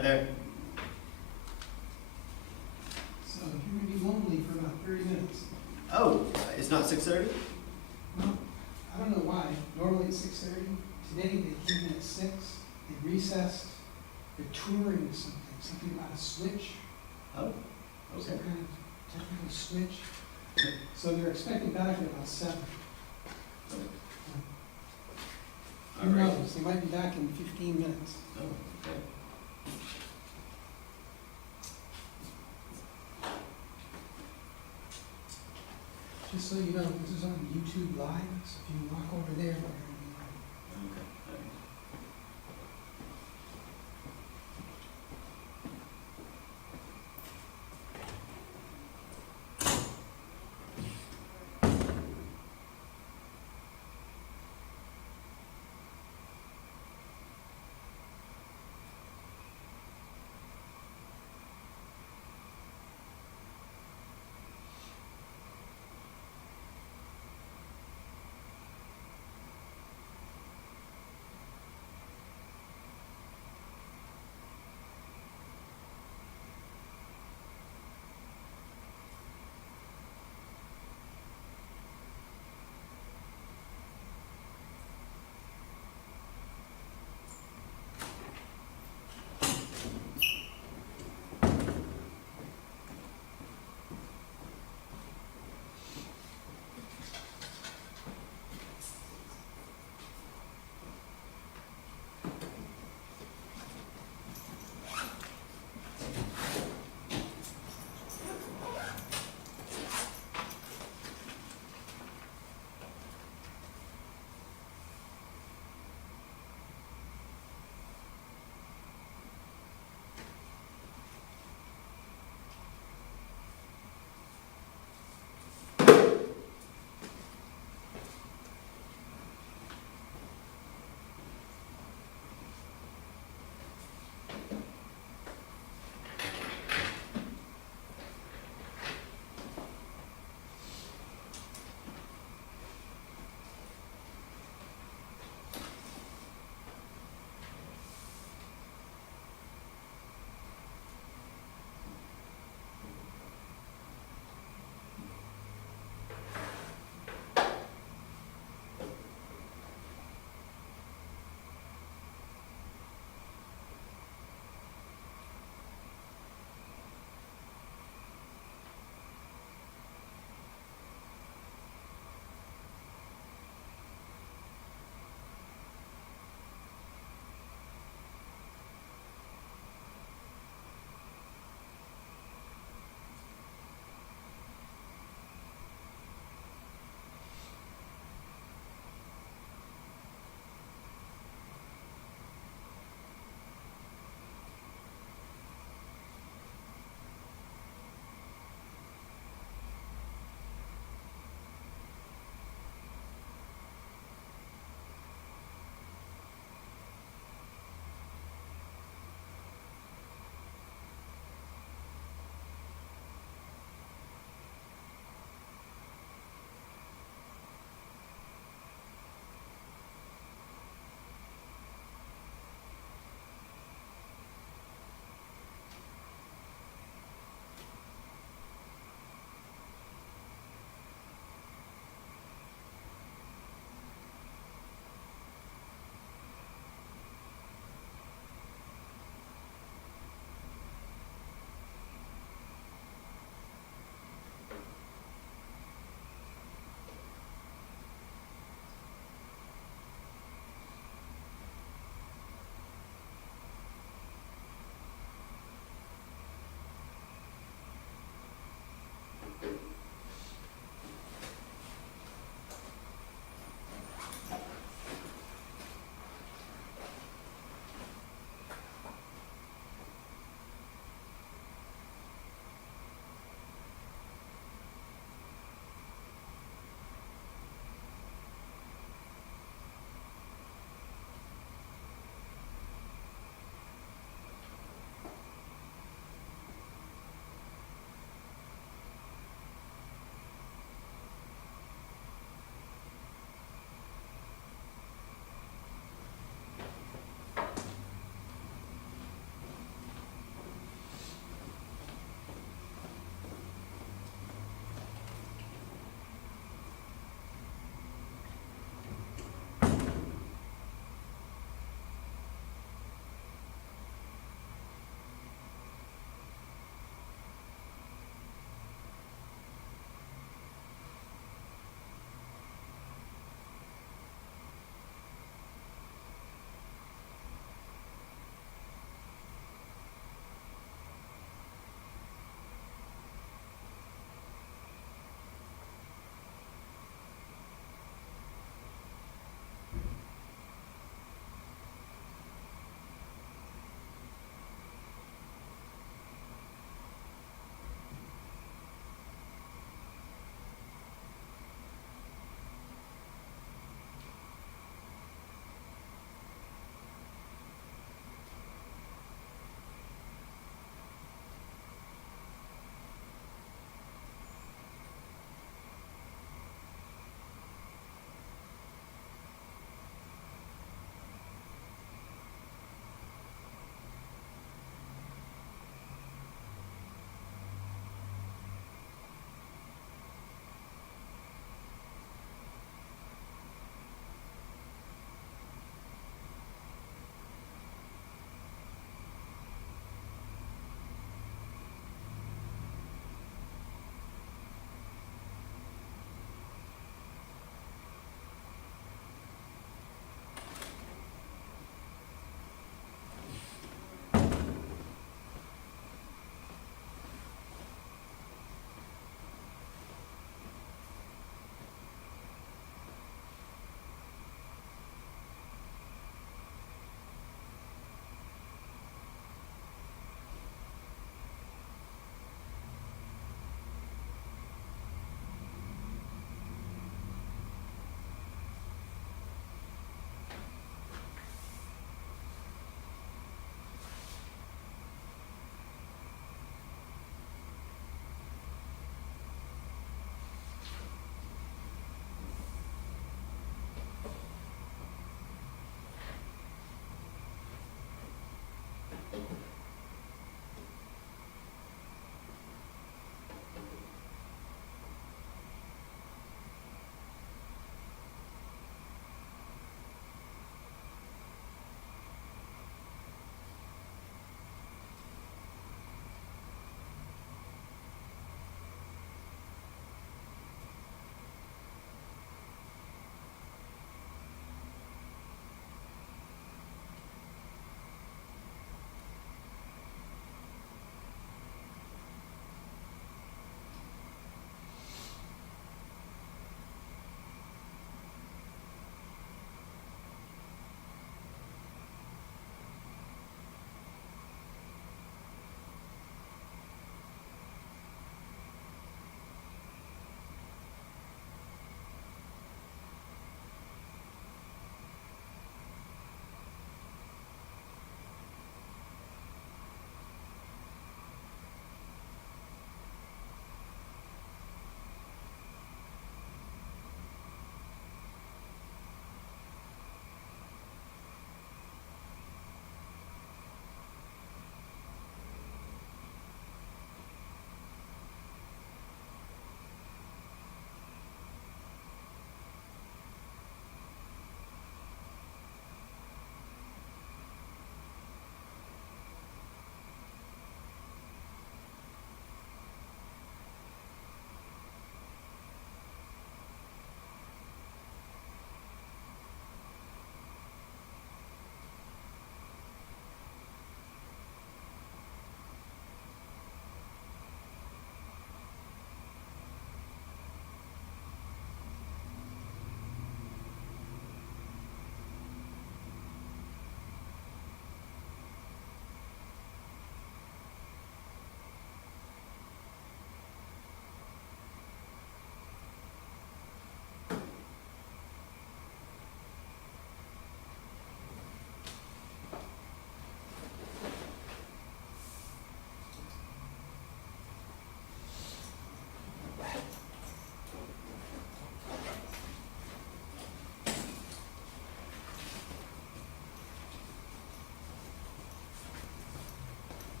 Hi there. So you're gonna be lonely for about 30 minutes. Oh, it's not 6:30? Well, I don't know why. Normally it's 6:30. Today they came in at 6. They recessed. They're touring something about a switch. Oh, Some okay. kind of technical switch. So they're expecting back at about 7. All Who right. knows? They might be back in 15 minutes. Oh, okay. Just so you know, this is on YouTube Live, so if you walk over there, they're gonna be like, Okay. All right.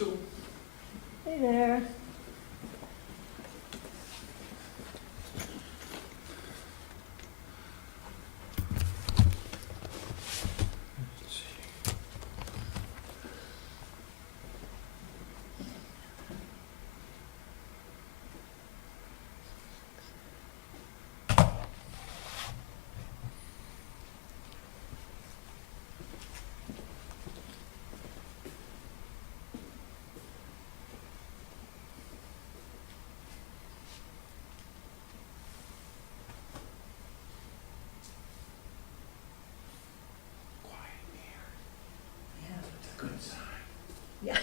Sue. Hey there. Quiet here. Yeah. It's a good sign. Yeah.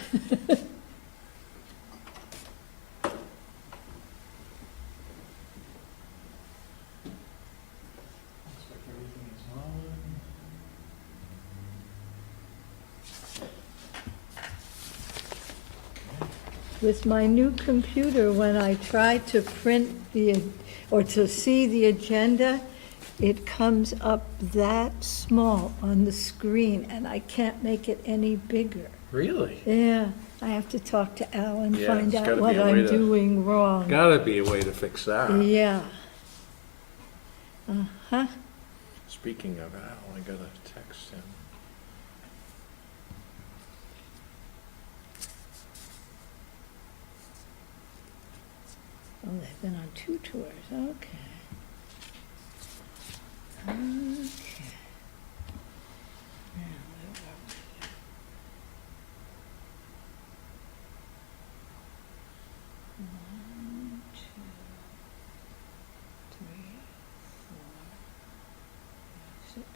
Looks like everything is on. With my new computer, when I try to print or to see the agenda, it comes up that small on the screen, and I can't make it any bigger. Really? Yeah, I have to talk to Al and Yeah, find it's out gotta what be a way I'm to- doing wrong. Gotta be a way to fix that. Yeah. Uh-huh. Speaking of Al, I got a text him. Oh, they've been on 2 tours, okay. Okay. Now, where are we? One, two, three, 4, 5, 6,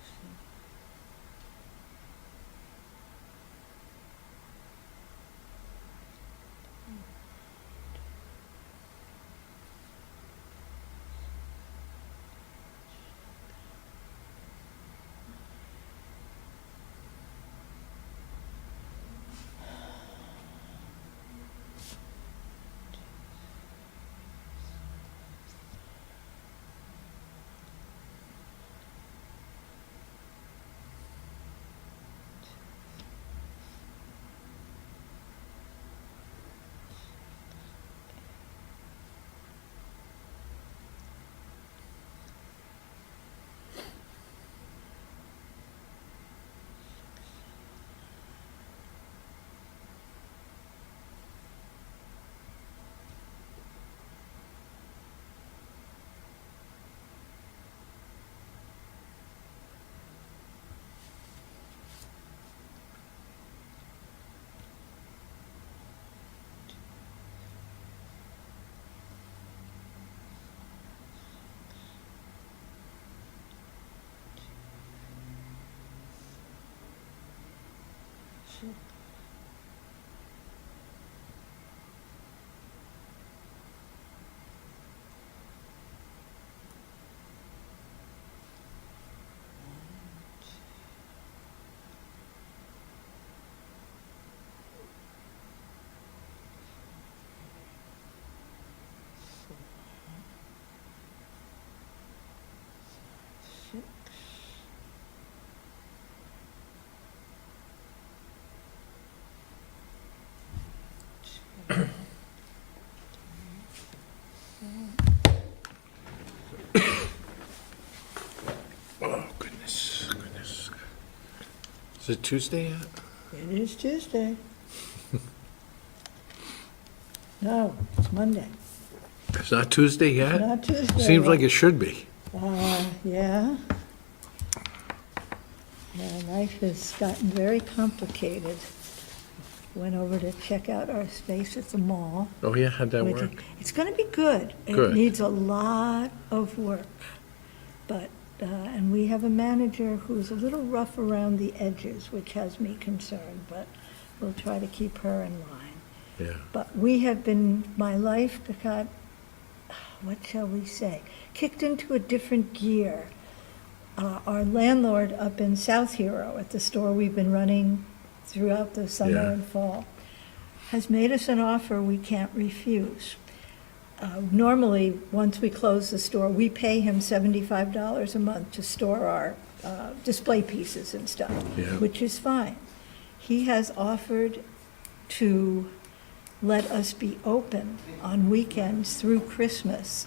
7. Oh, goodness. Is it Tuesday yet? It is Tuesday. No, it's Monday. It's not Tuesday yet? Not Tuesday. Seems like it should be. Yeah. Yeah, life has gotten very complicated. Went over to check out our space at the mall. Oh, yeah, how'd that which- work? It's gonna be good. Good. It needs a lot of work. But, and we have a manager who's a little rough around the edges, which has me concerned, but we'll try to keep her in line. Yeah. But we have been, my life got, what shall we say, kicked into a different gear. Our landlord up in South Hero at the store we've been running throughout the summer Yeah. and fall has made us an offer we can't refuse. Normally, once we close the store, we pay him $75 a month to store our display pieces and stuff, Yeah. which is fine. He has offered to let us be open on weekends through Christmas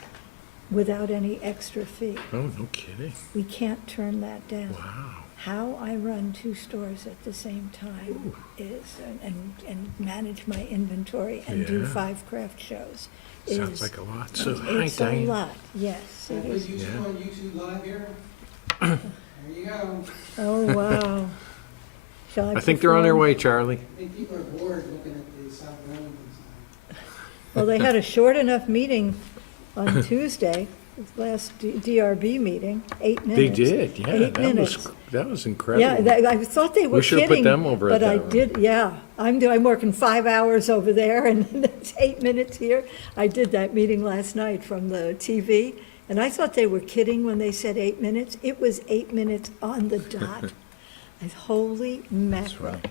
without any extra fee. Oh, no kidding. We can't turn that down. Wow. How I run 2 stores at the same time is, and manage my inventory and do Yeah. 5 craft shows Sounds is, like a lot. So, hi, it's a Diane. lot, yes. Can I It put is. YouTube Yeah. on YouTube Live here? There you go. Oh, wow. Shall I think they're on their perform? way, Charlie. I think people are bored looking at the South Burlington sign. Well, they had a short enough meeting on Tuesday, last DRB meeting, 8 They minutes. did, yeah. 8 minutes. That was incredible. Yeah, I thought they were We should've kidding. put them over at But I that one. did, yeah. I'm working 5 hours over there, and it's 8 minutes here. I did that meeting last night from the TV, and I thought they were kidding when they said 8 minutes. It was 8 minutes on the dot. Holy mackerel. right.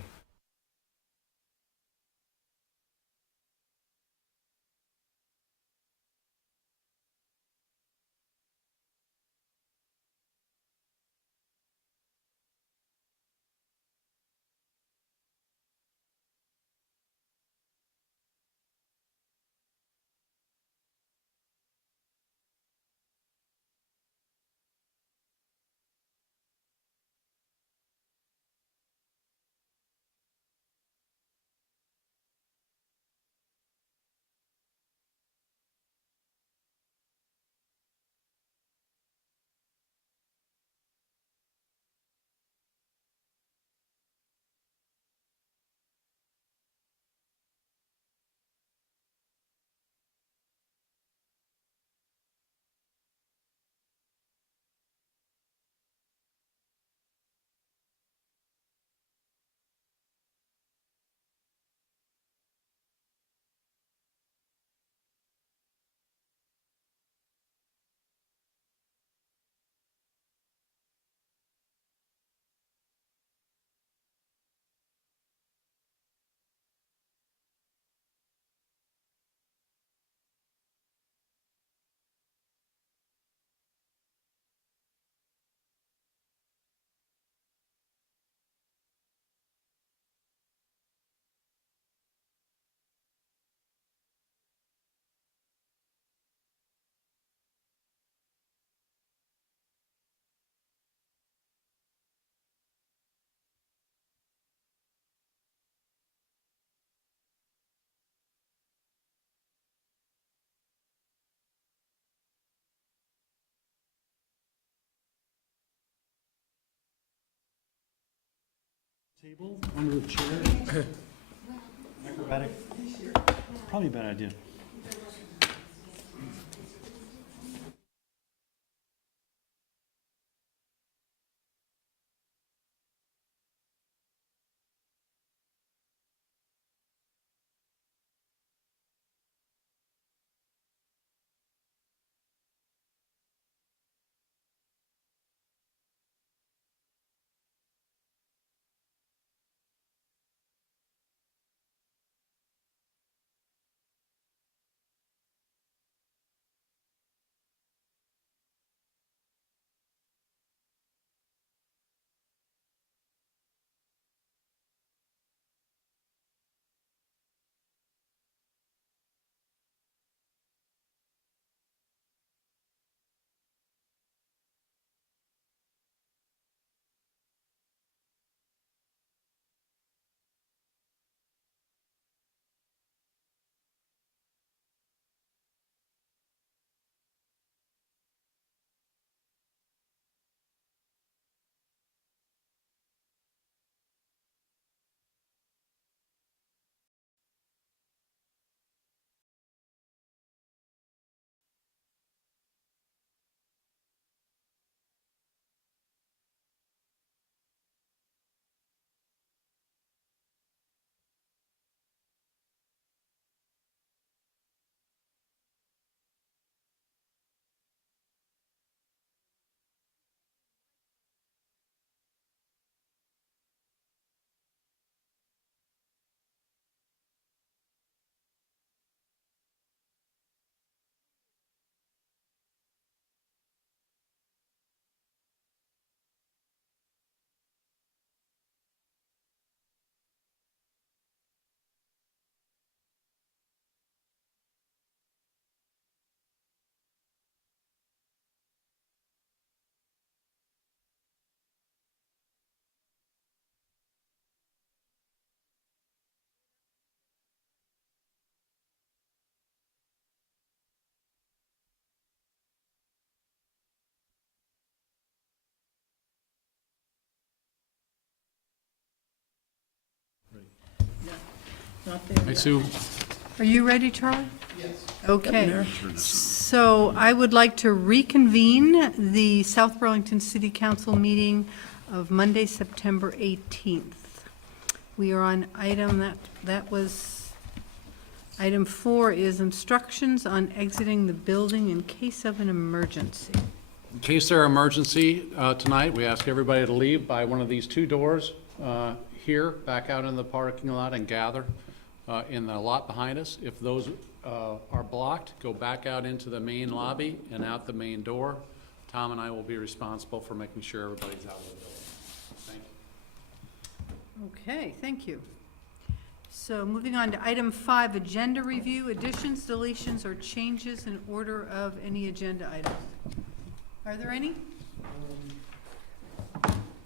Table under the chair. Acrobatic. Probably a bad idea. Not there Hi, yet. Sue. Are you ready, Charlie? Yes. Okay. So I would like to reconvene the South Burlington City Council meeting of Monday, September 18th. We are on that was, item 4 is instructions on exiting the building in case of an emergency. In case there are emergency tonight, we ask everybody to leave by one of these two doors here, back out in the parking lot and gather in the lot behind us. If those are blocked, go back out into the main lobby and out the main door. Tom and I will be responsible for making sure everybody's out of the building. Thank you. Okay, thank you. So moving on to item 5, agenda review, additions, deletions, or changes in order of any agenda items. Are there any?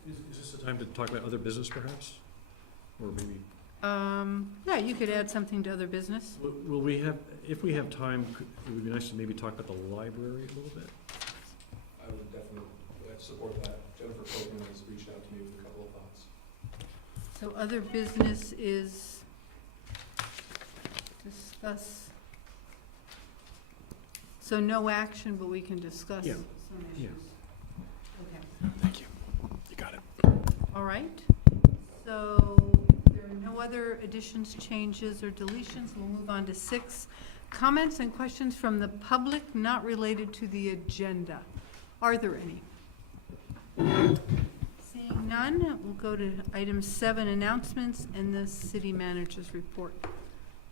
Is this the time to talk about other business perhaps? Or maybe, Yeah, you could add something to other business. will we have, if we have time, it would be nice to maybe talk about the library a little bit? I would definitely support that. Jennifer Copeland has reached out to me with a couple of thoughts. So other business is discuss. So no action, but we can discuss Yeah. some Yeah. issues. Okay, Thank you. You got it. all right. So there are no other additions, changes, or deletions. We'll move on to 6, comments and questions from the public not related to the agenda. Are there any? Seeing none, we'll go to item 7, announcements and the city manager's report.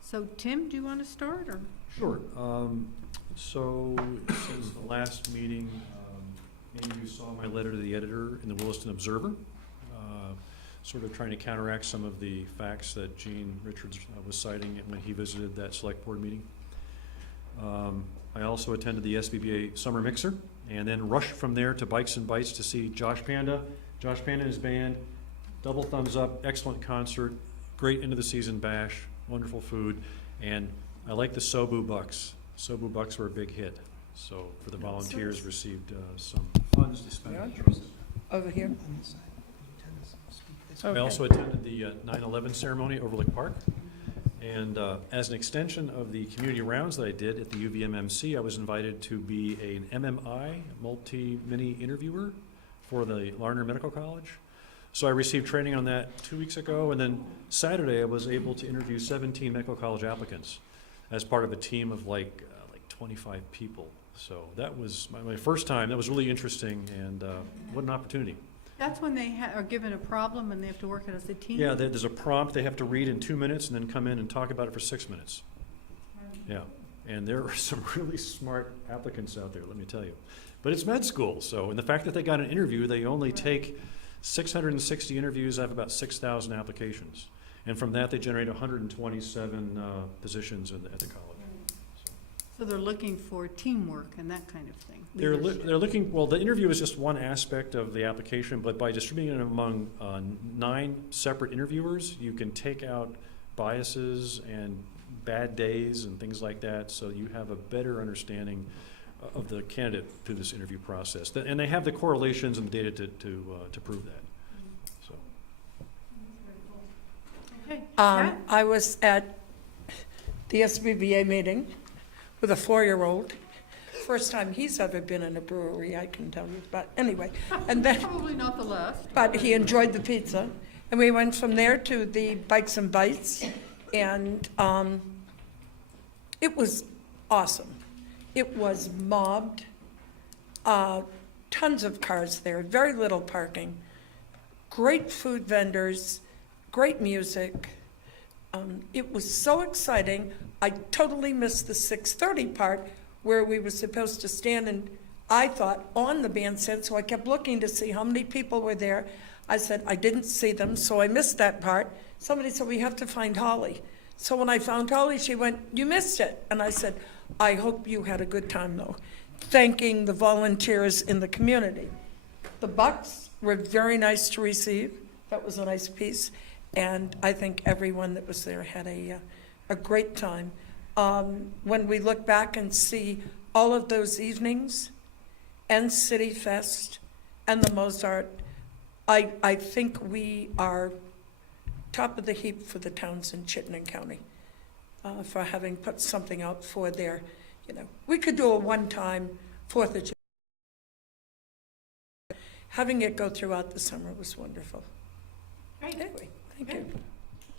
So Tim, do you want to start, or? Sure. So since the last meeting, maybe you saw my letter to the editor in the Williston Observer, sort of trying to counteract some of the facts that Gene Richards was citing when he visited that select board meeting. I also attended the SBBA Summer Mixer and then rushed from there to Bikes and Bites to see Josh Panda and his band. Double thumbs up, excellent concert, great end of the season bash, wonderful food, and I like the Sobu Bucks. Sobu Bucks were a big hit, so for the volunteers received some funds to spend. Over here. On this side. Tennis, speak this I Okay. also attended the 9/11 ceremony over Overlook Park. And as an extension of the community rounds that I did at the UVMMC, I was invited to be an MMI, multi-mini interviewer for the Larner Medical College. So I received training on that 2 weeks ago, and then Saturday I was able to interview 17 medical college applicants as part of a team of like 25 people. So that was my first time. That was really interesting, and what an opportunity. That's when they are given a problem and they have to work it as a team? Yeah, there's a prompt they have to read in 2 minutes and then come in and talk about it for 6 minutes. Yeah, and there are some really smart applicants out there, let me tell you. But it's med school, so, and the fact that they got an interview, they only take 660 interviews, I have about 6,000 applications. And from that, they generate 127 positions at the college. So they're looking for teamwork and that kind of thing? They're leadership. looking, well, the interview is just one aspect of the application, but by distributing it among 9 separate interviewers, you can take out biases and bad days and things like that, so you have a better understanding of the candidate through this interview process. And they have the correlations and the data to prove that. So. Okay. I was at the SBBA meeting with a 4-year-old. First time he's ever been in a brewery, I can tell you. But anyway, and then, Probably not the last. but he enjoyed the pizza. And we went from there to the Bikes and Bites, and it was awesome. It was mobbed, tons of cars there, very little parking, great food vendors, great music. It was so exciting. I totally missed the 6:30 part where we were supposed to stand, and I thought on the bandstand, so I kept looking to see how many people were there. I said I didn't see them, so I missed that part. Somebody said, we have to find Holly. So when I found Holly, she went, you missed it. And I said, I hope you had a good time, though, thanking the volunteers in the community. The Bucks were very nice to receive. That was a nice piece. And I think everyone that was there had a great time. When we look back and see all of those evenings and City Fest and the Mozart, I think we are top of the heap for the towns in Chittenden County, for having put something out for their, we could do a one-time 4th of July. Having it go throughout the summer was wonderful. Great. Anyway, thank you.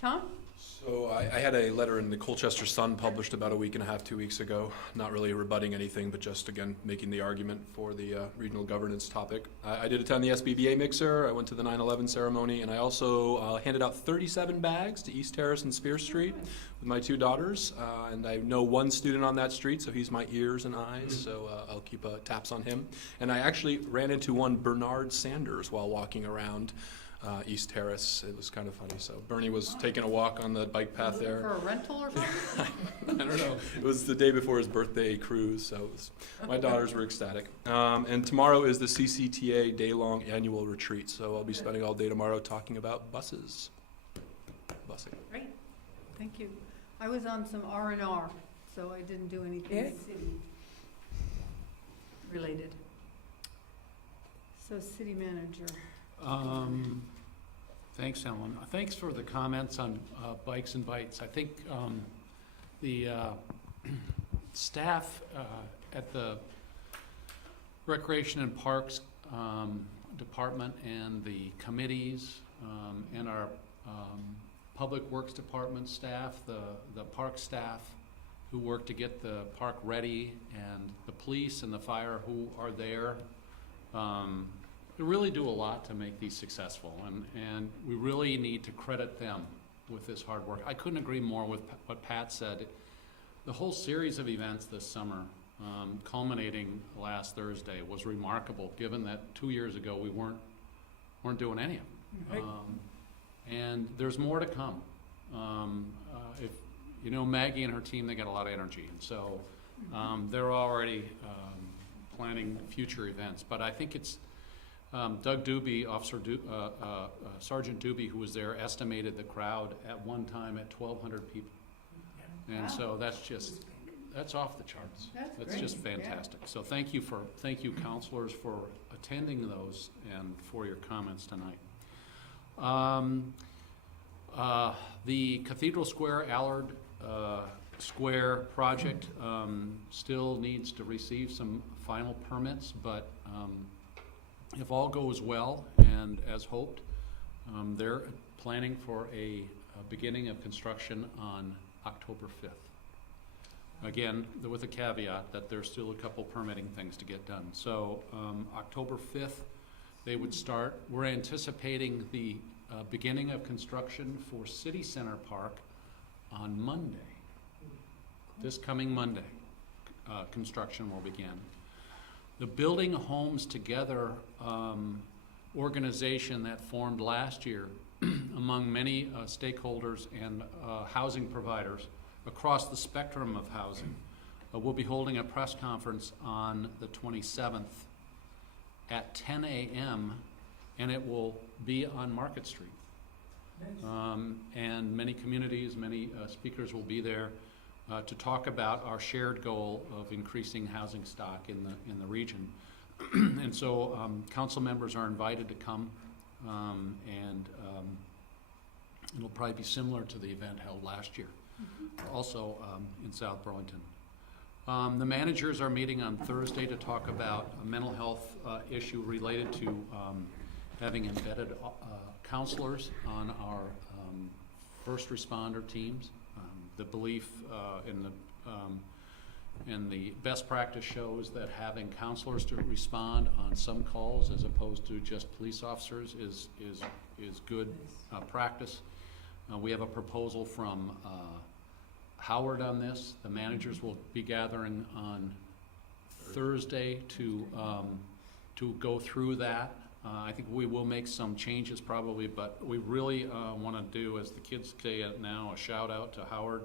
Tom? So I had a letter in the Colchester Sun published about a week and a half, 2 weeks ago, not really rebutting anything, but just, again, making the argument for the regional governance topic. I did attend the SBBA mixer, I went to the 9/11 ceremony, and I also handed out 37 bags to East Terrace and Spear Street with my 2 daughters, and I know one student on that street, so he's my ears and eyes, so I'll keep taps on him. And I actually ran into one Bernard Sanders while walking around East Terrace. It was kind of funny. So Bernie was taking a walk on the bike path there. For a rental or something? I don't know. It was the day before his birthday cruise, so my daughters were ecstatic. And tomorrow is the CCTA day-long annual retreat, so I'll be spending all day tomorrow talking about buses. Busing. Great, thank you. I was on some R&R, so I didn't do anything Yeah. city related. So city manager. Thanks, Ellen. Thanks for the comments on bikes and bites. I think the staff at the Recreation and Parks Department and the committees and our Public Works Department staff, the park staff who work to get the park ready, and the police and the fire who are there. They really do a lot to make these successful, and we really need to credit them with this hard work. I couldn't agree more with what Pat said. The whole series of events this summer, culminating last Thursday, was remarkable, given that 2 years ago we weren't doing any of them. And there's more to come. If you know Maggie and her team, they got a lot of energy, and so they're already planning future events. But I think it's Doug Doobie, Sergeant Doobie, who was there, estimated the crowd at one time at 1,200 people. And Wow. so that's off the charts. That's Just great, yeah. fantastic. So thank you counselors for attending those and for your comments tonight. The Cathedral Square Allard Square project still needs to receive some final permits, but if all goes well, and as hoped, they're planning for a beginning of construction on October 5th. Again, with a caveat that there's still a couple permitting things to get done. So October 5th, they would start. We're anticipating the beginning of construction for City Center Park on Monday. This coming Monday, construction will begin. The Building Homes Together organization that formed last year among many stakeholders and housing providers across the spectrum of housing will be holding a press conference on the 27th at 10 a.m. and it will be on Market Street. And many communities, many speakers will be there to talk about our shared goal of increasing housing stock in the region. And so council members are invited to come, and it'll probably be similar to the event held last year, also in South Burlington. The managers are meeting on Thursday to talk about a mental health issue related to having embedded counselors on our first responder teams. The belief in the best practice shows that having counselors to respond on some calls as opposed to just police officers is good practice. We have a proposal from Howard on this. The managers will be gathering on Thursday to go through that. I think we will make some changes probably, but we really want to do, as the kids say it now, a shout out to Howard.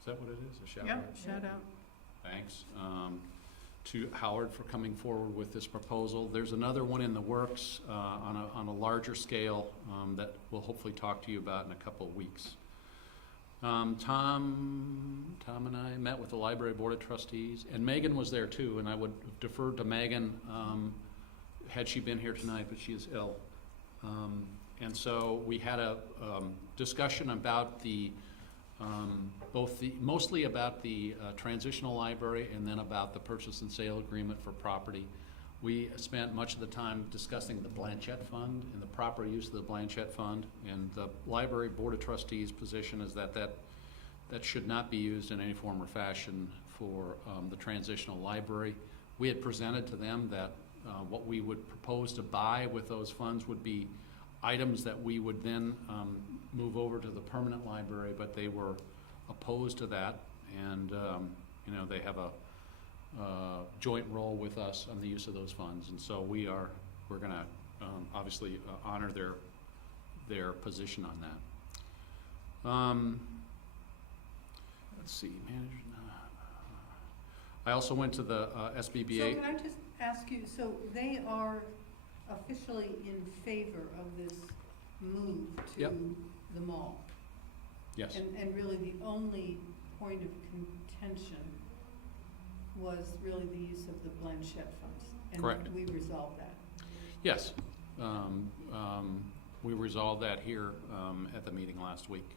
Is that what it is? A shout out? Yeah, shout out. Thanks. To Howard for coming forward with this proposal. There's another one in the works on a larger scale that we'll hopefully talk to you about in a couple of weeks. Tom and I met with the Library Board of Trustees, and Megan was there too, and I would defer to Megan had she been here tonight, but she is ill. And so we had a discussion about the, mostly about the transitional library and then about the purchase and sale agreement for property. We spent much of the time discussing the Blanchette Fund and the proper use of the Blanchette Fund. And the Library Board of Trustees' position is that should not be used in any form or fashion for the transitional library. We had presented to them that what we would propose to buy with those funds would be items that we would then move over to the permanent library, but they were opposed to that. And you know, they have a joint role with us on the use of those funds. And so we're going to obviously honor their position on that. Let's see, manager. I also went to the SBBA. So can I just ask you, so they are officially in favor of this move to Yep. the mall? Yes. And really the only point of contention was really the use of the Blanchette funds? Correct. And we resolved that? Yes. We resolved that here at the meeting last week.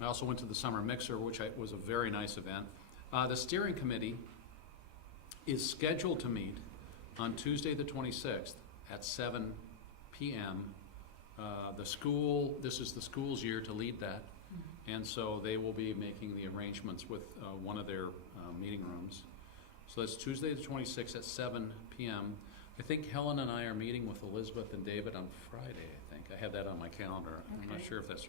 I also went to the summer mixer, which was a very nice event. The steering committee is scheduled to meet on Tuesday the 26th at 7 p.m. This is the school's year to lead that, and so they will be making the arrangements with one of their meeting rooms. So that's Tuesday the 26th at 7 p.m. I think Helen and I are meeting with Elizabeth and David on Friday, I think. I have that on my calendar. I'm not Okay. sure if that's...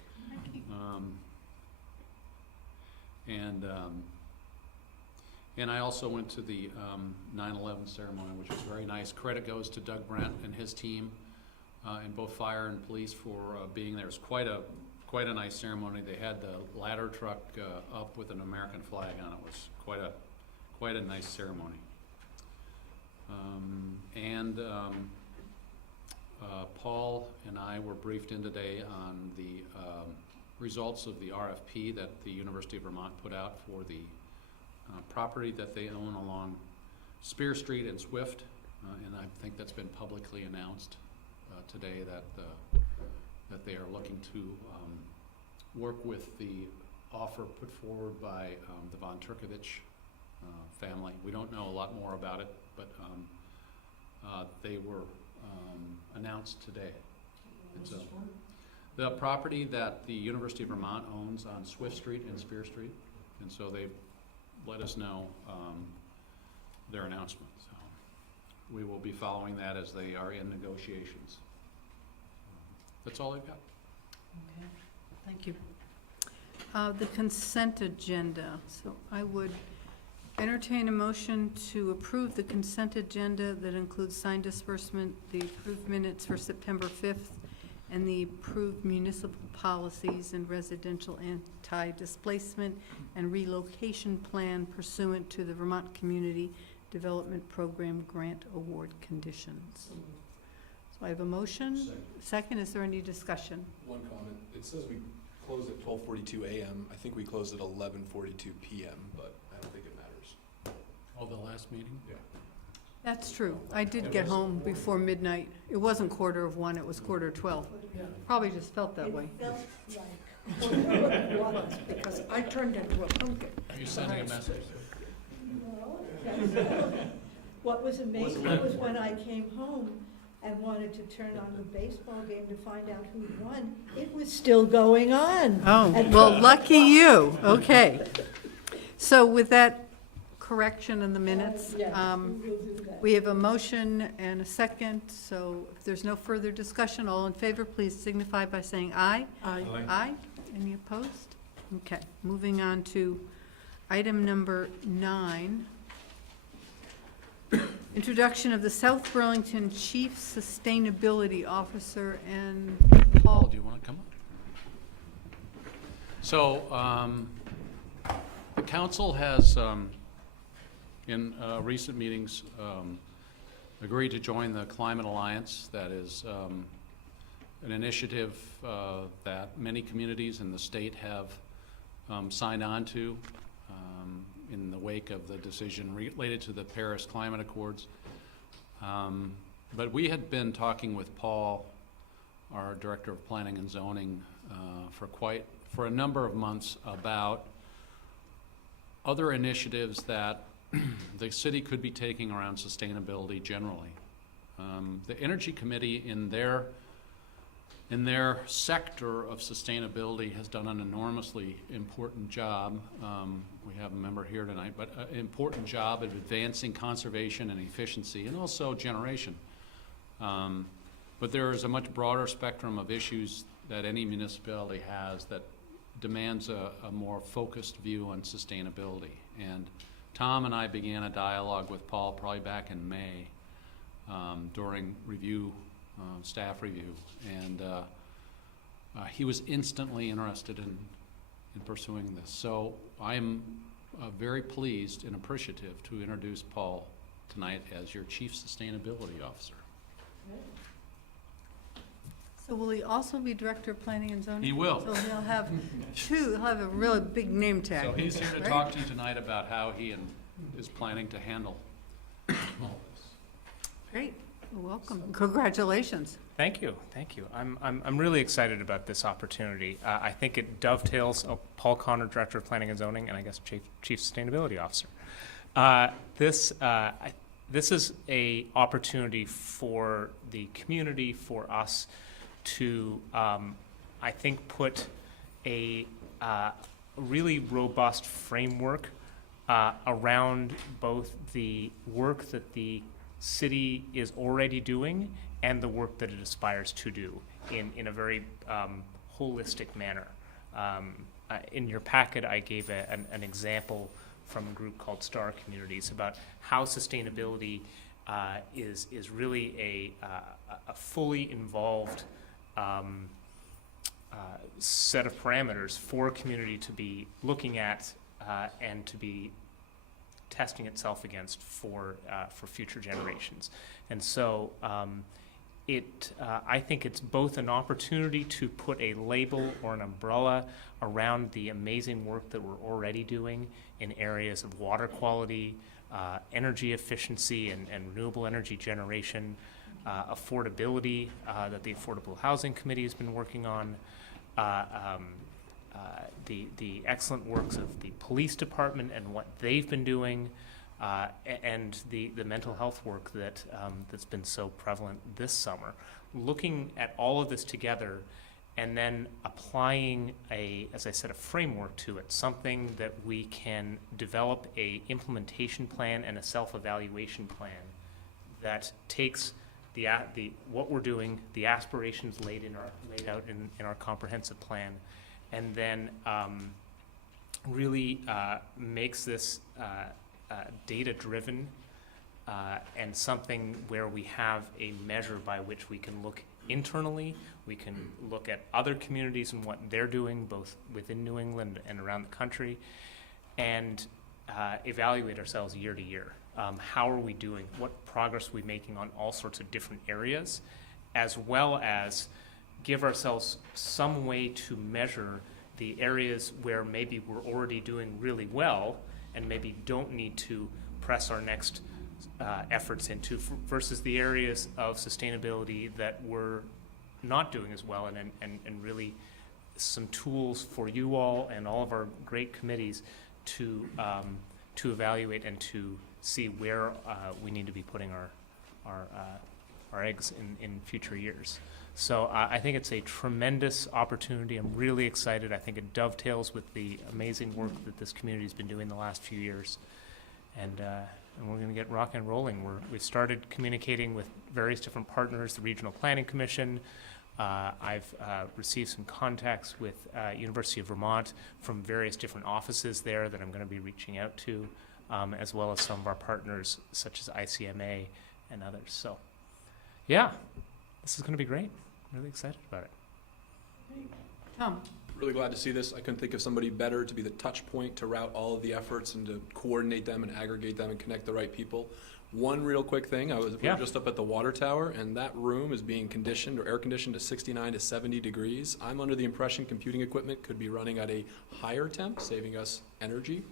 And I also went to the 9/11 ceremony, which was very nice. Credit goes to Doug Brent and his team in both fire and police for being there. It was quite a nice ceremony. They had the ladder truck up with an American flag on it. It was quite a nice ceremony. Paul and I were briefed in today on the results of the RFP that the University of Vermont put out for the property that they own along Spear Street and Swift, and I think that's been publicly announced today that they are looking to work with the offer put forward by the Von Turkovich family. We don't know a lot more about it, but they were announced today. And so, the property that the University of Vermont owns on Swift Street and Spear Street, and so they let us know their announcement. So we will be following that as they are in negotiations. That's all I've got. Okay, thank you. The consent agenda. So I would entertain a motion to approve the consent agenda that includes signed disbursement, the approved minutes for September 5th, and the approved municipal policies and residential anti-displacement and relocation plan pursuant to the Vermont Community Development Program grant award conditions. So I have a motion. Second, is there any discussion? One comment. It says we closed at 12:42 a.m. I think we closed at 11:42 p.m., but I don't think it matters. Oh, the last meeting? Yeah. That's true. I did get home before midnight. It wasn't 1:45, it was 11:45. Probably just felt that way. It felt like it was, because I turned into a pumpkin. Are you sending a message? What was amazing was when I came home and wanted to turn on the baseball game to find out who won, it was still going on. Oh, well, lucky you. Okay. So with that correction in the minutes, Yes, we will do that. we have a motion and a second, so if there's no further discussion, all in favor, please signify by saying aye. Aye. Aye. Any opposed? Okay, moving on to item number 9. Introduction of the South Burlington Chief Sustainability Officer, and Paul, Paul. do you want to come up? So, the council has, in recent meetings, agreed to join the Climate Alliance. That is an initiative that many communities in the state have signed on to in the wake of the decision related to the Paris Climate Accords. But we had been talking with Paul, our Director of Planning and Zoning, for a number of months about other initiatives that the city could be taking around sustainability generally. The Energy Committee in their sector of sustainability has done an enormously important job. We have a member here tonight, but an important job at advancing conservation and efficiency and also generation. But there is a much broader spectrum of issues that any municipality has that demands a more focused view on sustainability. And Tom and I began a dialogue with Paul probably back in May during staff review. And he was instantly interested in pursuing this. So I am very pleased and appreciative to introduce Paul tonight as your Chief Sustainability Officer. So will he also be Director of Planning and Zoning? He will. So he'll have he'll have a really big name tag. So he's here to right? talk to you tonight about how he is planning to handle all this. Great, welcome, congratulations. Thank you, thank you. I'm really excited about this opportunity. I think it dovetails, Paul Connor, Director of Planning and Zoning, and I guess Chief Sustainability Officer. This is a opportunity for the community, for us to, I think, put a really robust framework around both the work that the city is already doing and the work that it aspires to do in a very holistic manner. In your packet, I gave an example from a group called Star Communities about how sustainability is really a fully involved set of parameters for a community to be looking at and to be testing itself against for future generations. And so I think it's both an opportunity to put a label or an umbrella around the amazing work that we're already doing in areas of water quality, energy efficiency and renewable energy generation, affordability that the Affordable Housing Committee has been working on, the excellent works of the police department and what they've been doing, and the mental health work that's been so prevalent this summer. Looking at all of this together and then applying as I said, a framework to it, something that we can develop a implementation plan and a self-evaluation plan that takes what we're doing, the aspirations laid out in our comprehensive plan, and then really makes this data-driven and something where we have a measure by which we can look internally, we can look at other communities and what they're doing, both within New England and around the country, and evaluate ourselves year to year. How are we doing? What progress are we making on all sorts of different areas, as well as give ourselves some way to measure the areas where maybe we're already doing really well and maybe don't need to press our next efforts into versus the areas of sustainability that we're not doing as well, and really some tools for you all and all of our great committees to evaluate and to see where we need to be putting our eggs in future years. So I think it's a tremendous opportunity. I'm really excited. I think it dovetails with the amazing work that this community has been doing the last few years. And we're going to get rocking and rolling. We've started communicating with various different partners, the Regional Planning Commission. I've received some contacts with University of Vermont from various different offices there that I'm going to be reaching out to, as well as some of our partners such as ICMA and others. So, yeah, this is going to be great. I'm really excited about it. Tom? Really glad to see this. I couldn't think of somebody better to be the touch point to route all of the efforts and to coordinate them and aggregate them and connect the right people. One real quick thing, we Yeah. were just up at the water tower, and that room is being conditioned or air conditioned to 69 to 70 degrees. I'm under the impression computing equipment could be running at a higher temp, saving us energy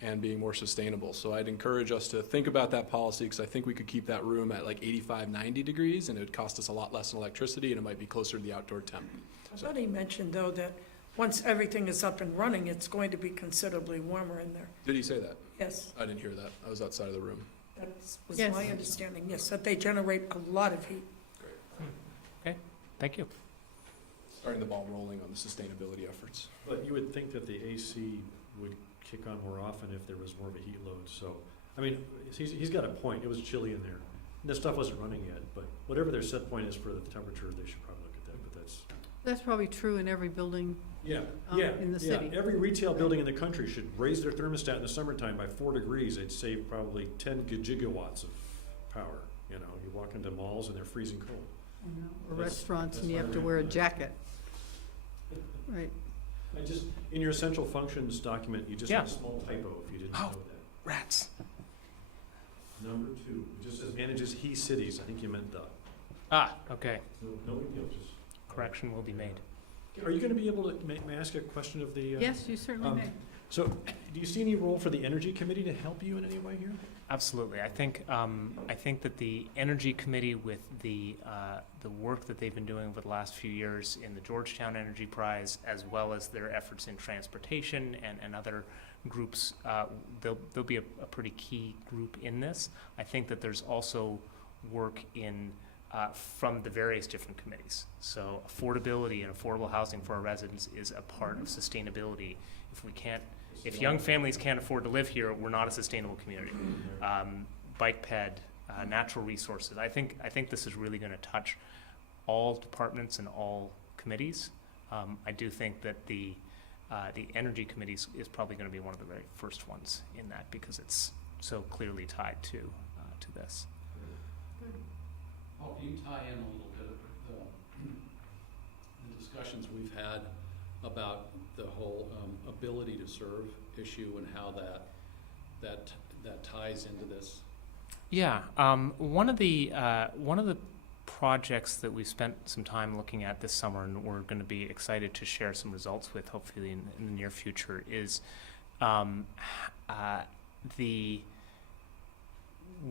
and being more sustainable. So I'd encourage us to think about that policy, because I think we could keep that room at like 85, 90 degrees, and it would cost us a lot less in electricity, and it might be closer to the outdoor temp. I thought he mentioned, though, that once everything is up and running, it's going to be considerably warmer in there. Did he say that? Yes, I didn't hear that. I was outside of the room. that was Yes. my understanding, yes, that they generate a lot of heat. Thank you. Starting the ball rolling on the sustainability efforts. But you would think that the AC would kick on more often if there was more of a heat load, so, I mean, he's got a point, it was chilly in there. This stuff wasn't running yet, but whatever their set point is for the temperature, they should probably look at that, but that's. That's probably true in every building. Yeah, in the city. Every retail building in the country should raise their thermostat in the summertime by 4 degrees. They'd save probably 10 gigawatts of power. You know, you walk into malls and they're freezing cold. Or That's- restaurants that's and you why have to we're- wear a jacket. Right. I just, in your essential functions document, you just Yeah. have a small typo if you didn't Oh. know that. Rats. Number 2, it just says manages he cities. I think you meant the. Ah, okay. No big deal, just. Correction will be made. Are you gonna be able to, may I ask a question of the? Yes, you certainly may. So, do you see any role for the Energy Committee to help you in any way here? Absolutely. I think that the Energy Committee, with the work that they've been doing over the last few years in the Georgetown Energy Prize, as well as their efforts in transportation and other groups, they'll be a pretty key group in this. I think that there's also work in from the various different committees. So affordability and affordable housing for our residents is a part of sustainability. If young families can't afford to live here, we're not a sustainable community. Bike ped, natural resources. I think this is really going to touch all departments and all committees. I do think that the Energy Committee is probably going to be one of the very first ones in that, because it's so clearly tied to this. Paul, can you tie in a little bit of the discussions we've had about the whole ability to serve issue and how that ties into this? Yeah, one of the projects that we spent some time looking at this summer, and we're going to be excited to share some results with, hopefully in the near future, is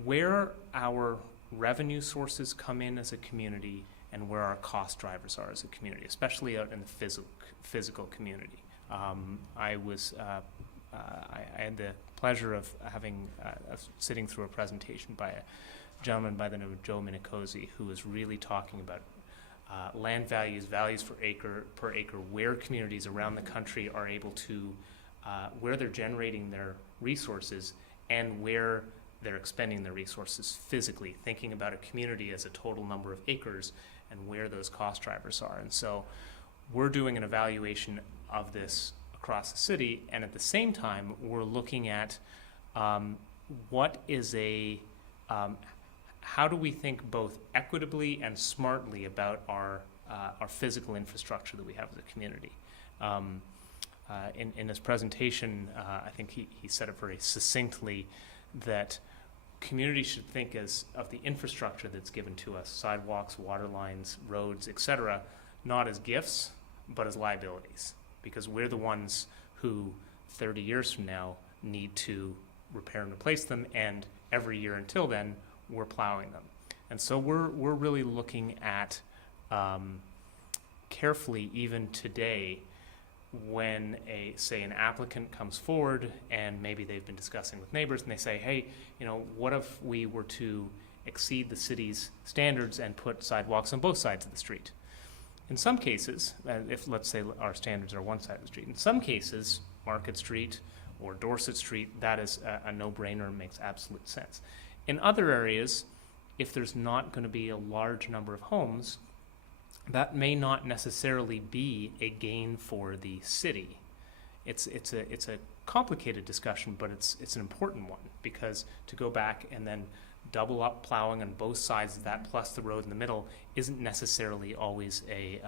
where our revenue sources come in as a community and where our cost drivers are as a community, especially out in the physical community. I had the pleasure of sitting through a presentation by a gentleman by the name of Joe Minicosi, who was really talking about land values per acre, where communities around the country are able to, where they're generating their resources and where they're expending their resources physically, thinking about a community as a total number of acres and where those cost drivers are. And so we're doing an evaluation of this across the city, and at the same time, we're looking at how do we think both equitably and smartly about our physical infrastructure that we have as a community. In his presentation, I think he said it very succinctly, that communities should think of the infrastructure that's given to us, sidewalks, water lines, roads, etc., not as gifts, but as liabilities, because we're the ones who 30 years from now need to repair and replace them, and every year until then, we're plowing them. And so we're really looking at carefully, even today, when an applicant comes forward and maybe they've been discussing with neighbors and they say, hey, what if we were to exceed the city's standards and put sidewalks on both sides of the street? In some cases, if let's say our standards are one side of the street, in some cases, Market Street or Dorset Street, that is a no-brainer and makes absolute sense. In other areas, if there's not going to be a large number of homes, that may not necessarily be a gain for the city. It's a complicated discussion, but it's an important one, because to go back and then double up plowing on both sides of that plus the road in the middle isn't necessarily always a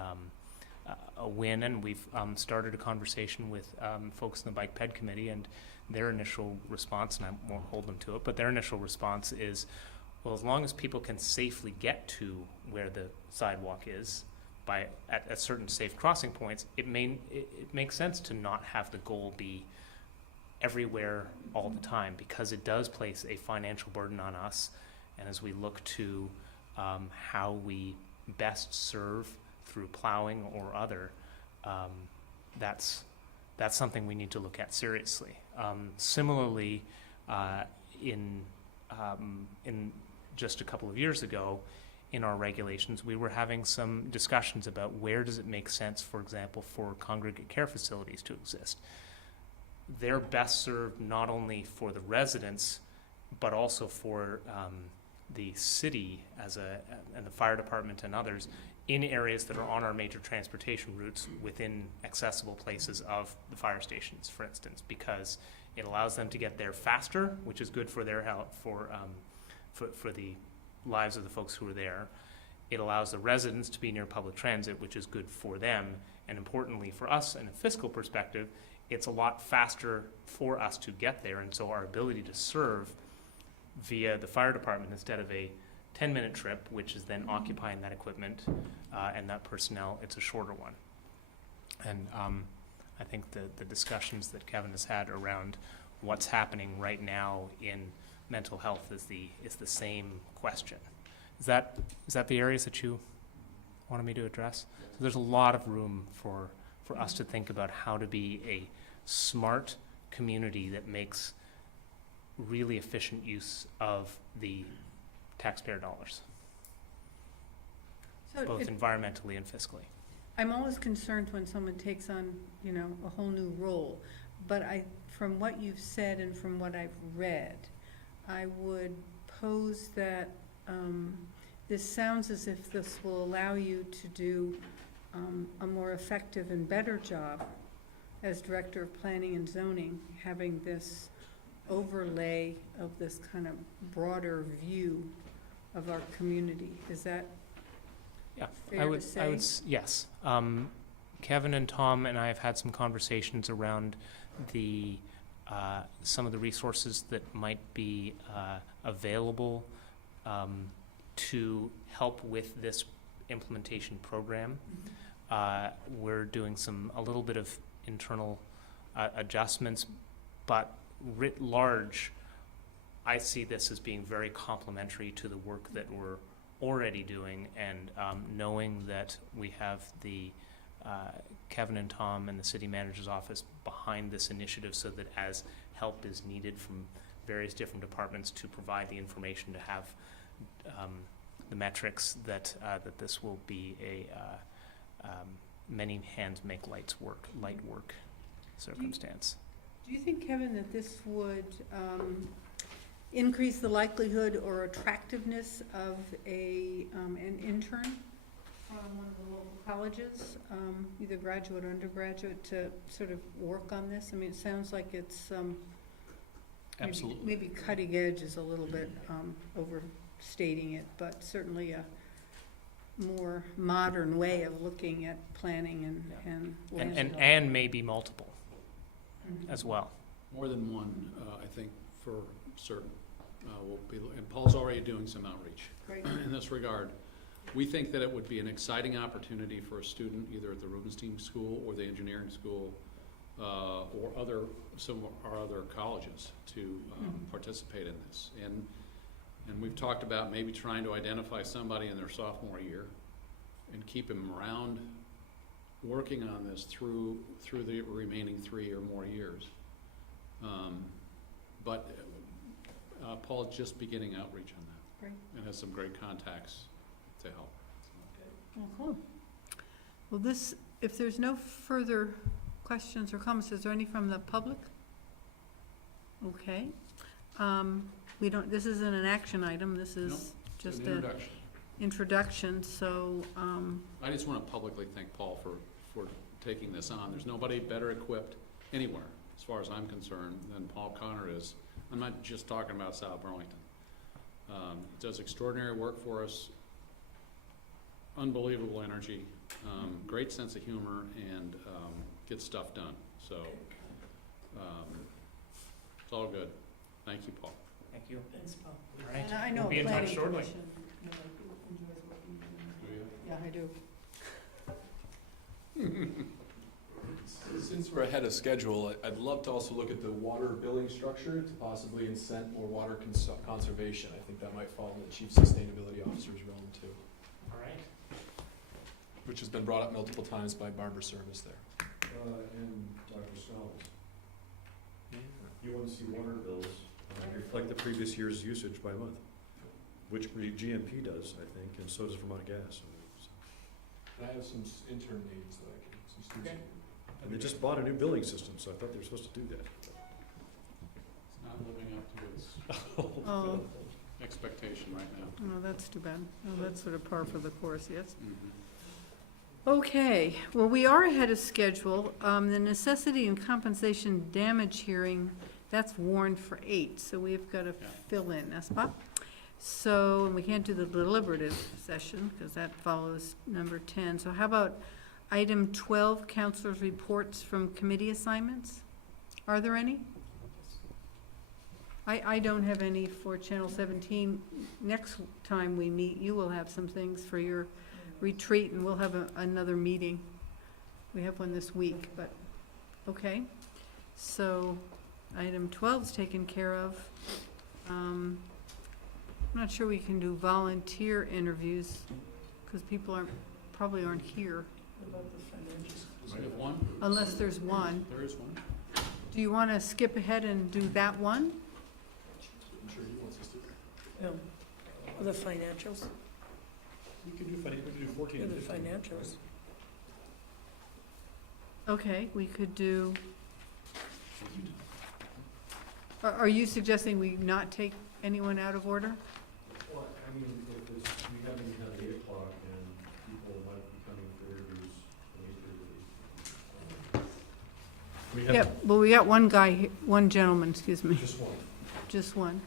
a win, and we've started a conversation with folks in the Bike Ped Committee, and their initial response, and I won't hold them to it, but their initial response is, well, as long as people can safely get to where the sidewalk is at certain safe crossing points, it makes sense to not have the goal be everywhere all the time, because it does place a financial burden on us. And as we look to how we best serve through plowing or other, that's something we need to look at seriously. Similarly, in just a couple of years ago, in our regulations, we were having some discussions about where does it make sense, for example, for congregate care facilities to exist. They're best served not only for the residents, but also for the city and the fire department and others in areas that are on our major transportation routes within accessible places of the fire stations, for instance, because it allows them to get there faster, which is good for their health, for the lives of the folks who are there. It allows the residents to be near public transit, which is good for them. And importantly for us, in a fiscal perspective, it's a lot faster for us to get there. And so our ability to serve via the fire department instead of a 10-minute trip, which is then occupying that equipment and that personnel, it's a shorter one. And I think the discussions that Kevin has had around what's happening right now in mental health is the same question. Is that the areas that you wanted me to address? So there's a lot of room for us to think about how to be a smart community that makes really efficient use of the taxpayer dollars, So both environmentally and fiscally. I'm always concerned when someone takes on, a whole new role. But from what you've said and from what I've read, I would pose that this sounds as if this will allow you to do a more effective and better job as Director of Planning and Zoning, having this overlay of this kind of broader view of our community. Is that fair to say? Yes. Kevin and Tom and I have had some conversations around some of the resources that might be available to help with this implementation program. We're doing a little bit of internal adjustments, but writ large, I see this as being very complementary to the work that we're already doing, and knowing that we have the Kevin and Tom and the city manager's office behind this initiative, so that as help is needed from various different departments to provide the information to have the metrics that this will be a many hands make light work circumstance. Do you think, Kevin, that this would increase the likelihood or attractiveness of an intern from one of the local colleges, either graduate or undergraduate, to sort of work on this? I mean, it sounds like it's Absolutely. maybe cutting edge is a little bit overstating it, but certainly a more modern way of looking at planning and land development. And maybe multiple Mhm. as well. More than one, I think, for certain. And Paul's already doing some outreach Great. in this regard. We think that it would be an exciting opportunity for a student, either at the Rubenstein School or the engineering school, or some of our other colleges, to participate in this. And we've talked about maybe trying to identify somebody in their sophomore year and keep them around working on this through the remaining 3 or more years. But Paul's just beginning outreach on that. Great. And has some great contacts to help. Well, cool. Well, if there's no further questions or comments, is there any from the public? Okay. This isn't an action item, this is Nope, just An an introduction. introduction, so, I just want to publicly thank Paul for taking this on. There's nobody better equipped anywhere, as far as I'm concerned, than Paul Connor is. I'm not just talking about South Burlington. Does extraordinary work for us unbelievable energy, great sense of humor, and gets stuff done. So it's all good. Thank you, Paul. Thank you. Thanks, Paul. All right. And I know We'll be in planning touch shortly. commission, enjoys what we do. Yeah, I do. Since we're ahead of schedule, I'd love to also look at the water billing structure to possibly incent more water conservation. I think that might fall in the chief sustainability officer's realm too, All right. which has been brought up multiple times by Barber Service there. And Dr. Snell's. You want to see water bills reflect the previous year's usage by month, which GMP does, I think, and so does Vermont Gas. And I have some intern names that I can, some students. Okay. And they just bought a new billing system, so I thought they were supposed to do that. It's not living up to its Oh, expectation right now. oh, that's too bad. Oh, that's sort of par for the course, yes. Mhm. Okay, well, we are ahead of schedule. The necessity and compensation damage hearing, that's warned for 8, so we've got to Yeah. fill in, n'est-ce pas? So, and we can't do the deliberative session, because that follows number 10. So how about item 12, councilors' reports from committee assignments? Are there any? I don't have any for Channel 17. Next time we meet, you will have some things for your retreat, and we'll have another meeting. We have one this week, but, okay. So, item 12 is taken care of. I'm not sure we can do volunteer interviews, because people probably aren't here, We have one? unless there's one. There is one. Do you want to skip ahead and do that one? I'm sure he wants us to. Yeah. The financials, We could do 14 yeah, and the 15. financials. Okay, we could do. Are you suggesting we not take anyone out of order? Well, I mean, if it's, we haven't even had 8 o'clock and people might be coming for interviews later. We have Yep, well, we got one guy, one gentleman, excuse me, just one. just one.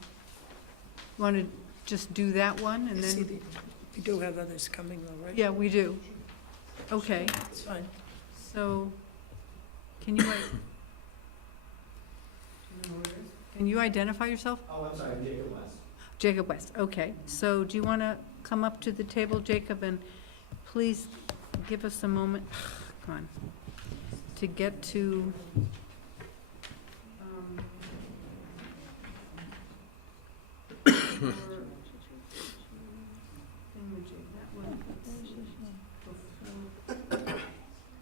Want to just do that one, and See, then, we do have others coming though, right? yeah, we do. Okay, It's fine. so, can you, can you identify yourself? Oh, I'm sorry, Jacob West. Jacob West, okay. So do you want to come up to the table, Jacob, and please give us a moment, come on, to get to,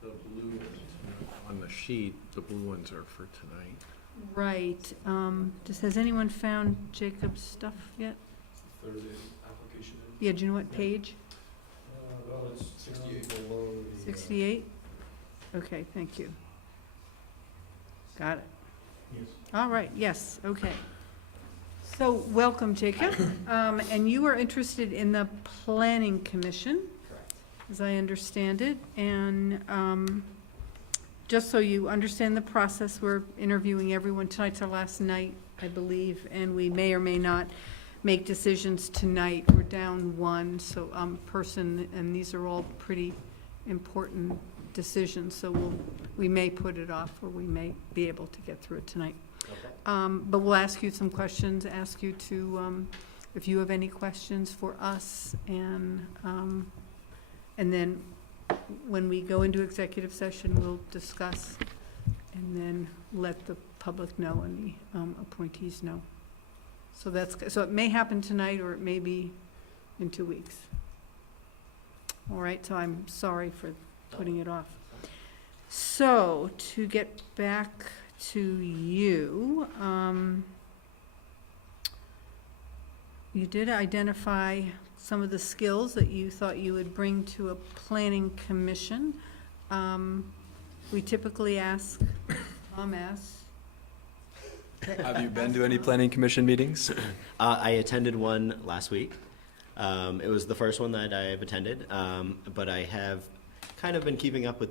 The blue on the sheet, the blue ones are for tonight. right, has anyone found Jacob's stuff yet? Thursday application. Yeah, do you know what page? Well, it's 68. below the. 68? Okay, thank you. Got it. Yes. All right, yes, okay. So, welcome, Jacob. And you are interested in the Planning Commission, Correct. as I understand it. And just so you understand the process, we're interviewing everyone. Tonight's our last night, I believe, and we may or may not make decisions tonight. We're down one, so person, and these are all pretty important decisions, so we may put it off, or we may be able to get through it tonight. Okay. But we'll ask you some questions, ask you to, if you have any questions for us, and then when we go into executive session, we'll discuss, and then let the public know and the appointees know. So so it may happen tonight, or it may be in 2 weeks. All right, so I'm sorry for putting it off. So, to get back to you, you did identify some of the skills that you thought you would bring to a planning commission. We typically ask, Tom asks. Have you been to any planning commission meetings? I attended one last week. It was the first one that I've attended, but I have kind of been keeping up with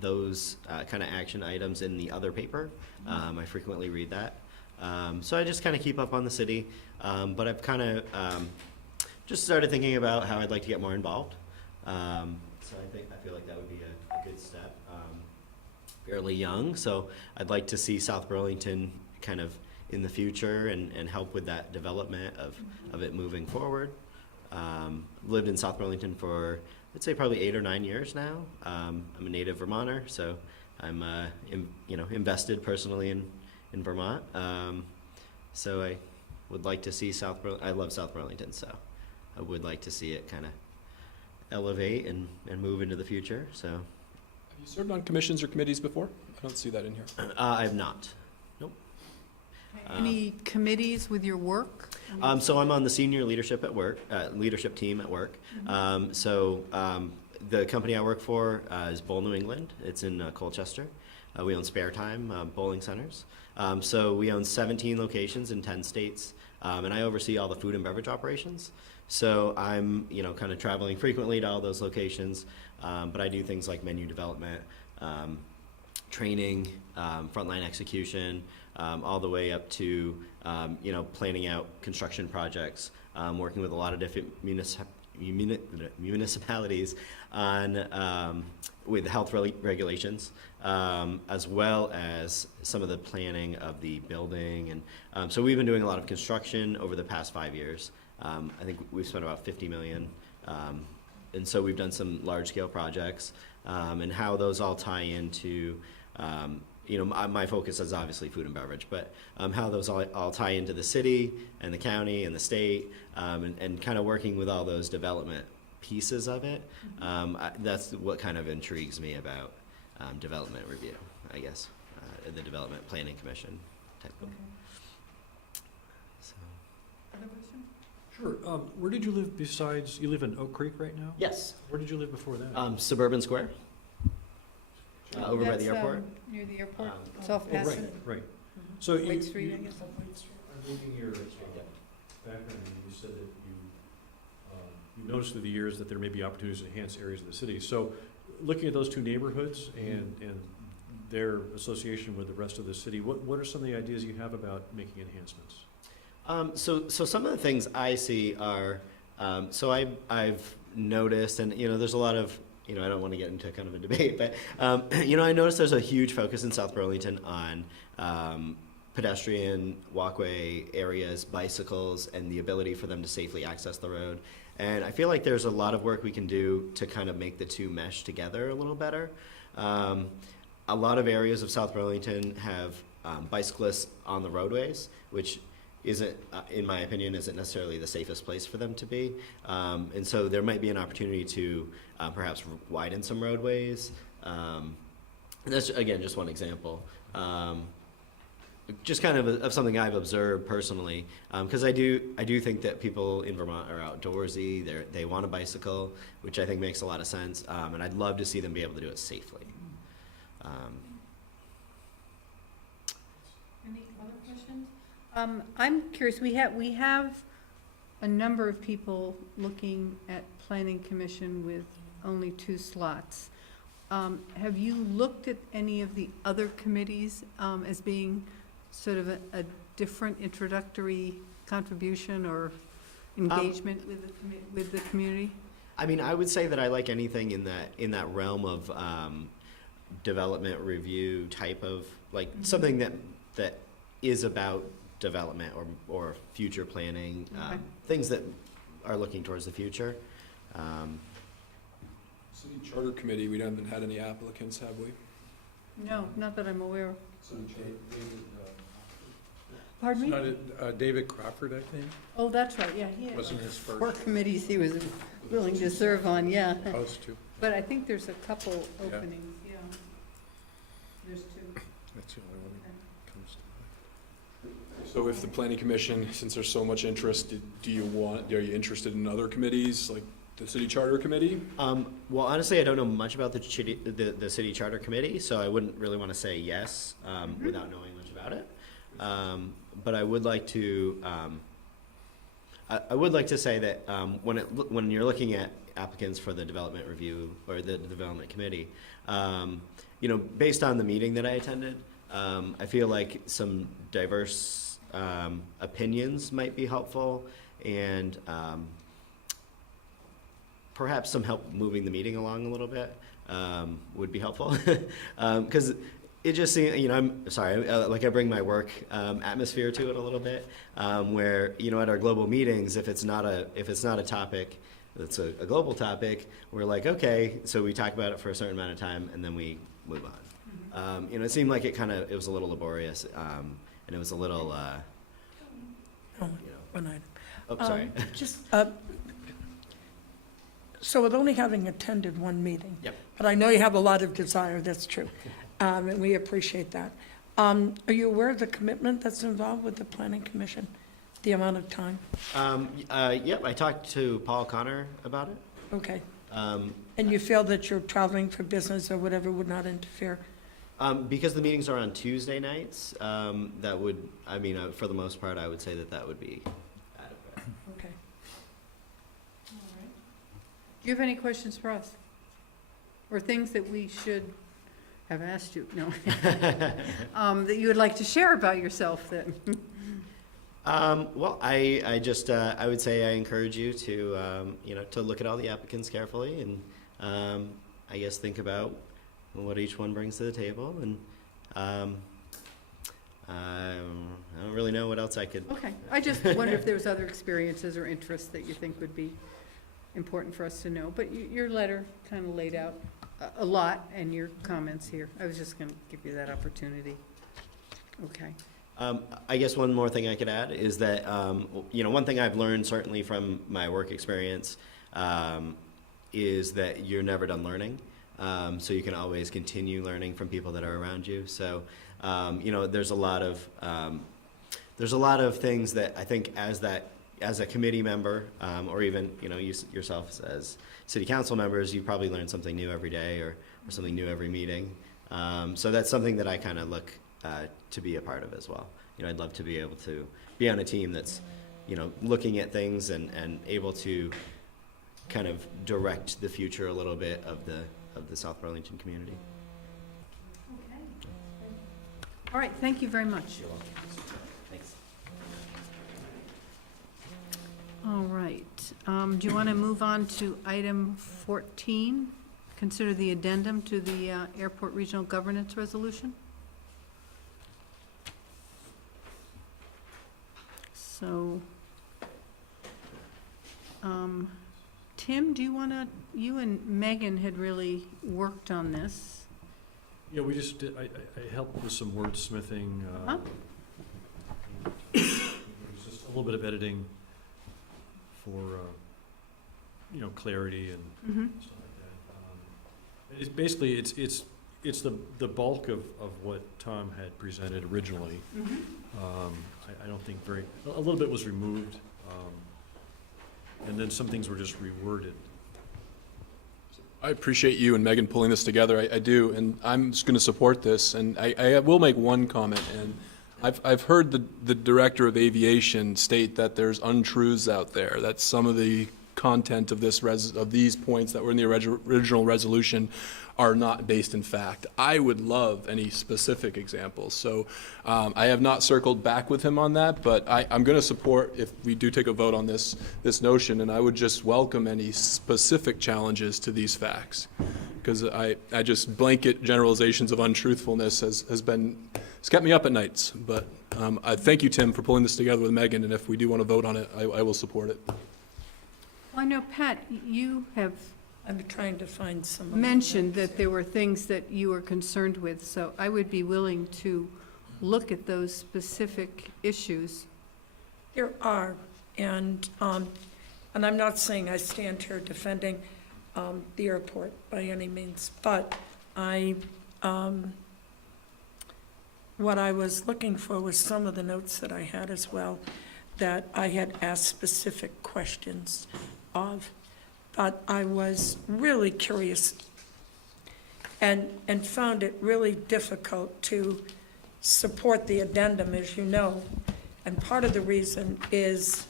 those kind of action items in the other paper. I frequently read that. So I just kind of keep up on the city, but I've kind of just started thinking about how I'd like to get more involved. So I feel like that would be a good step. Fairly young, so I'd like to see South Burlington kind of in the future and help with that development of it moving forward. Lived in South Burlington for, I'd say, probably 8 or 9 years now. I'm a native Vermonter, so I'm invested personally in Vermont. So I would like to see I love South Burlington, so I would like to see it kind of elevate and move into the future. So Have you served on commissions or committees before? I don't see that in here. I have not. Nope. Any committees with your work? So I'm on the senior leadership team at work. The company I work for is Bowl New England. It's in Colchester. We own Spare Time bowling centers. So we own 17 locations in 10 states, and I oversee all the food and beverage operations. So I'm, kind of traveling frequently to all those locations, but I do things like menu development, training, frontline execution, all the way up to, planning out construction projects, working with a lot of different municipalities on with health regulations, as well as some of the planning of the building. And so we've been doing a lot of construction over the past 5 years. I think we've spent about $50 million. And so we've done some large-scale projects, and how those all tie into, my focus is obviously food and beverage, but how those all tie into the city and the county and the state, and kind of working with all those development pieces of it. That's what kind of intrigues me about development review, I guess, the Development Planning Commission type of. So. Other questions? Sure. Where did you live besides, you live in Oak Creek right now? Yes. Where did you live before that? Suburban Square. Over by the That's, airport. near the airport, Um, South Oh, right, Passage. right. So you, Wade Street, I guess. I'm reading your background, and you said that you noticed through the years that there may be opportunities to enhance areas of the city. So looking at those two neighborhoods and their association with the rest of the city, what are some of the ideas you have about making enhancements? So some of the things I see are, I've noticed, and there's a lot of, I don't want to get into kind of a debate, but I noticed there's a huge focus in South Burlington on pedestrian walkway areas, bicycles, and the ability for them to safely access the road. And I feel like there's a lot of work we can do to kind of make the two mesh together a little better. A lot of areas of South Burlington have bicyclists on the roadways, which isn't, in my opinion, isn't necessarily the safest place for them to be. And so there might be an opportunity to perhaps widen some roadways. And that's, again, just one example. Just kind of something I've observed personally, because I do think that people in Vermont are outdoorsy. They want a bicycle, which I think makes a lot of sense, and I'd love to see them be able to do it safely. Any other questions? I'm curious, we have a number of people looking at planning commission with only 2 slots. Have you looked at any of the other committees as being sort of a different introductory contribution or engagement with the community? I mean, I would say that I like anything in that realm of development review type of, like, something that is about development or future planning, Okay. things that are looking towards the future. City Charter Committee, we haven't had any applicants, have we? No, not that I'm aware of. David, Pardon me? not it, David Crawford, I think, Oh, that's right, yeah, he had wasn't his first. 4 committees he was willing to serve on, yeah. Supposed to. But I think there's a couple Yeah. openings, yeah. There's 2. That's the only one that comes to mind. So if the Planning Commission, since there's so much interest, are you interested in other committees, like the City Charter Committee? Well, honestly, I don't know much about the City Charter Committee, so I wouldn't really want to say yes without knowing much about it. But I would like to say that when you're looking at applicants for the development review or the development committee, based on the meeting that I attended, I feel like some diverse opinions might be helpful, and perhaps some help moving the meeting along a little bit would be helpful. Because it just seems, I'm sorry, like I bring my work atmosphere to it a little bit, where, at our global meetings, if it's not a topic that's a global topic, we're like, okay, so we talk about it for a certain amount of time, and then we move on. It seemed like it was a little laborious, and it was a little, One item. oh, sorry. So with only having attended one meeting. Yep. But I know you have a lot of desire, that's true, and we appreciate that. Are you aware of the commitment that's involved with the planning commission, the amount of time? Yep, I talked to Paul Connor about it. Okay. And you feel that you're traveling for business or whatever would not interfere? Because the meetings are on Tuesday nights, that would, for the most part, I would say that would be adequate. Okay. Do you have any questions for us? Or things that we should have asked you? No. That you would like to share about yourself then? Well, I just, I would say I encourage you to, to look at all the applicants carefully and, I guess think about what each one brings to the table, and I don't really know what else I could. Okay, I just wonder if there's other experiences or interests that you think would be important for us to know. But your letter kind of laid out a lot, and your comments here. I was just going to give you that opportunity. Okay. I guess one more thing I could add is that, one thing I've learned certainly from my work experience is that you're never done learning. So you can always continue learning from people that are around you. So, there's a lot of things that I think as a committee member, or even, yourself as city council members, you probably learn something new every day or something new every meeting. So that's something that I kind of look to be a part of as well. I'd love to be able to be on a team that's, looking at things and able to kind of direct the future a little bit of the South Burlington community. Okay. All right, thank you very much. You're welcome. Thanks. All right, do you want to move on to item 14? Consider the addendum to the Airport Regional Governance Resolution? So, Tim, do you want to, you and Megan had really worked on this. Yeah, we just did, I helped with some wordsmithing. Huh? It was just a little bit of editing for, clarity and stuff like that. It's basically, it's the bulk of what Tom had presented originally. I don't think a little bit was removed, and then some things were just reworded. I appreciate you and Megan pulling this together. I do, and I'm just going to support this. And I will make one comment. And I've heard the director of aviation state that there's untruths out there. That some of the content of these points that were in the original resolution are not based in fact. I would love any specific examples. So I have not circled back with him on that, but I'm going to support if we do take a vote on this notion, and I would just welcome any specific challenges to these facts, because I just blanket generalizations of untruthfulness has kept me up at nights. But I thank you, Tim, for pulling this together with Megan, and if we do want to vote on it, I will support it. Well, I know, Pat, you have I'm trying to find some of the mentioned notes that there were things that you were concerned with, so I would be willing to look at those specific issues. There are, and I'm not saying I stand here defending the airport by any means, but what I was looking for was some of the notes that I had as well, that I had asked specific questions of. But I was really curious and found it really difficult to support the addendum, as you know. And part of the reason is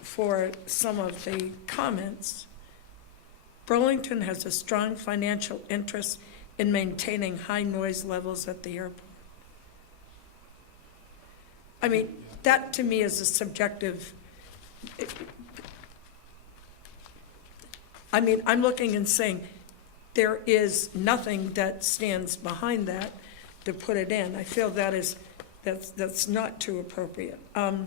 for some of the comments. Burlington has a strong financial interest in maintaining high noise levels at the airport. I mean, that to me is a subjective. I mean, I'm looking and saying, there is nothing that stands behind that to put it in. I feel that's not too appropriate. And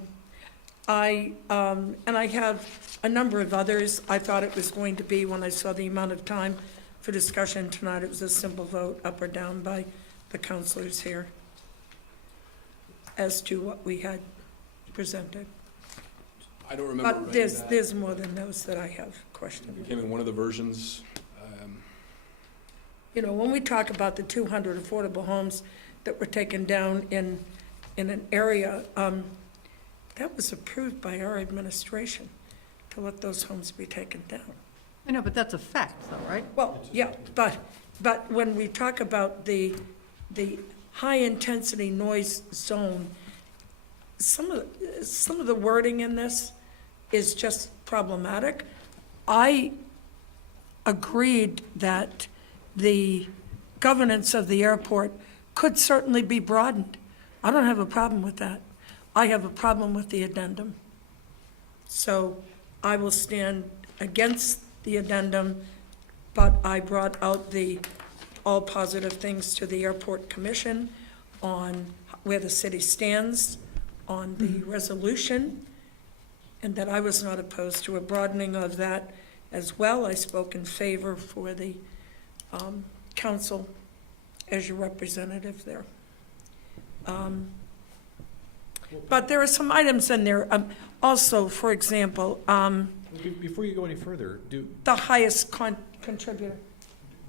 I have a number of others. I thought it was going to be, when I saw the amount of time for discussion tonight, it was a simple vote up or down by the councilors here as to what we had presented. I don't remember But writing that. there's more than those that I have questioned. It came in one of the versions. You know, when we talk about the 200 affordable homes that were taken down in an area, that was approved by our administration to let those homes be taken down. I know, but that's a fact, though, right? Well, yeah, but when we talk about the high-intensity noise zone, some of the wording in this is just problematic. I agreed that the governance of the airport could certainly be broadened. I don't have a problem with that. I have a problem with the addendum. So I will stand against the addendum, but I brought out the all positive things to the airport commission on where the city stands on the resolution, and that I was not opposed to a broadening of that as well. I spoke in favor for the council as your representative there. But there are some items in there, also, for example, Before you go any further, the highest contributor.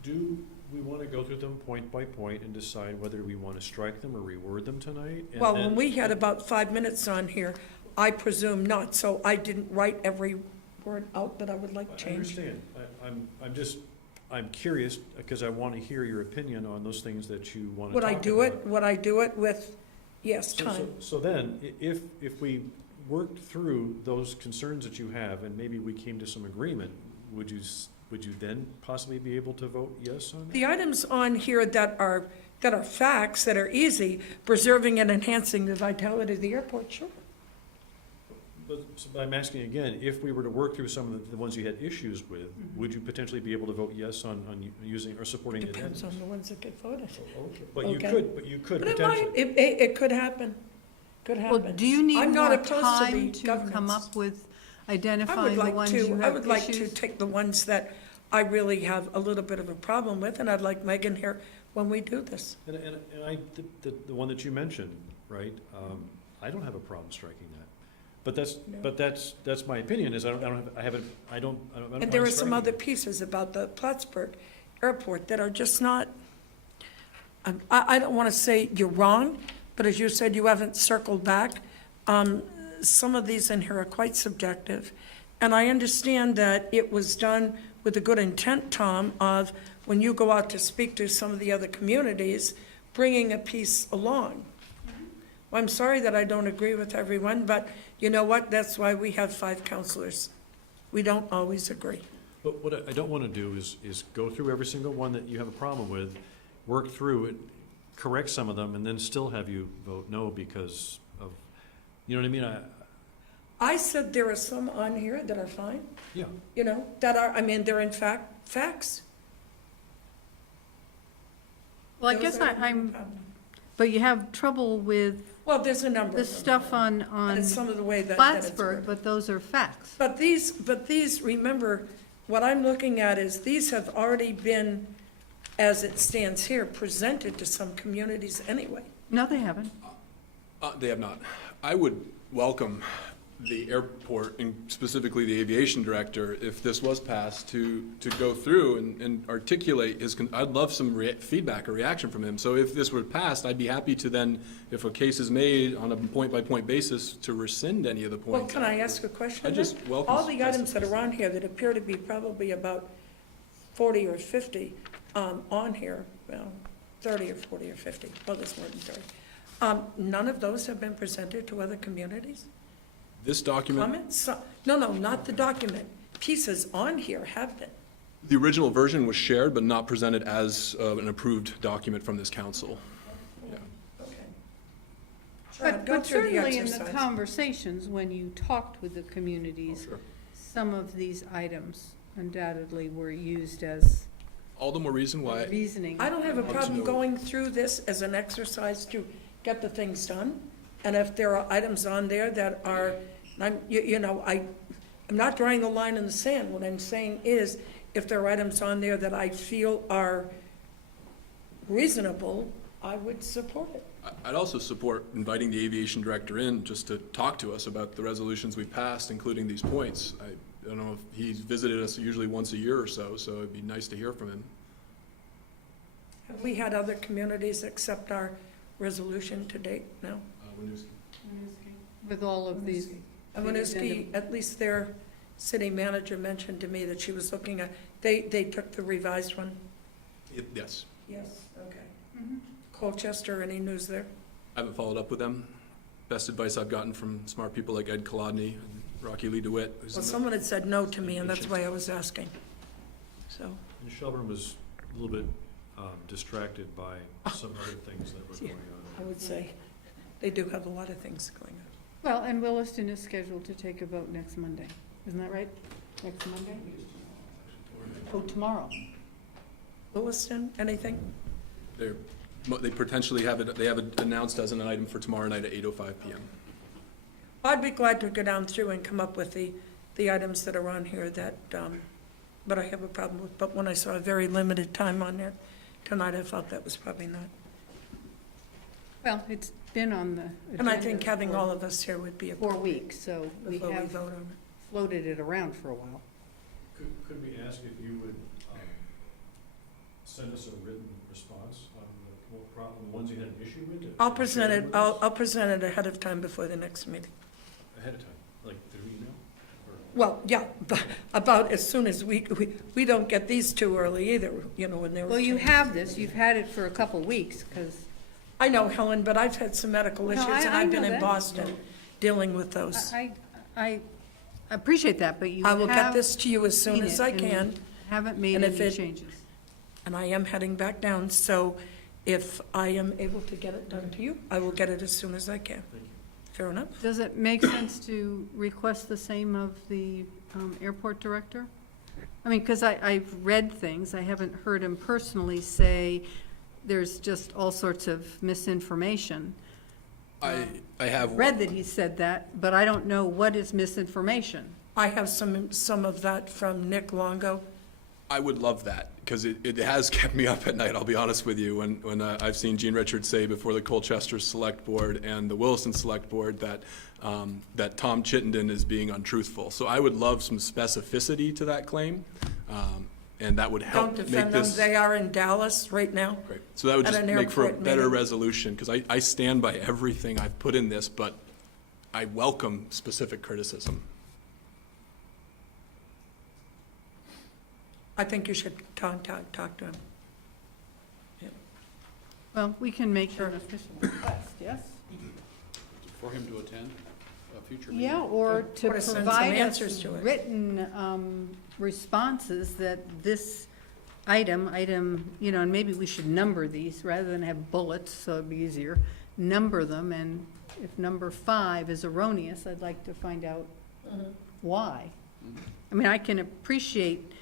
do we want to go through them point by point and decide whether we want to strike them or reword them tonight? And Well, then- when we had about 5 minutes on here, I presume not, so I didn't write every word out that I would like I changed. understand. I'm curious, because I want to hear your opinion on those things that you want to Would talk I about. do it? Would I do it with, yes, So- time? So then, if we worked through those concerns that you have, and maybe we came to some agreement, would you then possibly be able to vote yes on that? The items on here that are facts, that are easy, preserving and enhancing the vitality of the airport, sure. But I'm asking again, if we were to work through some of the ones you had issues with, would you potentially be able to vote yes on using or supporting the Depends on addendums? the ones that get voted. But you Okay. could But it potentially. might, it could happen, could Well, happen. do you need I'm not more opposed to time the to come governance. up with I identifying would the like ones you to, I have would like to issues? take the ones that I really have a little bit of a problem with, and I'd like Megan here when we do this. And the one that you mentioned, right, I don't have a problem striking that. But No. that's my opinion, is I don't And there are mind some striking other it. pieces about the Plattsburgh Airport that are just not, I don't want to say you're wrong, but as you said, you haven't circled back. Some of these in here are quite subjective. And I understand that it was done with a good intent, Tom, of when you go out to speak to some of the other communities, bringing a piece along. Well, I'm sorry that I don't agree with everyone, but you know what? That's why we have 5 councilors. We don't always agree. But what I don't want to do is go through every single one that you have a problem with, work through it, correct some of them, and then still have you vote no because of, you know what I mean? I said there are some on here that are fine, Yeah. you know, that are, I mean, they're in fact facts. Well, I Those guess are- I'm, but you have trouble with Well, there's a number the of them. stuff on And it's some of the way that it's Plattsburgh, worded. but those are facts. But these, remember, what I'm looking at is these have already been, as it stands here, presented to some communities anyway. No, they haven't. They have not. I would welcome the airport, and specifically the aviation director, if this was passed, to go through and articulate his, I'd love some feedback or reaction from him. So if this were passed, I'd be happy to then, if a case is made on a point-by-point basis, to rescind any of the Well, points. can I ask a question? I just then? welcome All the items that are on here that appear to be probably about 40 or 50 on here, well, 30 or 40 or 50, well, there's more than 30. None of those have been presented to other communities? This document, Comments? No, not the document. Pieces on here have been. the original version was shared but not presented as an approved document from this council. Yeah. Okay. Chad, go But through the certainly in the exercise. conversations, when you talked with the communities, Oh, sure. some of these items undoubtedly were used as All the more reason why reasoning. I don't have a Want to problem know- going through this as an exercise to get the things done. And if there are items on there that are, I'm not drawing the line in the sand. What I'm saying is, if there are items on there that I feel are reasonable, I would support it. I'd also support inviting the aviation director in just to talk to us about the resolutions we passed, including these points. I don't know if he's visited us usually once a year or so, so it'd be nice to hear from him. Have we had other communities accept our resolution to date? No? Winooski. With all of these. And Winooski, at least their city manager mentioned to me that she was looking at, they took the revised one? Yes. Yes, okay. Colchester, any news there? I haven't followed up with them. Best advice I've gotten from smart people like Ed Kolodny and Rocky Lee DeWitt. who's Well, in the- someone had said no to me, and that's why I was asking. So, And Shelburne was a little bit distracted by some other things that were going I on. would say they do have a lot of things going on. Well, and Williston is scheduled to take a vote next Monday. Isn't that right? Next Monday? Oh, tomorrow. Lewiston, anything? They potentially have it, they have it announced as an item for tomorrow night at 8:05 PM. I'd be glad to go down through and come up with the items that are on here that, but I have a problem with. But when I saw a very limited time on there tonight, I thought that was probably not. Well, it's been on the agenda. And I think having for all of us here would be a 4 weeks, so we before we have vote on it. floated it around for a while. Could we ask if you would send us a written response on the ones you had an issue with? I'll present it, I'll present it ahead of time before the next meeting. Ahead of time, like through email? Or- Well, yeah, about as soon as we don't get these too early either, when they're. Well, you have this, you've had it for a couple weeks, because I know, Helen, but I've had some medical No, issues, and I I've been know in that. Boston dealing with those. I appreciate that, but you I will get have this to you as soon seen as it I and can, haven't made And if any it- changes. and I am heading back down, so if I am able to get it done to you, I will get it as soon as I can. Thank you. Fair enough? Does it make sense to request the same of the airport director? I mean, because I've read things, I haven't heard him personally say there's just all sorts of misinformation. I have. Read that he said that, but I don't know what is misinformation. I have some of that from Nick Longo. I would love that, because it has kept me up at night, I'll be honest with you, when I've seen Gene Richards say before the Colchester Select Board and the Williston Select Board that Tom Chittenden is being untruthful. So I would love some specificity to that claim, and that would help Don't make defend them, this. they are in Dallas right now. Great. So that would At just an make for a airport better meeting. resolution, because I stand by everything I've put in this, but I welcome specific criticism. I think you should talk to him. Well, we can make an official request, yes? For him to attend a future meeting? Yeah, or to Or to send some provide answers us to it. written responses that this item, and maybe we should number these rather than have bullets, so it'd be easier. Number them, and if number 5 is erroneous, I'd like to find out why. I mean, I can appreciate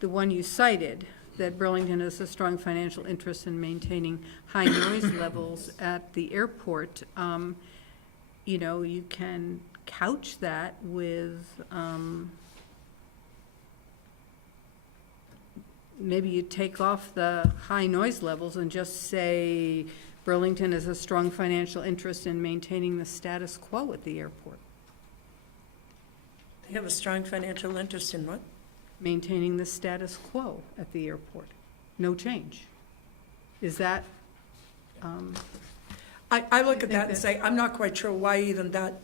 the one you cited, that Burlington has a strong financial interest in maintaining high noise levels at the airport. You can couch that with, maybe you take off the high noise levels and just say Burlington has a strong financial interest in maintaining the status quo at the airport. They have a strong financial interest in what? Maintaining the status quo at the airport. No change. Is that, I look at think that and that- say, I'm not quite sure why that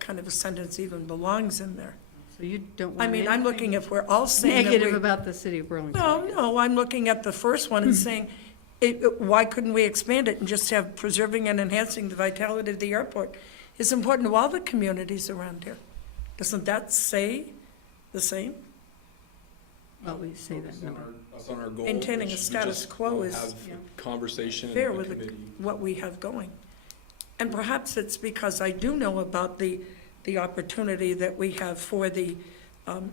kind of a sentence even belongs in there. so you don't I want mean, I'm looking, anything if we're all saying that negative we. about the city of Burlington? No, I'm looking at the first one and saying, why couldn't we expand it and just have preserving and enhancing the vitality of the airport is important to all the communities around here. Doesn't that say the same? Well, we say that number. That's on our goal. Maintaining a which we status just quo is have Yeah. conversation in Fair the with committee. what we have going. And perhaps it's because I do know about the opportunity that we have for the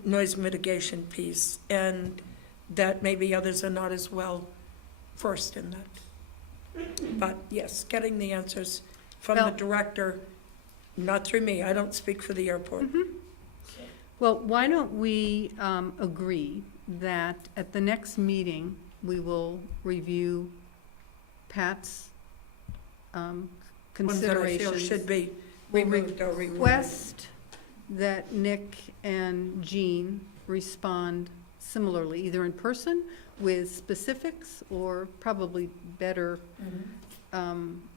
noise mitigation piece, and that maybe others are not as well versed in that. But yes, getting the answers from the Well- director, not through me, I don't speak for the airport. Well, why don't we agree that at the next meeting, we will review Pat's Ones that I feel considerations. should be We'll removed or removed. request that Nick and Jean respond similarly, either in person with specifics, or probably better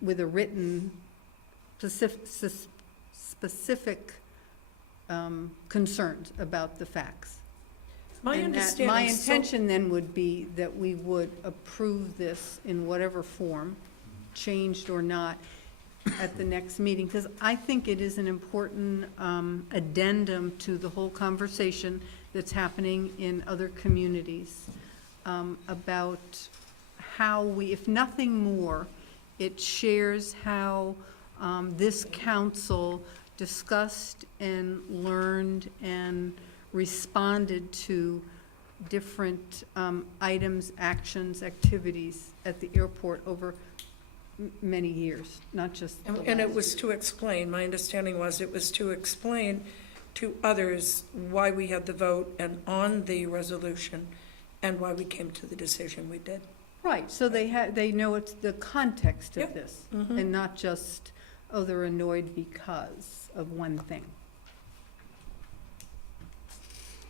with a written specific concerns about the facts. My And that- understanding. My intention then would be that we would approve this in whatever form, changed or not, at the next meeting, because I think it is an important addendum to the whole conversation that's happening in other communities about how we, if nothing more, it shares how this council discussed and learned and responded to different items, actions, activities at the airport over many years, not just the And it last was year. to explain, my understanding was it was to explain to others why we had the vote and on the resolution and why we came to the decision we did. Right, so they know it's the context of Yep. this, Mhm. and not just, oh, they're annoyed because of one thing.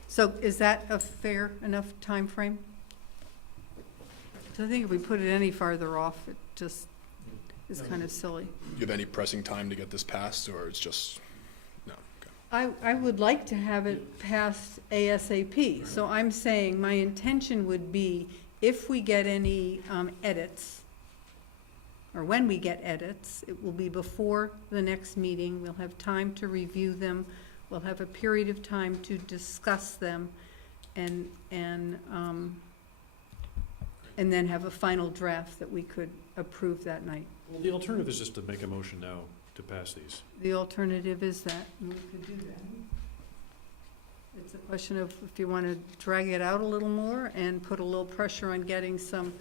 So is that a fair enough time frame? So I think if we put it any farther off, it just is kind of silly. Do you have any pressing time to get this passed, or it's just, no? Okay. I would like to have it passed ASAP, so I'm saying my intention would be, if we get any edits, or when we get edits, it will be before the next meeting, we'll have time to review them, we'll have a period of time to discuss them, and then have a final draft that we could approve that night. Well, the alternative is just to make a motion now to pass these. The alternative is that, and we could do that. It's a question of if you want to drag it out a little more and put a little pressure on getting some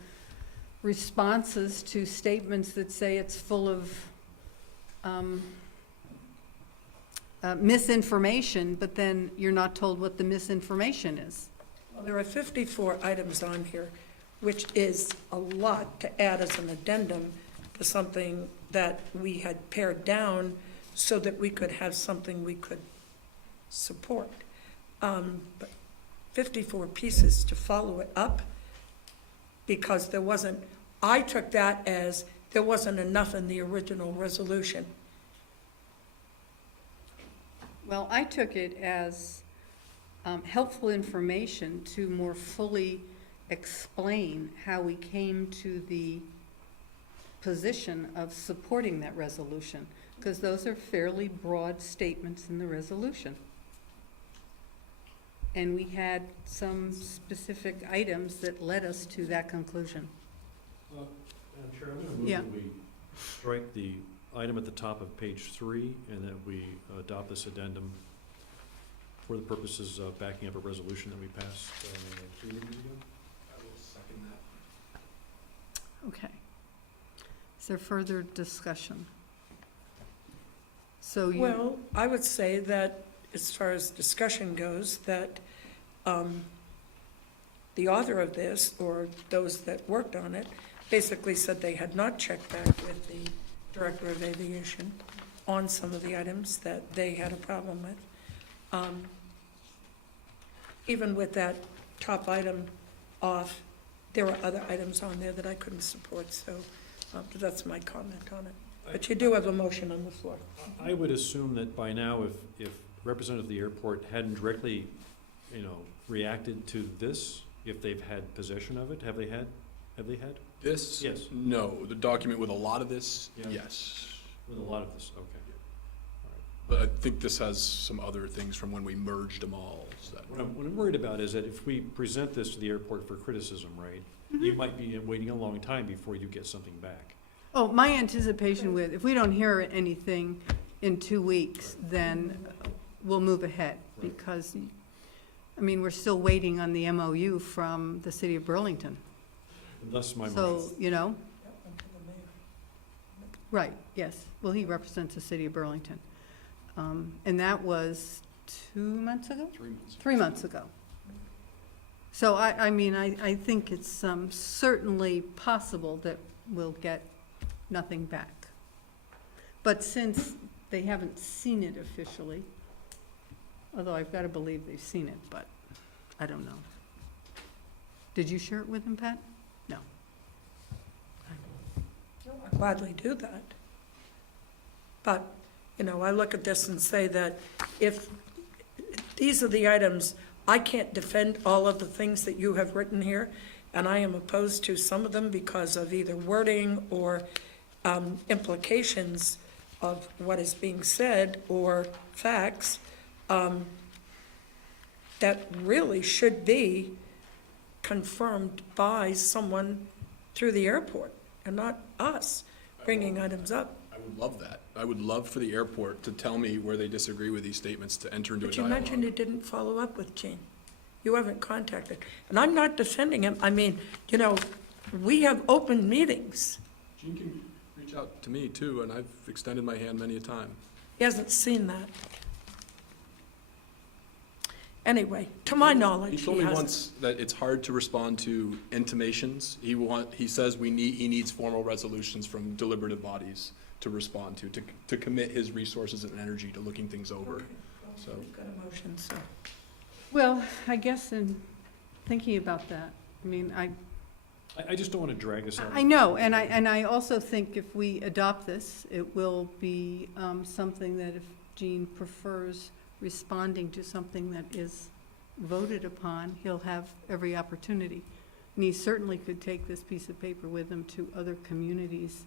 responses to statements that say it's full of misinformation, but then you're not told what the misinformation is. Well, there are 54 items on here, which is a lot to add as an addendum to something that we had pared down so that we could have something we could support. But 54 pieces to follow it up, because there wasn't, I took that as there wasn't enough in the original resolution. Well, I took it as helpful information to more fully explain how we came to the position of supporting that resolution, because those are fairly broad statements in the resolution. And we had some specific items that led us to that conclusion. Madam Chair, I'm going to Yeah. move that we strike the item at the top of page 3, and that we adopt this addendum for the purposes of backing up a resolution that we passed 3 meetings ago. I will second that. Okay. Is there further discussion? So you. Well, I would say that as far as discussion goes, that the author of this, or those that worked on it, basically said they had not checked back with the Director of Aviation on some of the items that they had a problem with. Even with that top item off, there were other items on there that I couldn't support, so that's my comment on it. But you do have a motion on the floor. I would assume that by now, if representative of the airport hadn't directly, reacted to this, if they've had possession of it, have they had? This? Yes. No. The document with a lot of this? Yeah. Yes. With a lot of this, okay. But I think this has some other things from when we merged them all. So that- What I'm worried about is that if we present this to the airport for criticism, right, you might be waiting a long time before you get something back. Oh, my anticipation with, if we don't hear anything in 2 weeks, then we'll move ahead, Right. because I mean, we're still waiting on the MOU from the City of Burlington. Thus my So, motion. you know, right, yes. Well, he represents the City of Burlington. And that was 2 months ago? 3 months. 3 months ago. So I mean, I think it's certainly possible that we'll get nothing back. But since they haven't seen it officially, although I've got to believe they've seen it, but I don't know. Did you share it with them, Pat? No. I'd gladly do that. But, you know, I look at this and say that if these are the items, I can't defend all of the things that you have written here, and I am opposed to some of them because of either wording or implications of what is being said or facts that really should be confirmed by someone through the airport and not us bringing items up. I would love that. I would love for the airport to tell me where they disagree with these statements, to enter into a But you dialogue. mentioned you didn't follow up with Gene. You haven't contacted. And I'm not defending him. I mean, you know, we have open meetings. Gene can reach out to me too, and I've extended my hand many a time. He hasn't seen that. Anyway, to my knowledge, He he told me hasn't. once that it's hard to respond to intimations. He says he needs formal resolutions from deliberative bodies to respond to commit his resources and energy to looking things over. So, We've got a motion, so. Well, I guess in thinking about that, I mean, I just don't want to drag this out. I know, and I also think if we adopt this, it will be something that if Gene prefers responding to something that is voted upon, he'll have every opportunity. And he certainly could take this piece of paper with him to other communities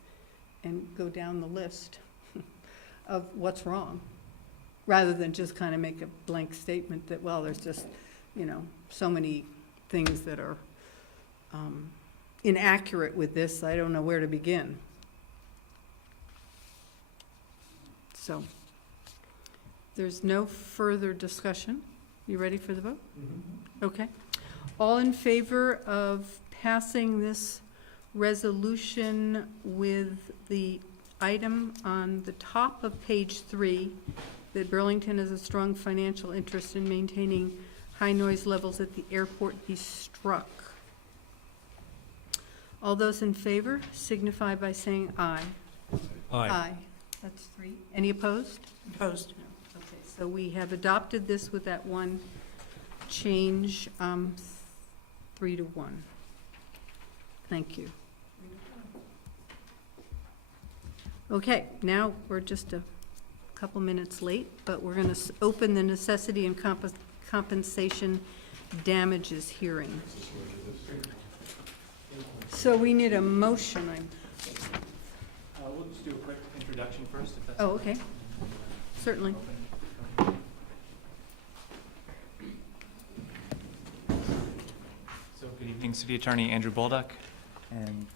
and go down the list of what's wrong, rather than just kind of make a blank statement that, well, there's just, you know, so many things that are inaccurate with this, I don't know where to begin. So, there's no further discussion. You ready for the vote? Okay. All in favor of passing this resolution with the item on the top of page 3, that Burlington has a strong financial interest in maintaining high noise levels at the airport, be struck? All those in favor signify by saying aye. Aye. That's 3. Any opposed? Opposed. Okay, so we have adopted this with that one change, 3 to 1. Thank you. Okay, now we're just a couple minutes late, but we're going to open the necessity and compensation damages hearing. So we need a motion. We'll just do a quick introduction first, if that's Oh, okay. Certainly. So good evening, City Attorney Andrew Bolduc. And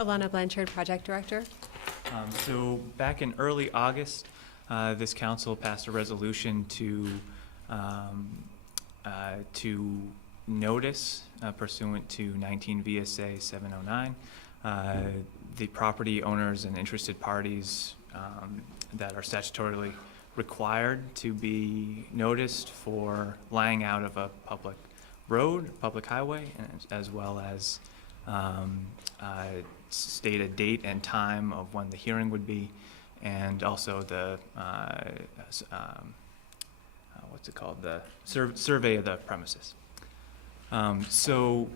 Alana Blanchard, Project Director. so back in early August, this council passed a resolution to notice pursuant to 19 VSA 709 the property owners and interested parties that are statutorily required to be noticed for laying out of a public road, public highway, and as well as state a date and time of when the hearing would be, and also the what's it called, the survey of the premises. So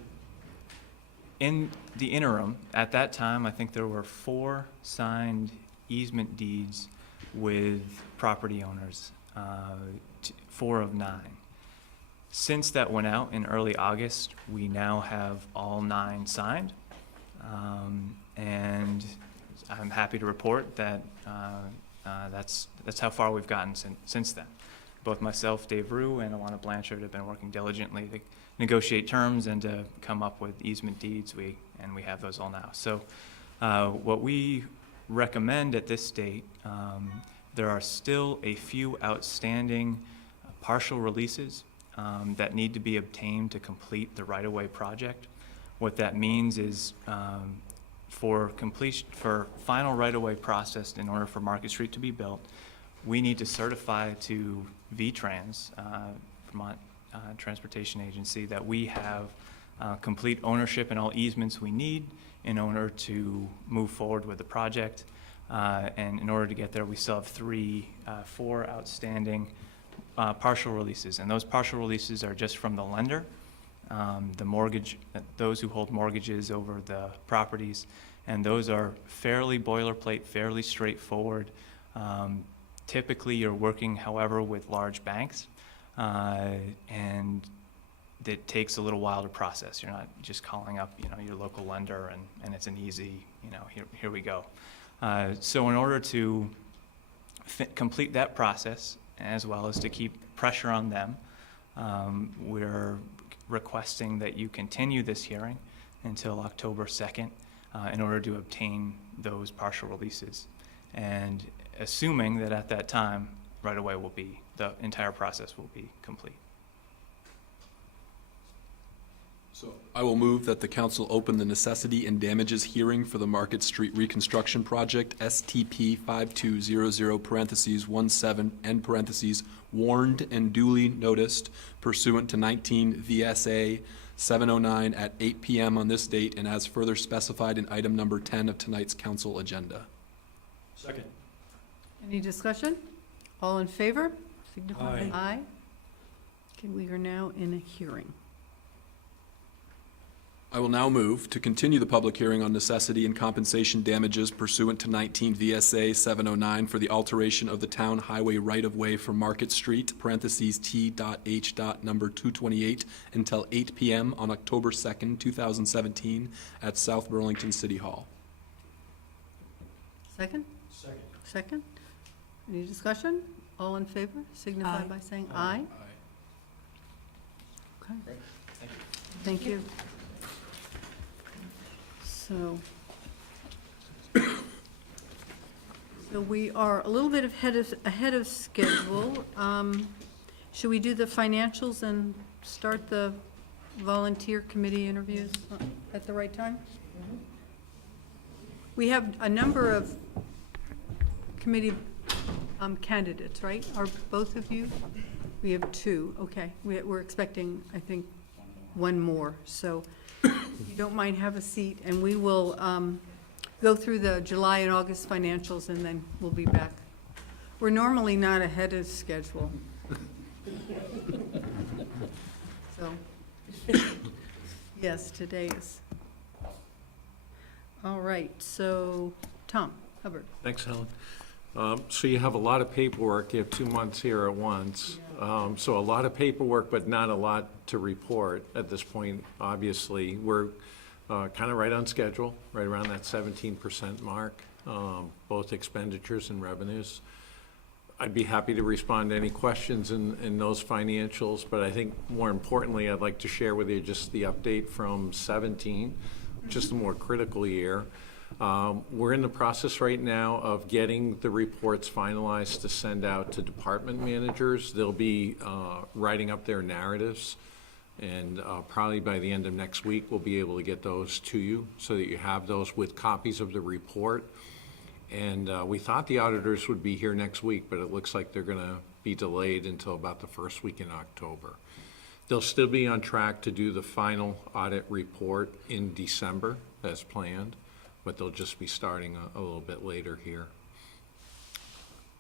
in the interim, at that time, I think there were 4 signed easement deeds with property owners, 4 of 9. Since that went out in early August, we now have all 9 signed. And I'm happy to report that that's how far we've gotten since then. Both myself, Dave Rue, and Alana Blanchard have been working diligently to negotiate terms and to come up with easement deeds. We have those all now. So what we recommend at this state, there are still a few outstanding partial releases that need to be obtained to complete the right-of-way project. What that means is for final right-of-way process in order for Market Street to be built, we need to certify to VTrans, Vermont Transportation Agency, that we have complete ownership and all easements we need in order to move forward with the project. And in order to get there, we still have four outstanding partial releases. And those partial releases are just from the lender, the mortgage, those who hold mortgages over the properties. And those are fairly boilerplate, fairly straightforward. Typically, you're working, however, with large banks, and it takes a little while to process. You're not just calling up, your local lender and it's an easy, here we go. So in order to complete that process, as well as to keep pressure on them, we're requesting that you continue this hearing until October 2nd in order to obtain those partial releases. And assuming that at that time, right away the entire process will be complete. So I will move that the council open the necessity and damages hearing for the Market Street Reconstruction Project, STP 5200, (17), end parentheses, warned and duly noticed pursuant to 19 VSA 709 at 8 p.m. on this date and as further specified in item number 10 of tonight's council agenda. Second. Any discussion? All in favor? Signify Aye. by aye. Okay, we are now in a hearing. I will now move to continue the public hearing on necessity and compensation damages pursuant to 19 VSA 709 for the alteration of the town highway right-of-way for Market Street, parentheses T.H. number 228, until 8 p.m. on October 2nd, 2017, at South Burlington City Hall. Second? Second. Second? Any discussion? All in favor? Signify Aye. by saying aye. Okay. Thank you. So we are a little bit ahead of schedule. Should we do the financials and start the volunteer committee interviews at the right time? We have a number of committee candidates, right? Are both of you? We have two, okay. We're expecting, I think, one more. So if you don't mind, have a seat, and we will go through the July and August financials, and then we'll be back. We're normally not ahead of schedule. So, yes, today is. All right, so, Tom Hubbard. Thanks, Helen. So you have a lot of paperwork. You have 2 months here at once. So a lot of paperwork, but not a lot to report at this point. Obviously, we're kind of right on schedule, right around that 17% mark, both expenditures and revenues. I'd be happy to respond to any questions in those financials, but I think more importantly, I'd like to share with you just the update from 17, which is the more critical year. We're in the process right now of getting the reports finalized to send out to department managers. They'll be writing up their narratives, and probably by the end of next week, we'll be able to get those to you so that you have those with copies of the report. And we thought the auditors would be here next week, but it looks like they're going to be delayed until about the first week in October. They'll still be on track to do the final audit report in December as planned, but they'll just be starting a little bit later here.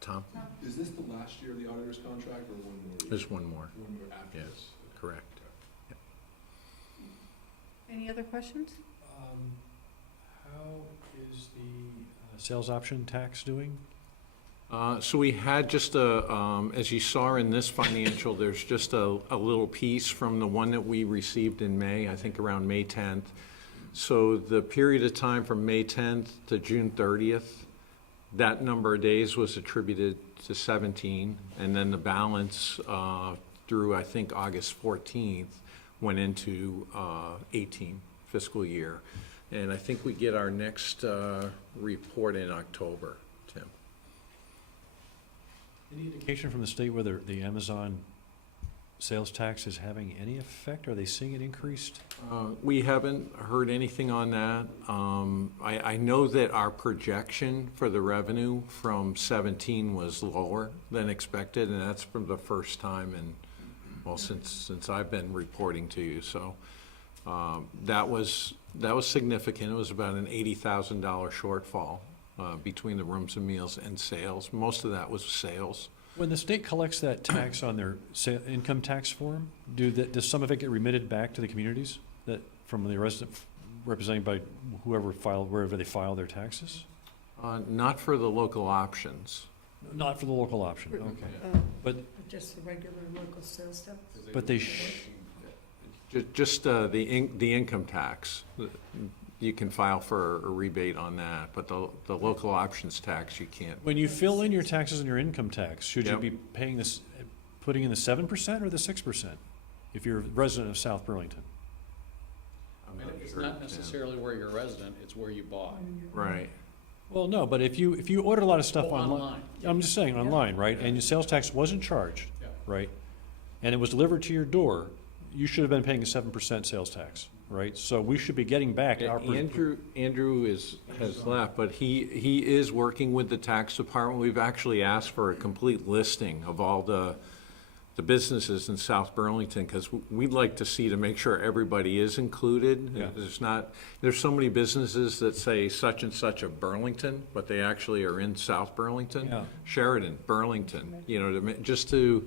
Tom? Is this the last year of the auditor's contract or one more year? There's one more. One more after Yes, this? correct. Any other questions? How is the sales option tax doing? So we had just as you saw in this financial, there's just a little piece from the one that we received in May, I think around May 10th. So the period of time from May 10th to June 30th, that number of days was attributed to 17, and then the balance through, I think, August 14th went into 18 fiscal year. And I think we get our next report in October, Tim. Any indication from the state whether the Amazon sales tax is having any effect? Are they seeing it increased? We haven't heard anything on that. I know that our projection for the revenue from 17 was lower than expected, and that's for the first time in, well, since I've been reporting to you. So that was significant. It was about an $80,000 shortfall between the rooms and meals and sales. Most of that was sales. When the state collects that tax on their income tax form, does some of it get remitted back to the communities that, from the resident, represented by wherever they file their taxes? Not for the local options. Not for the local option, okay. But, Just the regular local sales tax? but they, Just the income tax. You can file for a rebate on that, but the local options tax, you can't. when you fill in your taxes and your income tax, should you Yep. be paying this, putting in the 7% or the 6%? If you're a resident of South Burlington? I'm I mean, it's sure, not yeah. necessarily where you're resident, it's where you bought. Right. Well, no, but if you ordered a lot of stuff Oh, online. online. I'm just saying, online, right, and your sales tax wasn't charged, Yeah. right? And it was delivered to your door, you should have been paying a 7% sales tax, right? So we should be getting back our. Andrew has left, but he is working with the tax department. We've actually asked for a complete listing of all the businesses in South Burlington, because we'd like to see, to make sure everybody is included. Yeah. There's so many businesses that say such and such of Burlington, but they actually are in South Burlington. Yeah. Sheridan, Burlington, just to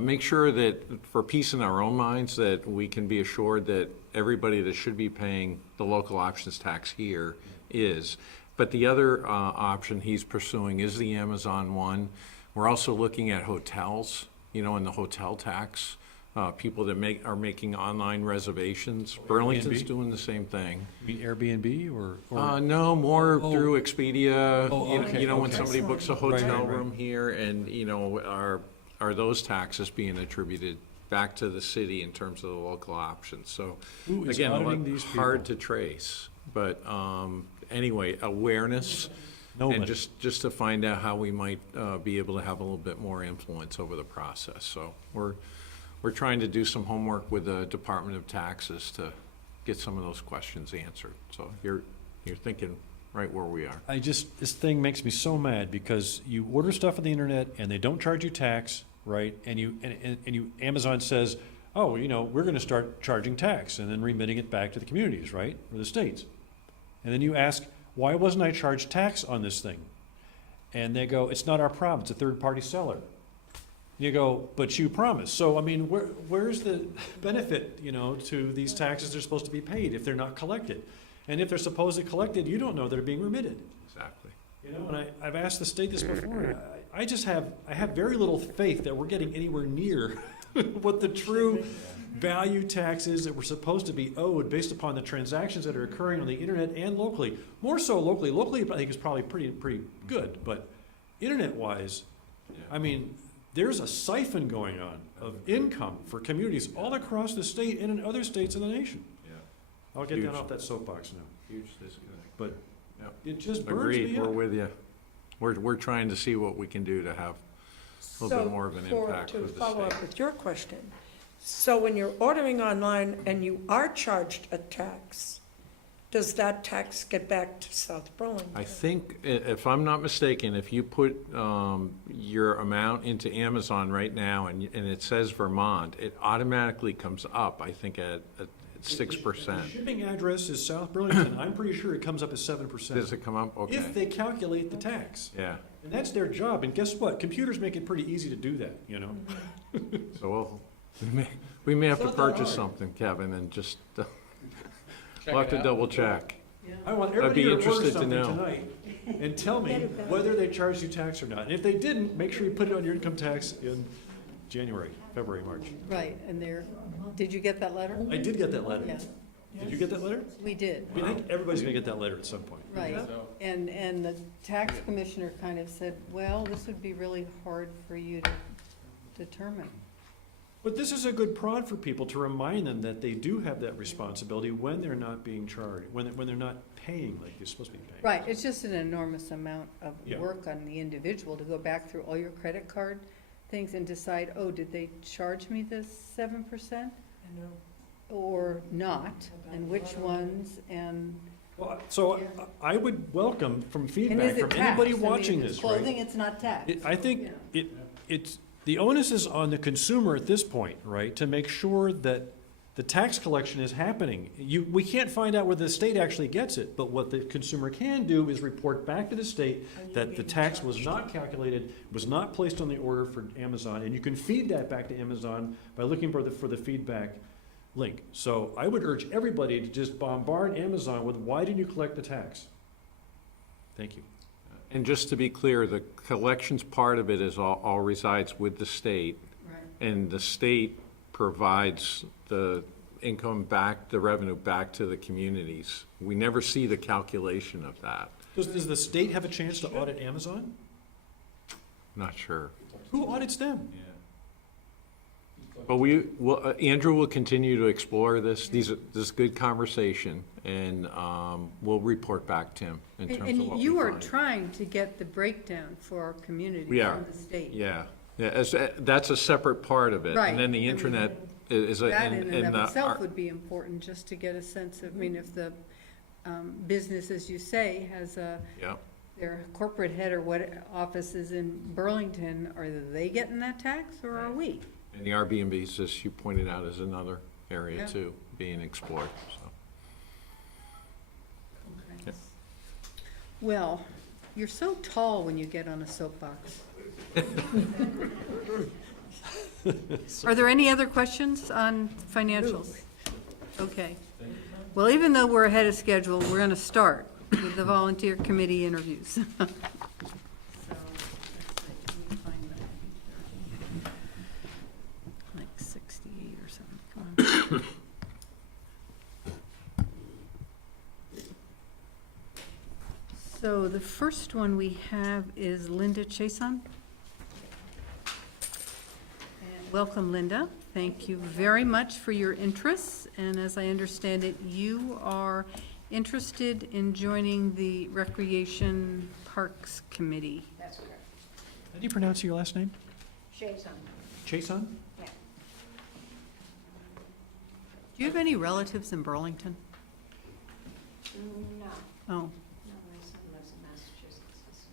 make sure that, for peace in our own minds, that we can be assured that everybody that should be paying the local options tax here is. But the other option he's pursuing is the Amazon one. We're also looking at hotels, and the hotel tax. People that are making online reservations. Burlington's Airbnb? doing the same thing. You mean Airbnb or? No, more Oh. through Expedia. Oh, okay, When okay. somebody books a Right, hotel right, right. room here, and, are those taxes being attributed back to the city in terms of the local options? So, Who is again, auditing these hard people? to trace. But anyway, awareness, Nobody. and just to find out how we might be able to have a little bit more influence over the process. So we're trying to do some homework with the Department of Taxes to get some of those questions answered. So you're thinking right where we are. This thing makes me so mad because you order stuff on the internet and they don't charge you tax, right? And Amazon says, oh, we're gonna start charging tax and then remitting it back to the communities, right? Or the states. And then you ask, why wasn't I charged tax on this thing? And they go, it's not our problem, it's a third-party seller. You go, but you promised. So, I mean, where's the benefit, to these taxes they're supposed to be paid if they're not collected? And if they're supposedly collected, you don't know they're being remitted. Exactly. And I've asked the state this before, I have very little faith that we're getting anywhere near what the true value tax is that we're supposed to be owed based upon the transactions that are occurring on the internet and locally. More so locally. Locally, I think is probably pretty good, but internet-wise, I mean, there's a siphon going on of income for communities all across the state and in other states in the nation. Yeah. I'll get down Huge. off that soapbox now, Huge disconnect. but Yep. it just burns Agreed, me we're up. with you. We're trying to see what we can do to have a little bit more of an impact with the To follow state. up with your question, so when you're ordering online and you are charged a tax, does that tax get back to South Burlington? I think, if I'm not mistaken, if you put your amount into Amazon right now and it says Vermont, it automatically comes up, I think, at 6%. If the shipping address is South Burlington, I'm pretty sure it comes up as 7%. Does it come up? Okay. If they calculate the tax. Yeah, And that's their job, and guess what? Computers make it pretty easy to do that, so we may have to It's not that purchase hard. something, Kevin, and just, Check we'll have it to out. double check. I want I'd everybody be to order interested to something know. tonight and tell me whether they charged you tax or not. And if they didn't, make sure you put it on your income tax in January, February, March. Right, and did you get that letter? I did get that letter. Yeah, Did you get that letter? we did, I think everybody's gonna get that letter at some point. right. So, And the tax commissioner kind of said, well, this would be really hard for you to determine. But this is a good prod for people to remind them that they do have that responsibility when they're not being charged, when they're not paying like you're supposed to be paying. Right, it's just an enormous amount of Yeah. work on the individual to go back through all your credit card things and decide, oh, did they charge me this 7%? I know. Or not, and which ones, and, Well, so I would welcome from and feedback is it from taxed? anybody I mean, watching if it's this, right? clothing, it's not taxed. I think it's, the onus is on the consumer at this point, right, to make sure that the tax collection is happening. We can't find out whether the state actually gets it, but what the consumer can do is report back to the state that the tax was not calculated, was not placed on the order for Amazon, and you can feed that back to Amazon by looking for the feedback link. So I would urge everybody to just bombard Amazon with, why didn't you collect the tax? Thank you. And just to be clear, the collections part of it is all resides with the state, Right. and the state provides the income back, the revenue back to the communities. We never see the calculation of that. Does the state have a chance to audit Amazon? Not sure. Who audits them? But Andrew will continue to explore this. This is good conversation, and we'll report back to him in terms of what we find. And you are trying to get the breakdown for our community We are. from the state. Yeah, that's a separate part of it. Right. And then the I mean, internet is a. That in and of itself our- would be important, just to get a sense of, I mean, if the business, as you say, has Yeah. their corporate head or what office is in Burlington, are they getting that tax, or are we? And the Airbnbs, as you pointed out, is another area Yeah. too, being explored, so. Okay. Yep. Well, you're so tall when you get on a soapbox. Are there any other questions on financials? Okay. Well, even though we're ahead of schedule, we're going to start with the volunteer committee interviews. So, let's see, let me find that. Like 68 or something. Come on. So the first one we have is Linda Chason. And welcome, Linda. Thank you very much for your interest. And as I understand it, you are interested in joining the Recreation Parks Committee. That's correct. How do you pronounce your last name? Jason. Chason? Yeah. Do you have any relatives in Burlington? No, Oh, no, my son lives in Massachusetts.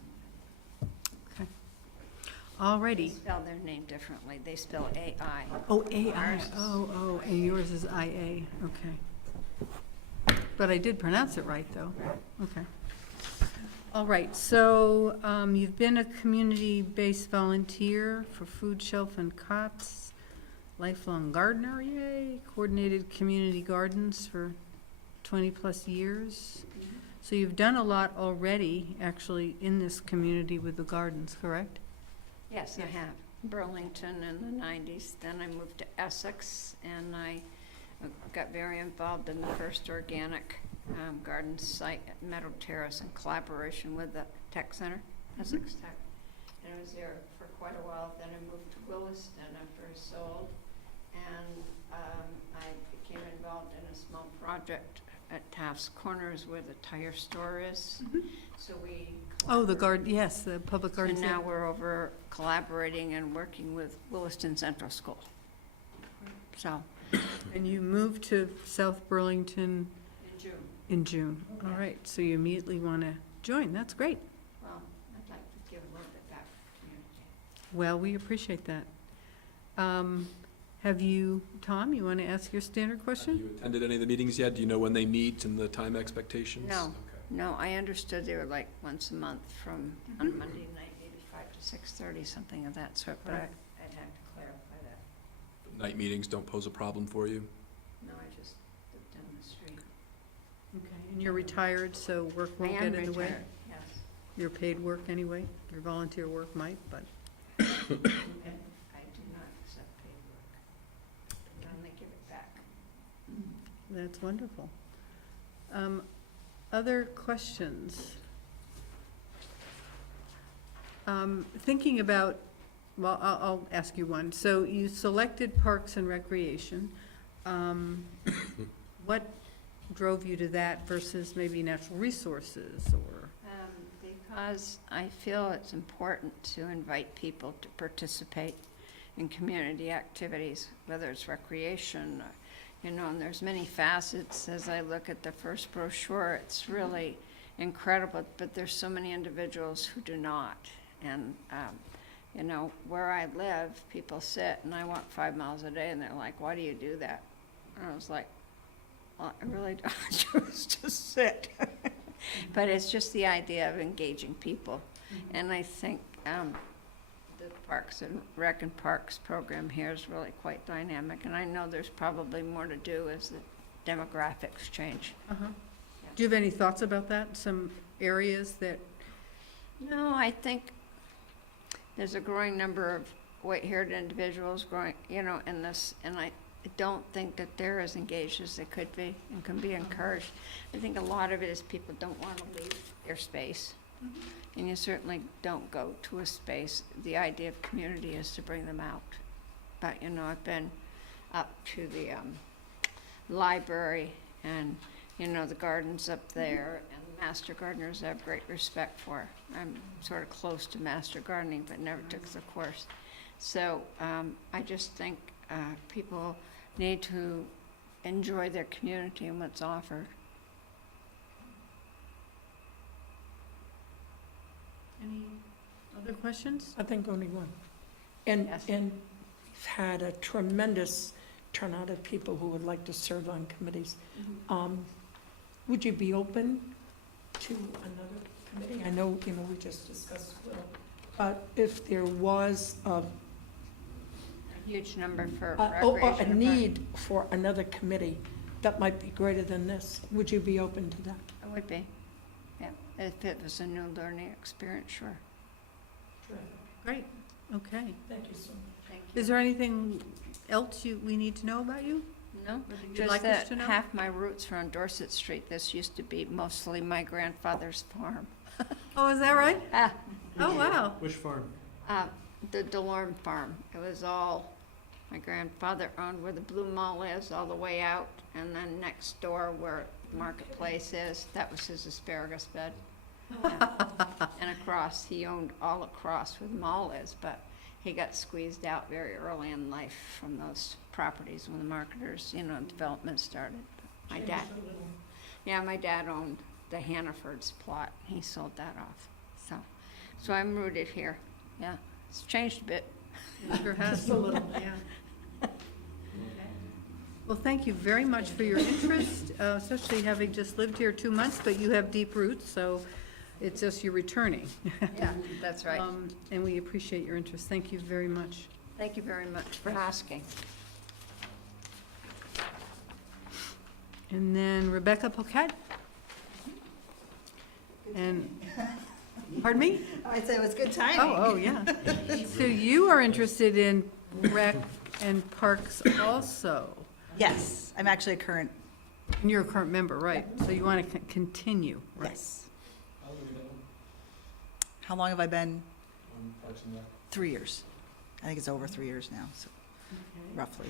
They alrighty. spell their name differently. They spell AI. Oh, AI. Ours is Oh, and yours is IA. Okay. But I did pronounce it right, though. Okay. All right, so you've been a community-based volunteer for Food Shelf and Cots, lifelong gardener, yay, coordinated community gardens for 20-plus years. So you've done a lot already, actually, in this community with the gardens, correct? Yes, I have. Burlington in the 90s. Then I moved to Essex, and I got very involved in the first organic garden site at Meadow Terrace in collaboration with the Tech Center, Essex Tech. And I was there for quite a while. Then I moved to Williston after I sold, and I became involved in a small project at Taft's Corners where the tire store is. So we Oh, the garden, yes, the public garden. and now we're over collaborating and working with Williston Central School. So, And you moved to South Burlington in June, in June. All right, so you immediately want to join. That's great. well, I'd like to give a little bit back to the community. Well, we appreciate that. Have you, Tom, you want to ask your standard Have question? you attended any of the meetings yet? Do you know when they meet and the time expectations? No. Okay. No, I understood they were like once a month from, on Monday night, maybe 5 to 6:30, something of that sort, but I'd have to clarify that. Night meetings don't pose a problem for you? No, I just lived down the street. Okay, and you're retired, so work I won't am get in the way? retired, yes. Your paid work anyway? Your volunteer work might, but, And I do not accept paid work. I only give it back. that's wonderful. Other questions? Thinking about, well, I'll ask you one. So you selected Parks and Recreation. What drove you to that versus maybe natural resources or? They come because I feel it's important to invite people to participate in community activities, whether it's recreation, or, and there's many facets. As I look at the first brochure, it's really incredible, but there's so many individuals who do not. And, where I live, people sit, and I walk 5 miles a day, and they're like, why do you do that? And I was like, well, I really don't choose to sit. But it's just the idea of engaging people. And I think the Parks and Rec and Parks program here is really quite dynamic. And I know there's probably more to do as the demographics change. Do you have any thoughts about that? Some areas that, No, I think there's a growing number of white-haired individuals growing, in this, and I don't think that they're as engaged as they could be and can be encouraged. I think a lot of it is people don't want to leave their space. And you certainly don't go to a space. The idea of community is to bring them out. But, I've been up to the library and, the gardens up there, and the master gardeners I have great respect for. I'm sort of close to master gardening, but never took the course. So I just think people need to enjoy their community and what's offered. any other questions? I think only one. And, Yes. and we've had a tremendous turnout of people who would like to serve on committees. Would you be open to another committee? I know, we just discussed Will, but if there was a Huge number for a recreation. and need for another committee that might be greater than this, would you be open to that? park. It would be, yeah. If it was a new learning experience, sure. Great, okay. Thank you so much. Thank you. Is there anything else we need to know about you? No, Or that you'd just like us that to know? half my roots are on Dorset Street. This used to be mostly my grandfather's farm. Oh, is that right? Ah, Oh, wow. Which farm? the Delorme farm. It was all, my grandfather owned where the Blue Mall is, all the way out, and then next door where Marketplace is, that was his asparagus bed. Yeah. And across, he owned all across where the mall is, but he got squeezed out very early in life from those properties when the marketers, development started. My dad, yeah, my dad owned the Hannaford's plot. He sold that off. So I'm rooted here. Yeah, it's changed a bit. It sure has. Just a little. Yeah. Well, thank you very much for your interest, especially having just lived here 2 months, but you have deep roots, so it's just you're returning. Yeah, that's right. And we appreciate your interest. Thank you very much. Thank you very much for asking. And then Rebecca Paquette. And, pardon me? I'd say it was good timing. Oh, yeah. So you are interested in rec and parks also? Yes, I'm actually a current, And you're a current member, right? So you want to continue, right? yes. How long have I been? 3 years. I think it's over 3 years now, so roughly.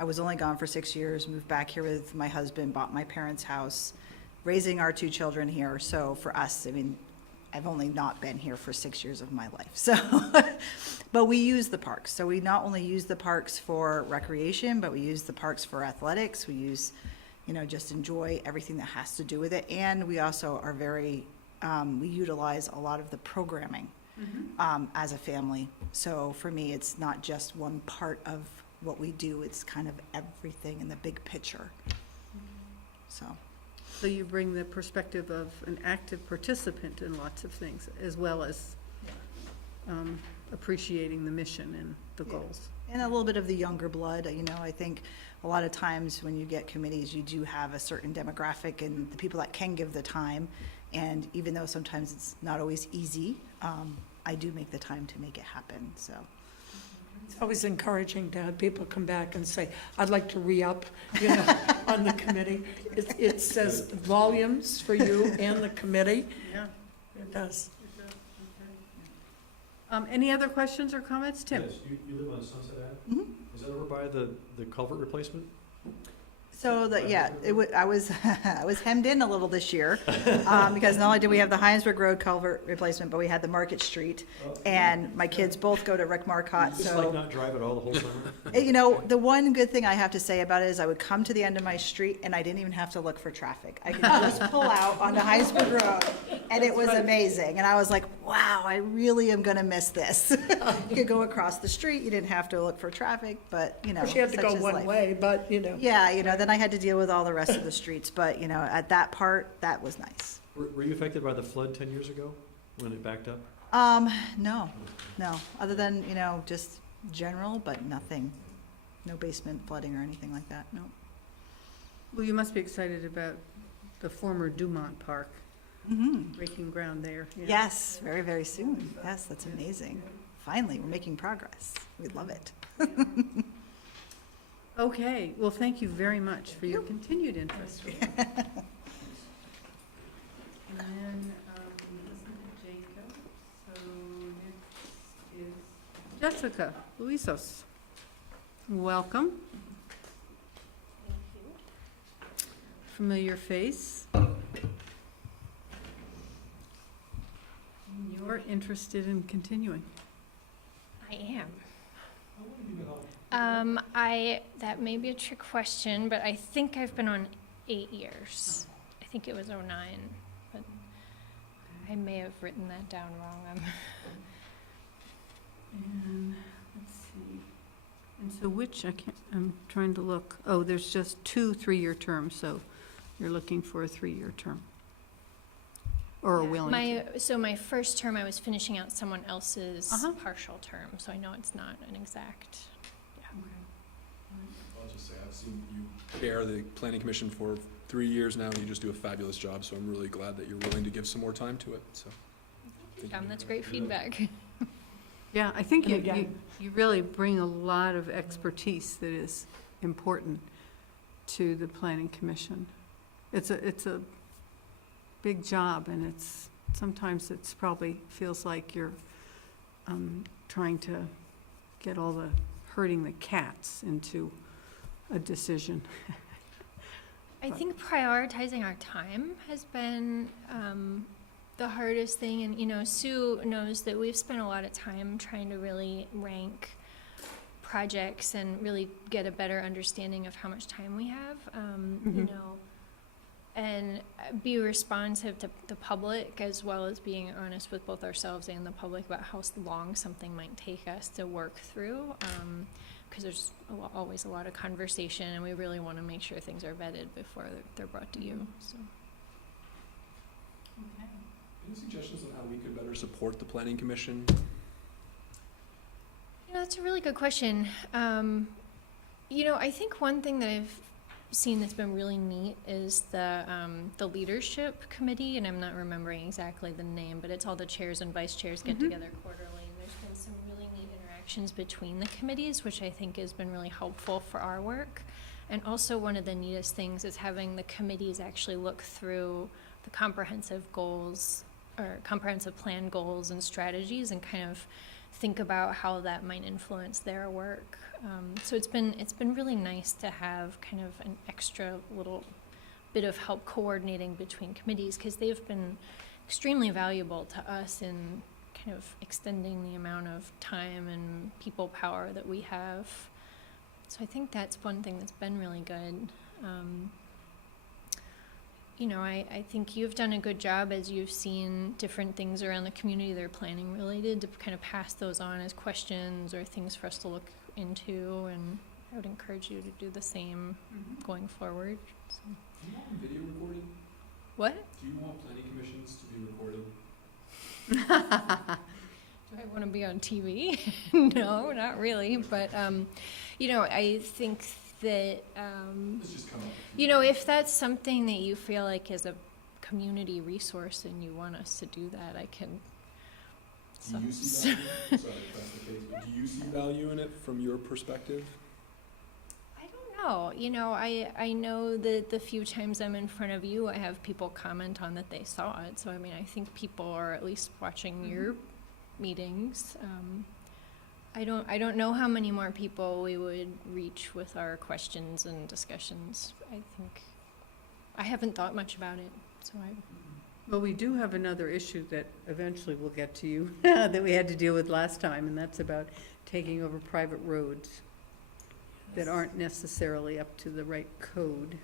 I was only gone for 6 years, moved back here with my husband, bought my parents' house, raising our 2 children here. So for us, I mean, I've only not been here for 6 years of my life. So, but we use the parks. So we not only use the parks for recreation, but we use the parks for athletics. We use, just enjoy everything that has to do with it. And we also are very, we utilize a lot of the programming as a family. So for me, it's not just one part of what we do, it's kind of everything in the big picture. So you bring the perspective of an active participant in lots of things, as well as appreciating the mission and the goals. And a little bit of the younger blood, I think a lot of times when you get committees, you do have a certain demographic and the people that can give the time. And even though sometimes it's not always easy, I do make the time to make it happen, so. It's always encouraging to have people come back and say, I'd like to re-up, on the committee. It says volumes for you and the committee. Yeah. It does. Any other questions or comments? Tim? Yes, you live on Sunset Ave? Is that over by the culvert replacement? So I was I was hemmed in a little this year because not only did we have the Heinsberg Road culvert replacement, but we had the Market Street, and my kids both go to Rick Marcotte. Just So like not drive it all the whole summer? the one good thing I have to say about it is I would come to the end of my street and I didn't even have to look for traffic. I could just pull out onto Heinsberg Road, and it was amazing. And I was like, wow, I really am gonna miss this. You could go across the street, you didn't have to look for traffic, but She had to such go is one life. way, but, Yeah, then I had to deal with all the rest of the streets, but, at that part, that was nice. Were you affected by the flood 10 years ago when it backed up? No, other than, just general, but nothing, no basement flooding or anything like that, no. Well, you must be excited about the former Dumont Park, breaking ground there. Yeah. Yes, very, very soon. Yes, that's amazing. Finally, we're making progress. We love it. Okay, well, thank you very much for your continued interest. And then, listen to Jacob, so next is Jessica Luisos. Welcome. Familiar face. You're interested in continuing. I am. That may be a trick question, but I think I've been on 8 years. I think it was 09, but I may have written that down wrong. And let's see. And so I'm trying to look. Oh, there's just 2 3-year terms, so you're looking for a 3-year term. Or willing to. So my first term, I was finishing out someone else's partial term, so I know it's not an exact. I'll just say, I've seen you chair the planning commission for 3 years now, and you just do a fabulous job, so I'm really glad that you're willing to give some more time to it, so. That's great feedback. Yeah, I think And you again- you really bring a lot of expertise that is important to the planning commission. It's a big job, and sometimes it's probably feels like you're trying to get all the herding the cats into a decision. I think prioritizing our time has been the hardest thing, and Sue knows that we've spent a lot of time trying to really rank projects and really get a better understanding of how much time we have, and be responsive to the public, as well as being honest with both ourselves and the public about how long something might take us to work through, because there's always a lot of conversation, and we really want to make sure things are vetted before they're brought to you. So. Any suggestions on how we could better support the planning commission? That's a really good question. I think one thing that I've seen that's been really neat is the leadership committee, and I'm not remembering exactly the name, but it's all the chairs and vice chairs get together quarterly, and there's been some really neat interactions between the committees, which I think has been really helpful for our work. And also one of the neatest things is having the committees actually look through the comprehensive goals or comprehensive plan goals and strategies and kind of think about how that might influence their work. So it's been really nice to have kind of an extra little bit of help coordinating between committees, because they've been extremely valuable to us in kind of extending the amount of time and people power that we have. So I think that's one thing that's been really good. I think you've done a good job as you've seen different things around the community that are planning related to kind of pass those on as questions or things for us to look into, and I would encourage you to do the same going forward. So. Do you want video recorded? What? Do you want planning commissions to be recorded? Do I want to be on TV? No, not really. But, I think that, Let's just come up. if that's something that you feel like is a community resource and you want us to do that, I can Do you see value? Sorry, if that's the case. Do you see value in it from your perspective? I don't know. You know, I know that the few times I'm in front of you, I have people comment on that they saw it. So, I mean, I think people are at least watching your meetings. I don't know how many more people we would reach with our questions and discussions. I haven't thought much about it, so Well, we do have another issue that eventually we'll get to you, that we had to deal with last time, and that's about taking over private roads that aren't necessarily up to the right code.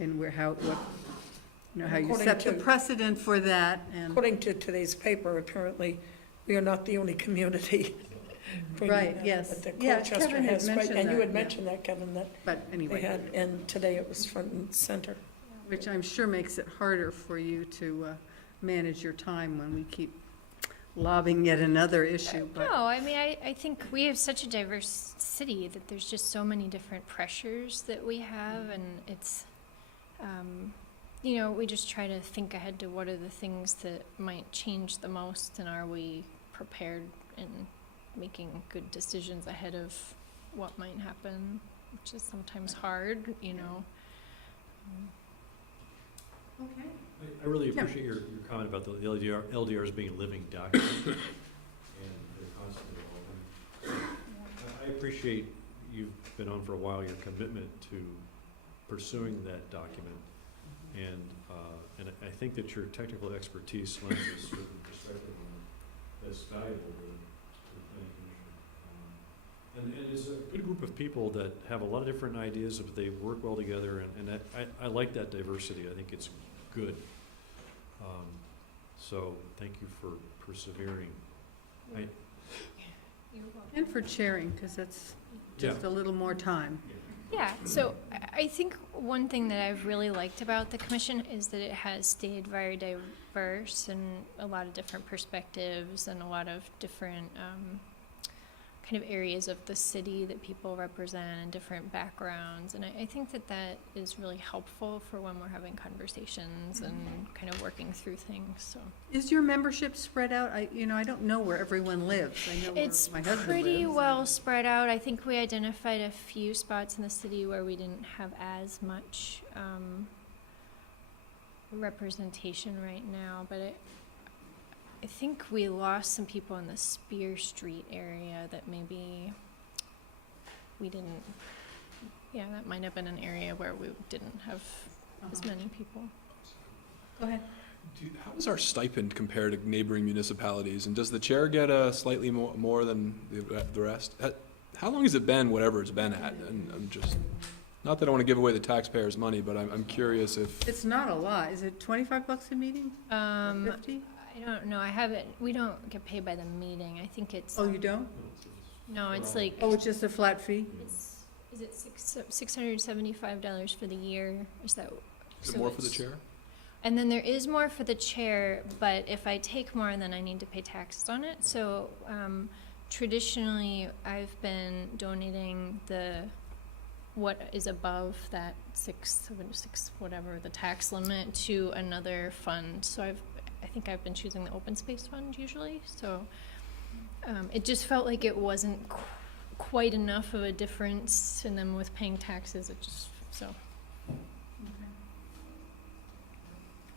And how you set the precedent for that, and. According to today's paper, apparently, we are not the only community. Right, yes. That Yeah, Colchester Kevin had has, right? mentioned And you that, had yeah. mentioned that, Kevin, that But they anyway, had, and today it was front and center. which I'm sure makes it harder for you to manage your time when we keep lobbing yet another issue, but. no, I mean, I think we have such a diverse city that there's just so many different pressures that we have, and it's, you know, we just try to think ahead to what are the things that might change the most, and are we prepared in making good decisions ahead of what might happen, which is sometimes hard, you know. Okay. I really Yeah. appreciate your comment about the LDRs being a living document, and they're constantly evolving. I appreciate you've been on for a while, your commitment to pursuing that document, and I think that your technical expertise lends a certain perspective that's valuable to the planning commission. And it's a good group of people that have a lot of different ideas, but they work well together, and I like that diversity. I think it's good. So thank you for persevering. And for chairing, because that's just a little more time. Yeah, so I think one thing that I've really liked about the commission is that it has stayed very diverse and a lot of different perspectives and a lot of different kind of areas of the city that people represent and different backgrounds. And I think that that is really helpful for when we're having conversations and kind of working through things, so. Is your membership spread out? I don't know where everyone lives. I know where It's my husband pretty lives. well spread out. I think we identified a few spots in the city where we didn't have as much representation right now, but I think we lost some people in the Spear Street area that maybe we didn't, that might have been an area where we didn't have as many people. Go ahead. How is our stipend compared to neighboring municipalities? And does the chair get slightly more than the rest? How long has it been, whatever it's been at? And I'm just, not that I want to give away the taxpayers' money, but I'm curious if. It's not a lot. Is it $25 a meeting? 50? I don't know. We don't get paid by the meeting. I think it's. Oh, you don't? No, it's like. Oh, it's just a flat fee? Is it $675 for the year? Is that? Is it so more for the it's- chair? And then there is more for the chair, but if I take more, then I need to pay taxes on it. So traditionally, I've been donating what is above that six whatever the tax limit to another fund. So I think I've been choosing the open space fund usually. So it just felt like it wasn't quite enough of a difference, and then with paying taxes, it just so.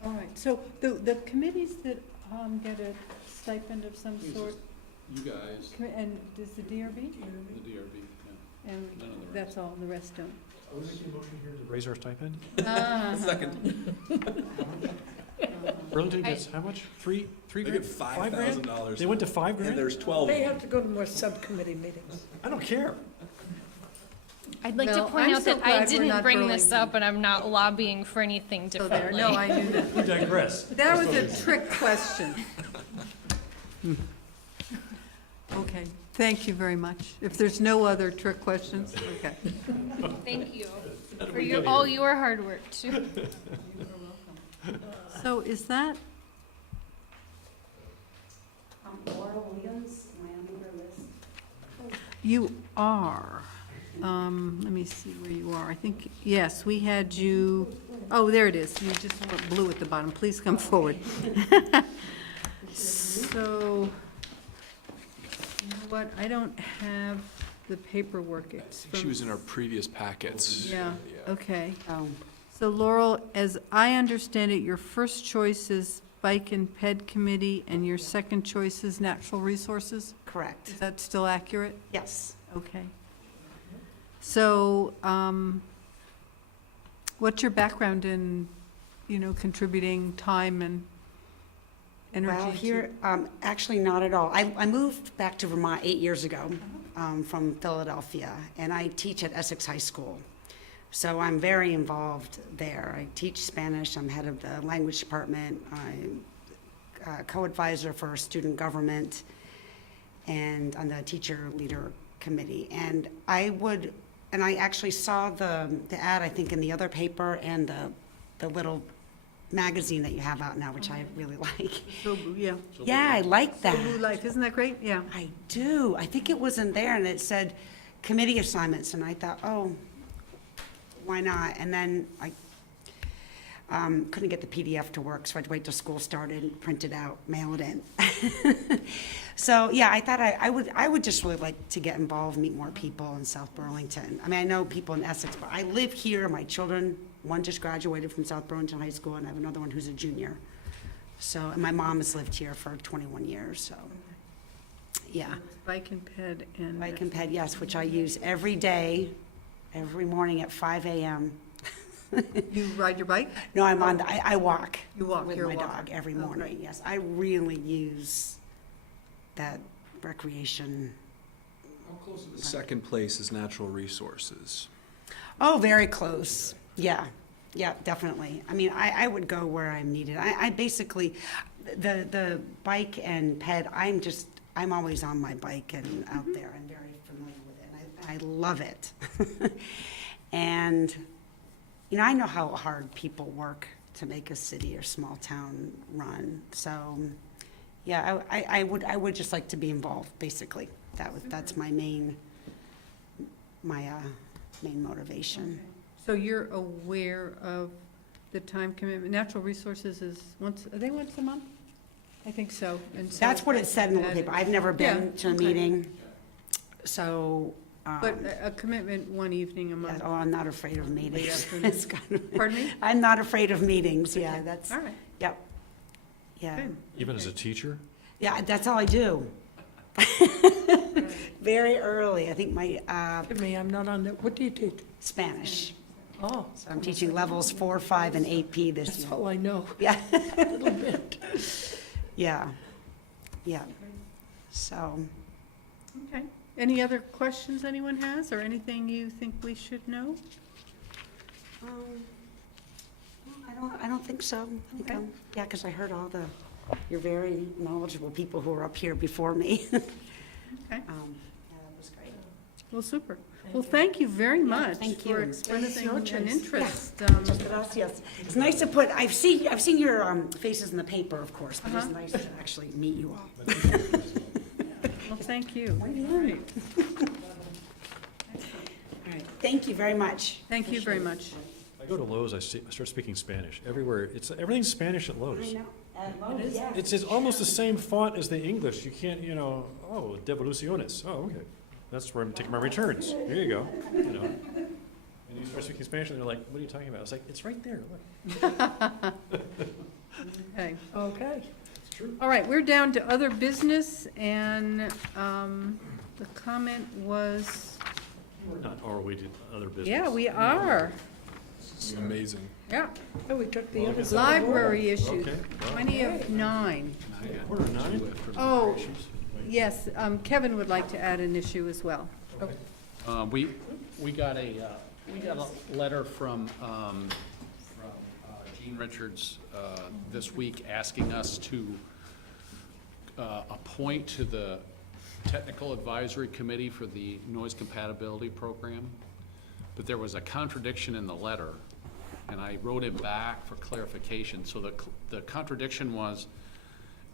All right, so the committees that get a stipend of some sort, You guys, and does the DRB? the DRB, yeah. And None of the that's all, the rest don't. Are we making a motion here to raise our stipend? Second. Burlington gets how much? Three They grand? get $5 grand? $5,000. They went to $5 And grand? there's 12 They of have them. to go to more subcommittee meetings. I don't care. I'd like to Well, point I'm out so that glad I we're didn't not bring this Burlington. up, and I'm not lobbying for anything So there, differently. no, I knew that. You digress. That was a trick question. Okay, thank you very much. If there's no other trick questions, okay. Thank you for all your hard work too. So is that, Laura Williams, am I on your list? you are, let me see where you are. I think, yes, we had you, oh, there it is. You just went blue at the bottom. Please come forward. So, you know what, I don't have the paperwork. It's She from, was in our previous packets. yeah, okay. Oh, So Laurel, as I understand it, your first choice is Bike and Ped Committee, and your second choice is Natural Resources? correct. Is that still accurate? Yes. Okay. So, what's your background in, contributing time and energy? Well, to- here, actually not at all. I moved back to Vermont 8 years ago from Philadelphia, and I teach at Essex High School. So I'm very involved there. I teach Spanish. I'm head of the language department. I'm co-advisor for student government and on the teacher leader committee. And I actually saw the ad, I think, in the other paper and the little magazine that you have out now, which I really like. So, yeah. Yeah, I like that. Blue Life, isn't that great? Yeah. I do. I think it was in there, and it said committee assignments, and I thought, oh, why not? And then I couldn't get the PDF to work, so I had to wait till school started, print it out, mail it in. So, yeah, I thought I would just really like to get involved, meet more people in South Burlington. I mean, I know people in Essex, but I live here. My children, one just graduated from South Burlington High School, and I have another one who's a junior. So, and my mom has lived here for 21 years, so, yeah. Bike and Ped and. Bike and Ped, yes, which I use every day, every morning at 5 a.m. You ride your bike? No, I walk. You walk, with you're a my walker. dog every Oh, morning, great. yes. I really use that recreation. How close to the second place is natural resources? Oh, very close. Yeah, definitely. I mean, I would go where I'm needed. I basically, the bike and ped, I'm always on my bike and out there. I'm very familiar with it, and I love it. And, I know how hard people work to make a city or small town run. So, yeah, I would just like to be involved, basically. That's my main motivation. So you're aware of the time commitment? Natural Resources is are they once a month? I think so. And so That's what it said in the paper. I've never been Yeah, to a okay. meeting, so. But a commitment one evening a month. I'm not afraid of meetings. afternoon. It's kind of- Pardon me? I'm not afraid of meetings, yeah, that's, All right, yep. Yeah, good. Even as a teacher? yeah, that's all I do. Very early, I think my I'm not on that. What do you teach? Spanish. Oh, So I'm teaching levels 4, 5, and 8P this that's year. all I know, Yeah, a little bit. yeah, yeah. So, Okay. Any other questions anyone has, or anything you think we should know? I don't think so. I think Okay. yeah, because I heard you're very knowledgeable people who were up here before me. Okay. Yeah, that was great. Well, super. Well, thank you very much thank for you. expressing an Gracias. interest. Gracias. It's nice to put, I've seen your faces in the paper, of course, but it's nice to actually meet you all. Well, thank you. All right. All right, thank you very much. Thank you very much. I go to Lowe's, I start speaking Spanish. Everywhere, everything's Spanish at Lowe's. I know. Yeah. It's almost the same font as the English. You can't, oh, devoluciones. Oh, okay. That's where I'm taking my returns. Here you go, And you start speaking Spanish, and they're like, what are you talking about? It's like, it's right there, look. Okay. Okay. It's true. All right, we're down to other business, and the comment was, Or we did other business. yeah, we are. It's amazing. Yeah. Oh, we took the other. Library issues, Okay. well, 20 of 9. Quarter to 9. Oh, yes, Kevin would like to add an issue as well. We got a letter from Gene Richards this week asking us to appoint to the Technical Advisory Committee for the Noise Compatibility Program. But there was a contradiction in the letter, and I wrote it back for clarification. So the contradiction was,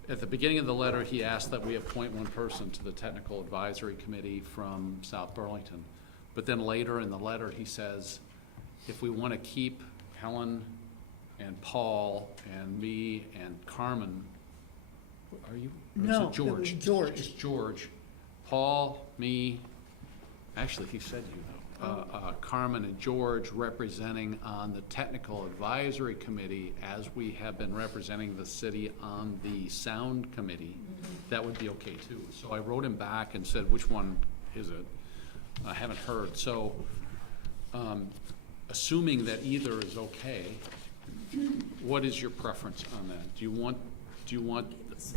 at the beginning of the letter, he asked that we appoint one person to the Technical Advisory Committee from South Burlington. But then later in the letter, he says, if we want to keep Helen and Paul and me and Carmen Are you? or is No, it George? it was George. It's George. Paul, me, actually, he said you know. Carmen and George representing on the Technical Advisory Committee as we have been representing the city on the Sound Committee. That would be okay too. So I wrote him back and said, which one is it? I haven't heard. So, assuming that either is okay, what is your preference on that? Do you want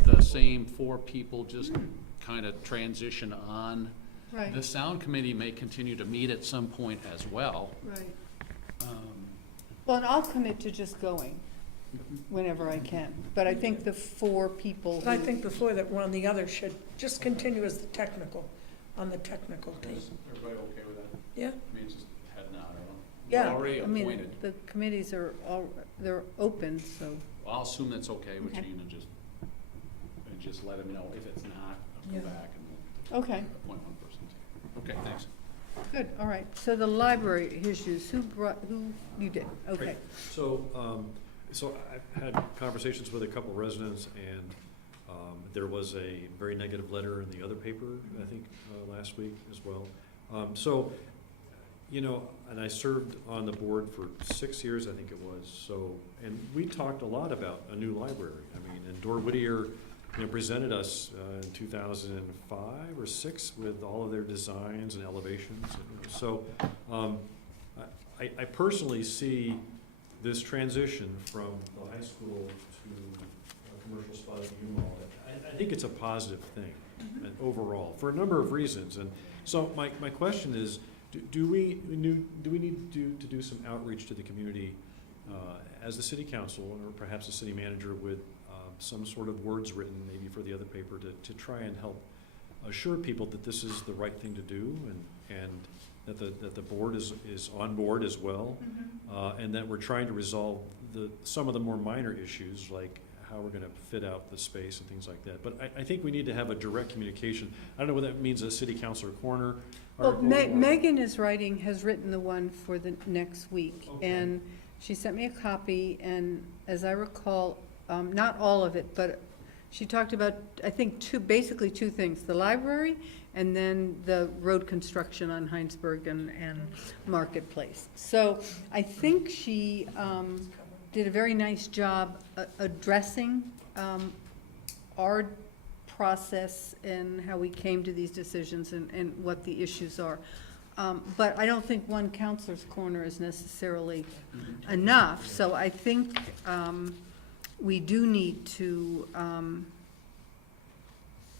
the same 4 people just kind of transition on? Right. The Sound Committee may continue to meet at some point as well. Right. Well, and I'll commit to just going whenever I can, but I think the 4 people. But I think the 4 that were on the other should just continue as the technical, on the technical team. Is everybody okay with that? Yeah? I mean, just heading out, Yeah, already I mean, appointed. the committees are all, they're open, so. I'll assume that's okay with Okay. Gina, just let him know. If it's not, I'll Yeah. go back and we'll Okay, appoint one person. Okay, thanks. good, all right. So the library issues, who you did, okay. Great. So, so I've had conversations with a couple residents, and there was a very negative letter in the other paper, I think, last week as well. So, you know, and I served on the board for 6 years, I think it was, so, and we talked a lot about a new library. I mean, and Dor Whittier, you know, presented us in 2005 or 6 with all of their designs and elevations. So I personally see this transition from the high school to a commercial spot at the U-Mall. I think it's a positive thing and overall, for a number of reasons. And so my question is, do we need to do some outreach to the community as the city council, or perhaps the city manager, with some sort of words written maybe for the other paper to try and help assure people that this is the right thing to do, and that the board is on board as well, and that we're trying to resolve some of the more minor issues, like how we're going to fit out the space and things like that. But I think we need to have a direct communication. I don't know what that means, a city councilor corner. Well, Megan has written the one for the next week, Okay. and she sent me a copy, and as I recall, not all of it, but she talked about, I think, basically two things, the library and then the road construction on Heinsberg and Marketplace. So I think she did a very nice job addressing our process and how we came to these decisions and what the issues are. But I don't think one counselor's corner is necessarily enough, so I think we do need to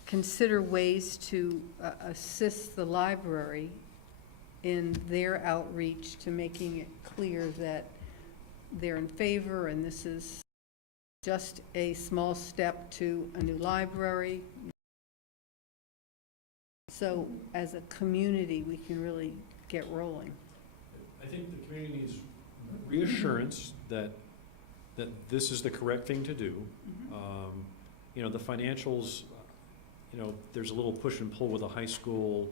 consider ways to assist the library in their outreach to making it clear that they're in favor, and this is just a small step to a new library. So as a community, we can really get rolling. I think the community needs reassurance that this is the correct thing to do. You know, the financials, you know, there's a little push and pull with the high school.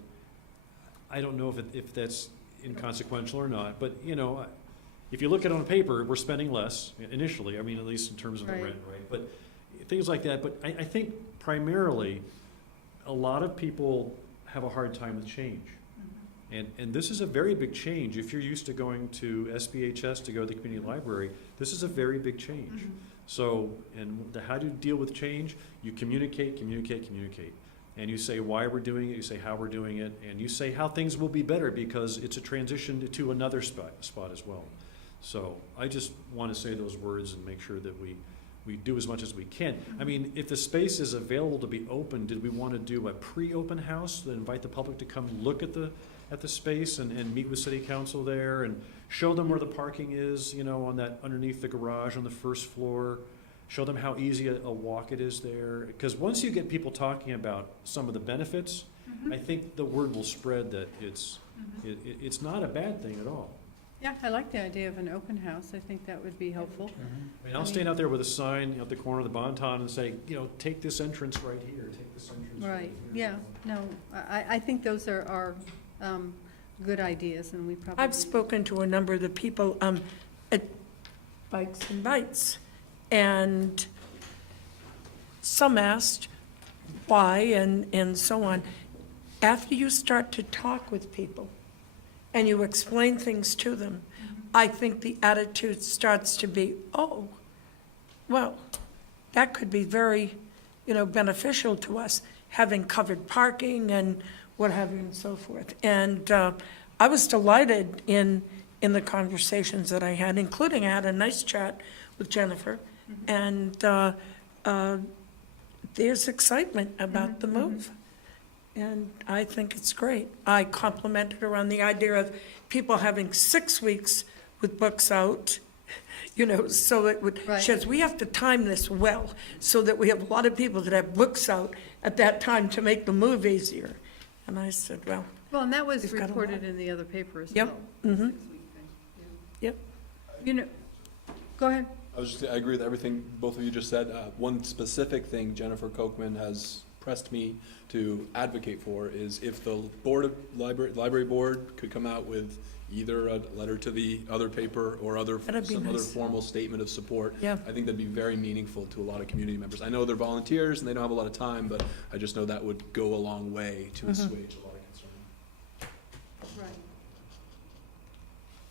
I don't know if that's inconsequential or not, but, you know, if you look at it on paper, we're spending less initially, I mean, at least in terms of the Right. rent, right? But things like that. But I think primarily, a lot of people have a hard time with change. And this is a very big change. If you're used to going to SBHS to go to the community library, this is a very big change. So, and how do you deal with change? You communicate. And you say why we're doing it, you say how we're doing it, and you say how things will be better because it's a transition to another spot as well. So I just want to say those words and make sure that we do as much as we can. I mean, if the space is available to be open, did we want to do a pre-open house that invite the public to come look at the space and meet with city council there and show them where the parking is, you know, on that underneath the garage on the first floor, show them how easy a walk it is there. Because once you get people talking about some of the benefits, I think the word will spread that it's not a bad thing at all. Yeah, I like the idea of an open house. I think that would be helpful. I mean, I'll stand out there with a sign at the corner of the Bonton and say, you know, take this entrance right here, take this entrance right Right, here. yeah, no, I think those are good ideas, and we probably. I've spoken to a number of the people at Bikes and Bites, and some asked why and so on. After you start to talk with people and you explain things to them, I think the attitude starts to be, oh, well, that could be very, beneficial to us, having covered parking and what have you and so forth. And I was delighted in the conversations that I had, including I had a nice chat with Jennifer. And there's excitement about the move. And I think it's great. I complimented her on the idea of people having 6 weeks with books out, so it would, Right. she says, we have to time this well, so that we have a lot of people that have books out at that time to make the move easier. And I said, well, Well, and that was We've got a reported lot. in the other paper as Yep. well. Mhm. Yep. Go ahead. I agree with everything both of you just said. One specific thing Jennifer Kochman has pressed me to advocate for is if the library board could come out with either a letter to the other paper or That'd be some other nice. formal statement of support. Yeah. I think that'd be very meaningful to a lot of community members. I know they're volunteers and they don't have a lot of time, but I just know that would go a long way to assuage a lot of concern. Right.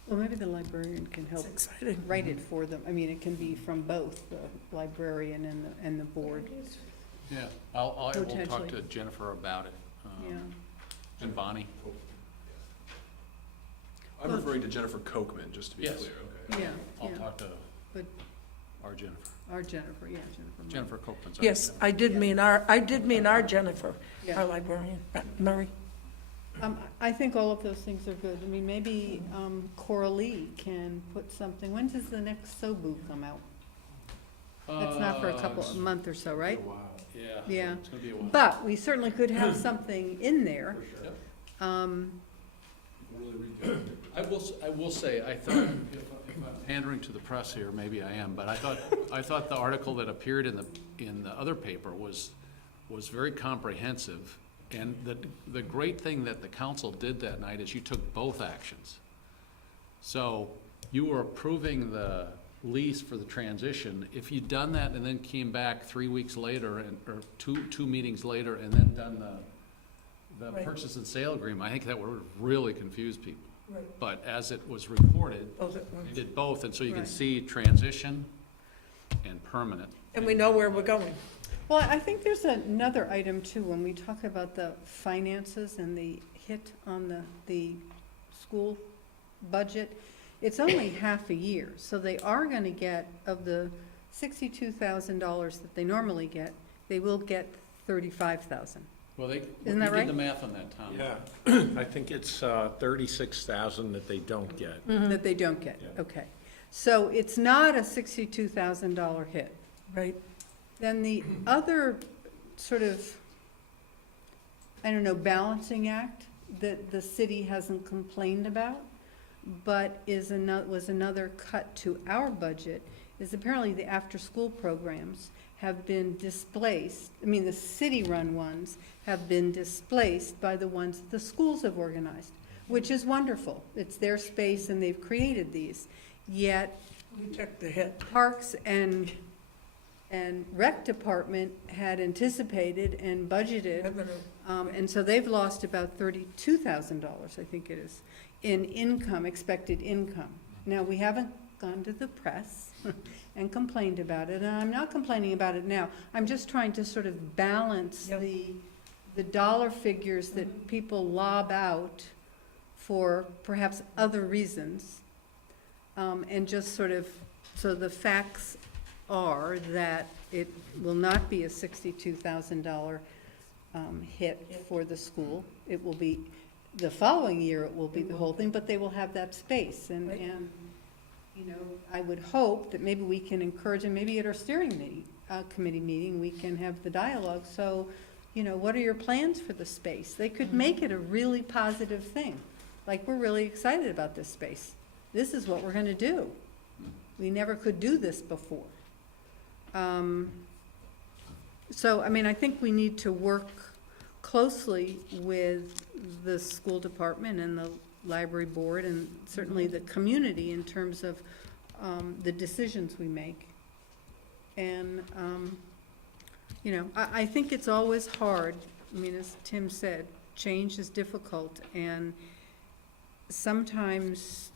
Well, maybe the librarian can It's help exciting. write it for them. I mean, it can be from both the librarian and the board. Yeah, I will talk Potentially. to Jennifer about it, Yeah. and Bonnie. I'm referring to Jennifer Kochman, just to be Yes. clear, okay? Yeah, I'll yeah. talk to But our Jennifer. our Jennifer, yeah, Jennifer. Jennifer Copeland's our Yes, Jennifer. I did mean our Jennifer, Yeah. our librarian, Murray. I think all of those things are good. I mean, maybe Coralie can put something, when does the next SOBU come out? That's not for a month or so, right? Yeah. Yeah. It's gonna be a while. But we certainly could have something in there. Yep. Um, Really redo it. I will say, I thought, if I'm pandering to the press here, maybe I am, but I thought the article that appeared in the other paper was very comprehensive. And the great thing that the council did that night is you took both actions. So you were approving the lease for the transition. If you'd done that and then came back 3 weeks later or two meetings later and then done the Right. purchase and sale agreement, I think that would have really confused people. Right. But as it was reported, Both at once. you did both, and so you can Right. see transition and permanent. And we know where we're going. Well, I think there's another item too, when we talk about the finances and the hit on the school budget. It's only half a year, so they are gonna get, of the $62,000 that they normally get, they will get 35,000. Well, we Isn't that did right? the math on that, Tom. Yeah, I think it's 36,000 that they don't get. That they don't get, Yeah. okay. So it's not a $62,000 hit. Right. Then the other sort of, I don't know, balancing act that the city hasn't complained about, but was another cut to our budget, is apparently the after-school programs have been displaced. I mean, the city-run ones have been displaced by the ones that the schools have organized, which is wonderful. It's their space and they've created these. Yet We took the hit. Parks and Rec Department had anticipated and budgeted, Revenue. and so they've lost about $32,000, I think it is, in income, expected income. Now, we haven't gone to the press and complained about it, and I'm not complaining about it now. I'm just trying to sort of balance Yep. the dollar figures that people lob out for perhaps other reasons, and just sort of, so the facts are that it will not be a $62,000 hit for the school. It will be, the following year, it will be the whole thing, but they will have that space. And, Right. you know, I would hope that maybe we can encourage, and maybe at our steering committee meeting, we can have the dialogue. So, you know, what are your plans for the space? They could make it a really positive thing. Like, we're really excited about this space. This is what we're gonna do. We never could do this before. So, I mean, I think we need to work closely with the school department and the library board and certainly the community in terms of the decisions we make. And You know, I think it's always hard, I mean, as Tim said, change is difficult, and sometimes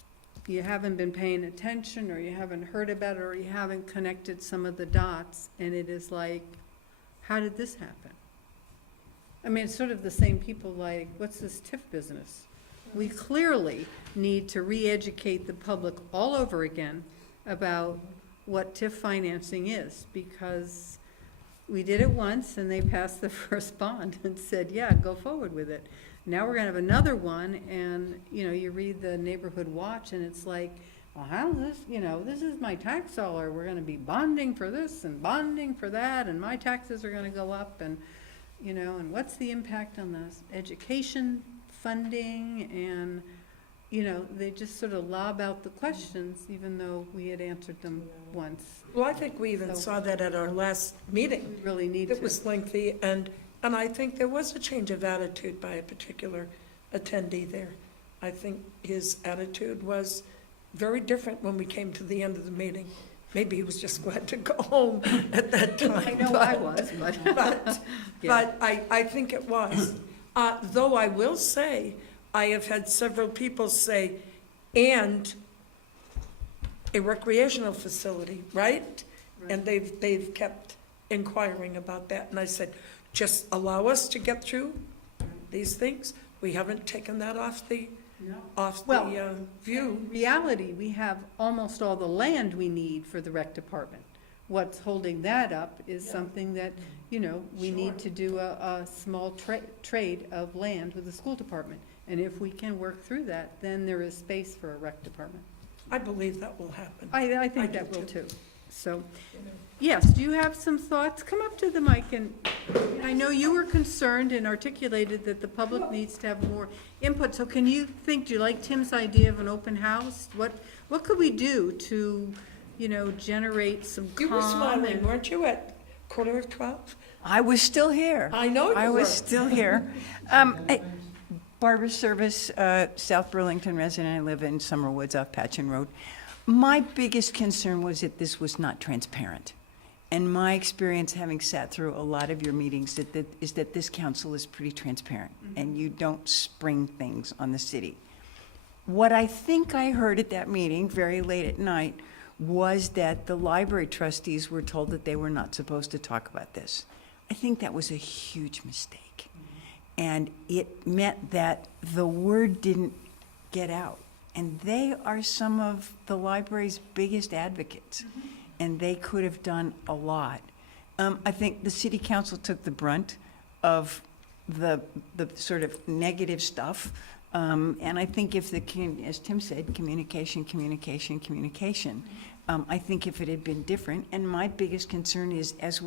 you haven't been paying attention, or you haven't heard about it, or you haven't connected some of the dots, and it is like, how did this happen? I mean, it's sort of the same people like, what's this TIF business? We clearly need to re-educate the public all over again about what TIF financing is, because we did it once and they passed the first bond and said, yeah, go forward with it. Now we're gonna have another one, and, you know, you read the Neighborhood Watch and it's like, well, how's this, you know, this is my tax dollar, we're gonna be bonding for this and bonding for that, and my taxes are gonna go up, and, you know, and what's the impact on the education funding? And, you know, they just sort of lob out the questions, even though we had answered them once. Well, I think we even saw that at our last meeting. We really need to. It was lengthy, and I think there was a change of attitude by a particular attendee there. I think his attitude was very different when we came to the end of the meeting. Maybe he was just glad to go home at that time. I know I was, but. But I think it was. Though I will say, I have had several people say, and a recreational facility, right? And they've kept inquiring about that. And I said, just allow us to get through these things. We haven't taken that off the view. In reality, we have almost all the land we need for the rec department. What's holding that up is something that, you know, we need to do a small trade of land with the school department. And if we can work through that, then there is space for a rec department. I believe that will happen. I think that will too. So, yes, do you have some thoughts? Come up to the mic, and I know you were concerned and articulated that the public needs to have more input. So can you think, do you like Tim's idea of an open house? What could we do to, you know, generate some calm? You were smiling, weren't you, at 11:45? I was still here. I know you were. I was still here. Barbara Service, South Burlington resident. I live in Summer Woods off Patchen Road. My biggest concern was that this was not transparent. And my experience, having sat through a lot of your meetings, is that this council is pretty transparent, and you don't spring things on the city. What I think I heard at that meeting, very late at night, was that the library trustees were told that they were not supposed to talk about this. I think that was a huge mistake. And it meant that the word didn't get out. And they are some of the library's biggest advocates, and they could have done a lot. I think the city council took the brunt of the sort of negative stuff. And I think if as Tim said, communication. I think if it had been different, and my biggest concern is as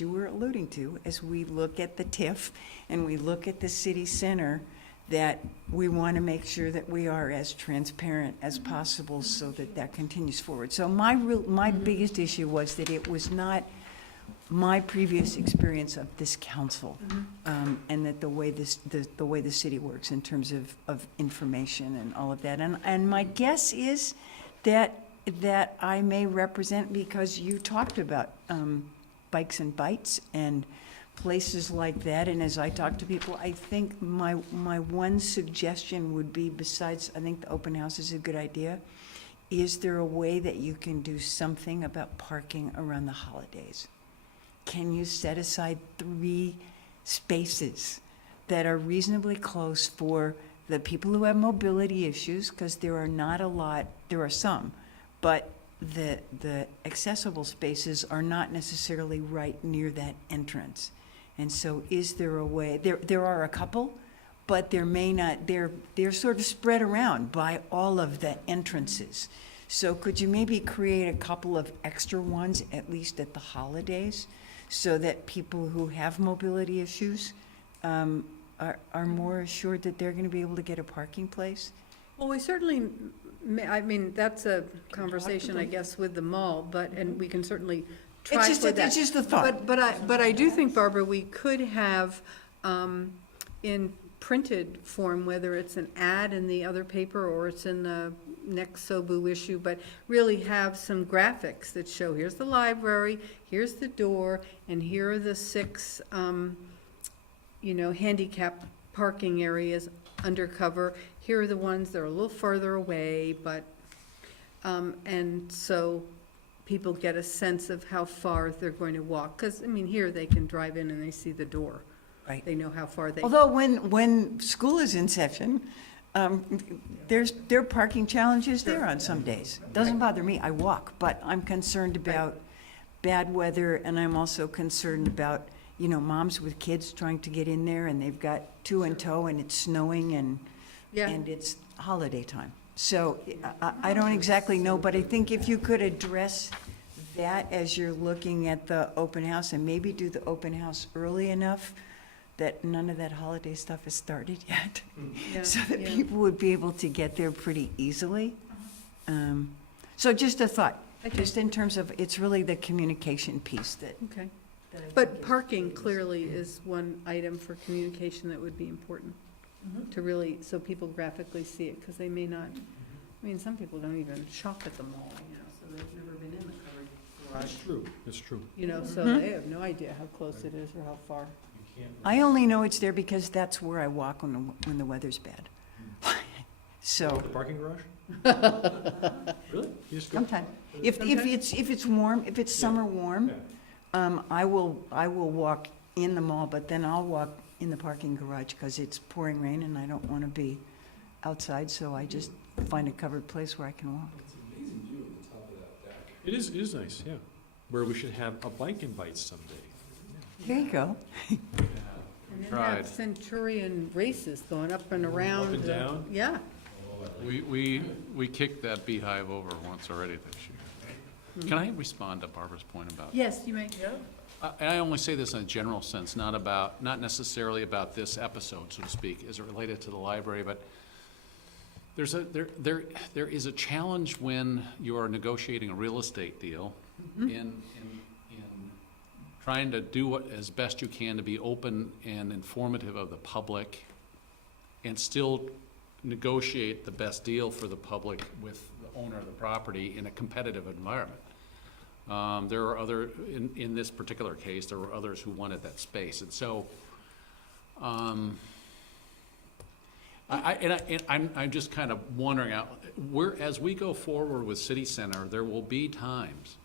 you were alluding to, as we look at the TIF and we look at the city center, that we want to make sure that we are as transparent as possible so that continues forward. So my biggest issue was that it was not my previous experience of this council, and that the way the city works in terms of information and all of that. And my guess is that I may represent, because you talked about bikes and bites and places like that, and as I talk to people, I think my one suggestion would be, besides I think the open house is a good idea, is there a way that you can do something about parking around the holidays? Can you set aside 3 spaces that are reasonably close for the people who have mobility issues, because there are not a lot, there are some, but the accessible spaces are not necessarily right near that entrance. And so is there a way, there are a couple, but there may not, they're sort of spread around by all of the entrances. So could you maybe create a couple of extra ones, at least at the holidays, so that people who have mobility issues are more assured that they're going to be able to get a parking place? Well, we certainly, I mean, that's a conversation, I guess, with the mall, and we can certainly try for that. It's just a thought. But I do think, Barbara, we could have in printed form, whether it's an ad in the other paper or it's in the, next SOBU issue, but really have some graphics that show, here's the library, here's the door, and here are the 6, handicap parking areas undercover. Here are the ones that are a little further away, but, and so people get a sense of how far they're going to walk. Because, here they can drive in and they see the door. Right. They know how far they. Although when school is in session, there are parking challenges there on some days. Doesn't bother me, I walk, but I'm concerned about bad weather, and I'm also concerned about, moms with kids trying to get in there, and they've got 2 in tow, and it's snowing, and it's holiday time. So I don't exactly know, but I think if you could address that as you're looking at the open house, and maybe do the open house early enough that none of that holiday stuff has started yet, so that people would be able to get there pretty easily. So just a thought, just in terms of, it's really the communication piece that. Okay. But parking clearly is one item for communication that would be important to really, so people graphically see it, because they may not, some people don't even shop at the mall, so they've never been in the covered garage. It's true. So they have no idea how close it is or how far. I only know it's there because that's where I walk when the weather's bad. So. The parking garage? Really? You just go? Sometime. If it's warm, if it's summer warm, I will walk in the mall, but then I'll walk in the parking garage because it's pouring rain and I don't want to be outside, so I just find a covered place where I can walk. It's an amazing view at the top of that deck. It is nice, yeah. Where we should have a bike and bites someday. There you go. And then Tried. have Centurion races going up and around. Up and down? Yeah. We kicked that beehive over once already this year. Can I respond to Barbara's point about? Yes, you may. And I only say this in a general sense, not necessarily about this episode, so to speak, as it related to the library, but there is a challenge when you are negotiating a real estate deal in trying to do as best you can to be open and informative of the public and still negotiate the best deal for the public with the owner of the property in a competitive environment. There are in this particular case, there were others who wanted that space. And so, I'm just kind of wondering as we go forward with City Center, there will be times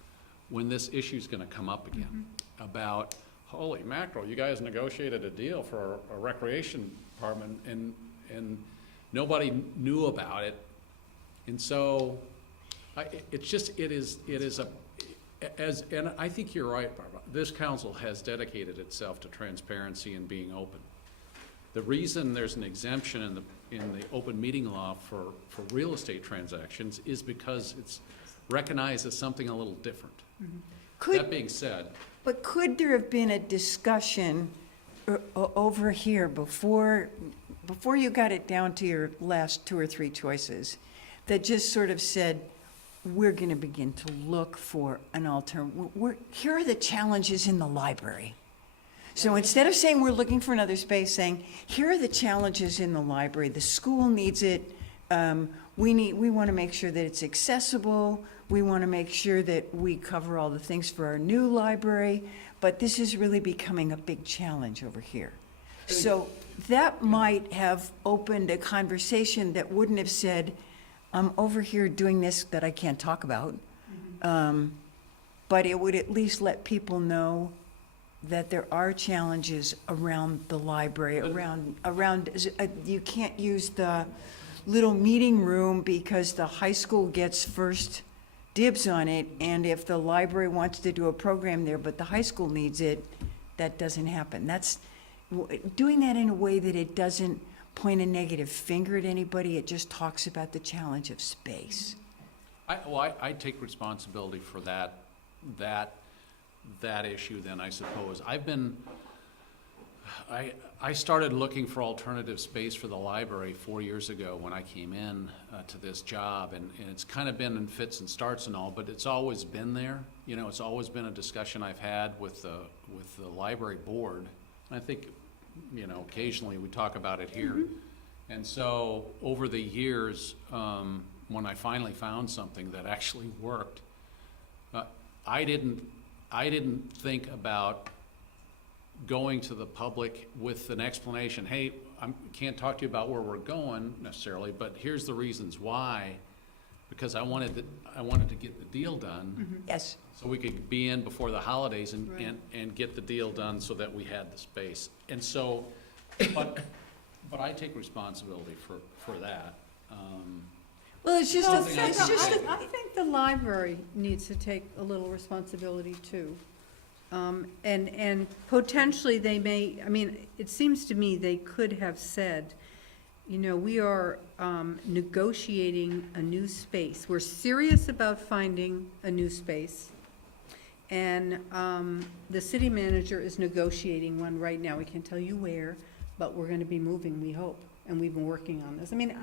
when this issue is going to come up again about, holy mackerel, you guys negotiated a deal for a recreation department and nobody knew about it. And so, and I think you're right, Barbara. This council has dedicated itself to transparency and being open. The reason there's an exemption in the open meeting law for real estate transactions is because it's recognized as something a little different. That being said. But could there have been a discussion over here before you got it down to your last 2 or 3 choices that just sort of said, we're going to begin to look for an alternative. Here are the challenges in the library. So instead of saying we're looking for another space, saying, here are the challenges in the library. The school needs it. We want to make sure that it's accessible. We want to make sure that we cover all the things for our new library. But this is really becoming a big challenge over here. So that might have opened a conversation that wouldn't have said, I'm over here doing this that I can't talk about. But it would at least let people know that there are challenges around the library, around you can't use the little meeting room because the high school gets first dibs on it, and if the library wants to do a program there, but the high school needs it, that doesn't happen. That's doing that in a way that it doesn't point a negative finger at anybody, it just talks about the challenge of space. I take responsibility for that issue then, I suppose. I started looking for alternative space for the library 4 years ago when I came in to this job, and it's kind of been in fits and starts and all, but it's always been there. It's always been a discussion I've had with the library board. And I think, occasionally we talk about it here. And so over the years, when I finally found something that actually worked, I didn't think about going to the public with an explanation, hey, I can't talk to you about where we're going necessarily, but here's the reasons why, because I wanted to get the deal done. Yes. So we could be in before the holidays Right. and get the deal done so that we had the space. And so, but I take responsibility for that. Well, it's just, Something I can say. I think the library needs to take a little responsibility too. And potentially they may, I mean, it seems to me they could have said, you know, we are negotiating a new space. We're serious about finding a new space. And the city manager is negotiating one right now. We can't tell you where, but we're gonna be moving, we hope. And we've been working on this. I mean,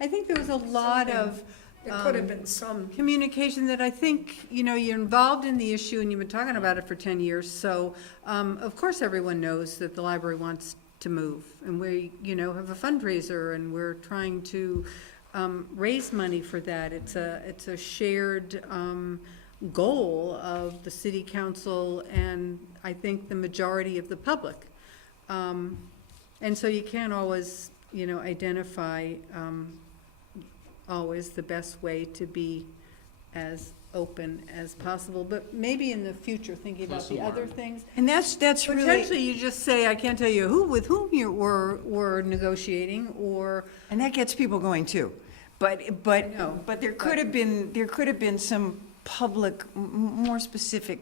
I think there was a lot of There could have been some, communication that I think, you know, you're involved in the issue and you've been talking about it for 10 years. So, of course, everyone knows that the library wants to move. And we, you know, have a fundraiser and we're trying to raise money for that. It's a shared goal of the city council and I think the majority of the public. And so you can't always, you know, identify always the best way to be as open as possible, but maybe in the future, thinking about the other things. and that's really, Potentially, you just say, I can't tell you who, with whom you were negotiating, or, and that gets people going too. But know, there could have been some public, more specific,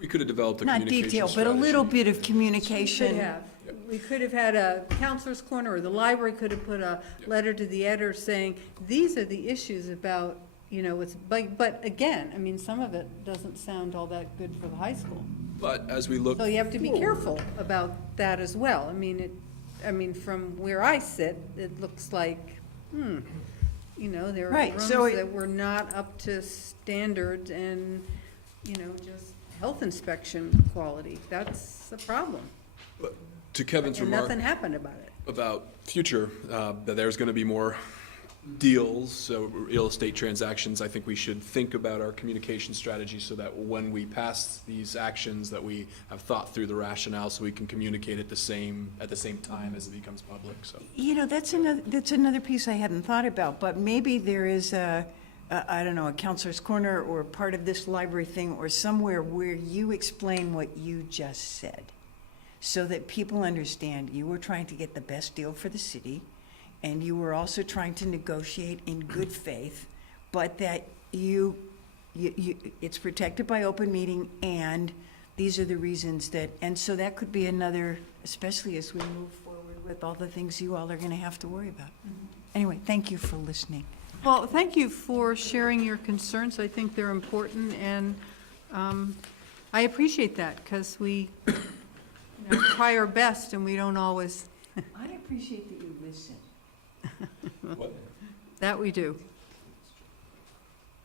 We could have developed a not communication detail, but a little strategy. bit of communication. could have. We could have had a counselor's corner, or the library could have put a letter to the editor saying, these are the issues about, you know, it's, but again, I mean, some of it doesn't sound all that good for the high school. But as we look, So you have to be careful about that as well. I mean, from where I sit, it looks like, you know, there are Right, rooms so that were not up to standards and, you know, just health inspection quality. That's a problem. to Kevin's And remark nothing happened about it. about future, that there's going to be more deals, so real estate transactions, I think we should think about our communication strategy so that when we pass these actions, that we have thought through the rationale so we can communicate at the same time as it becomes public, so. You know, that's another piece I hadn't thought about, but maybe there is I don't know, a counselor's corner or part of this library thing or somewhere where you explain what you just said, so that people understand you were trying to get the best deal for the city, and you were also trying to negotiate in good faith, but that you it's protected by open meeting, and these are the reasons that, and so that could be another, especially as we move forward with all the things you all are gonna have to worry about. Anyway, thank you for listening. Well, thank you for sharing your concerns. I think they're important, and I appreciate that, because we try our best, and we don't always, I appreciate that you listen. that we do.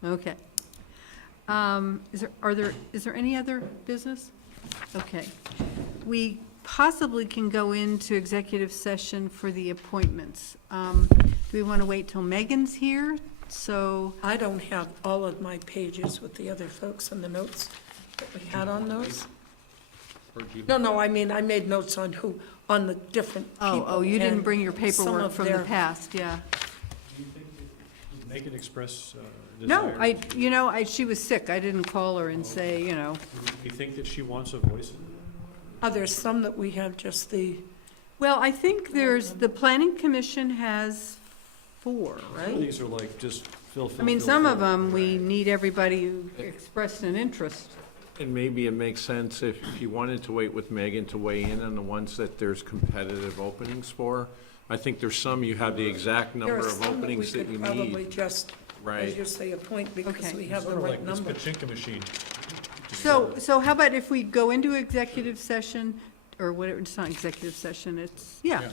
Okay. Is there any other business? Okay. We possibly can go into executive session for the appointments. Do we want to wait till Megan's here? So, I don't have all of my pages with the other folks and the notes that we had on those. No, I mean, I made notes on on the different people. oh, you didn't and bring your some paperwork of from the their- past, yeah. Do you think that Megan express No, desire? she was sick. I didn't call her and say, you know, Do you think that she wants a voice? There's some that we have just the, well, I think the planning commission has 4, Some of right? these are like just fill. I mean, some of them, we need everybody who expressed an interest. And maybe it makes sense if you wanted to wait with Megan to weigh in on the ones that there's competitive openings for. I think there's some you have the exact there number are of some that we openings that could you probably need. just, as Right. you say, appoint because Okay. we have the Sort of right like this number. pachinko machine. So how about if we go into executive session, or whatever, it's not executive session, it's, yeah.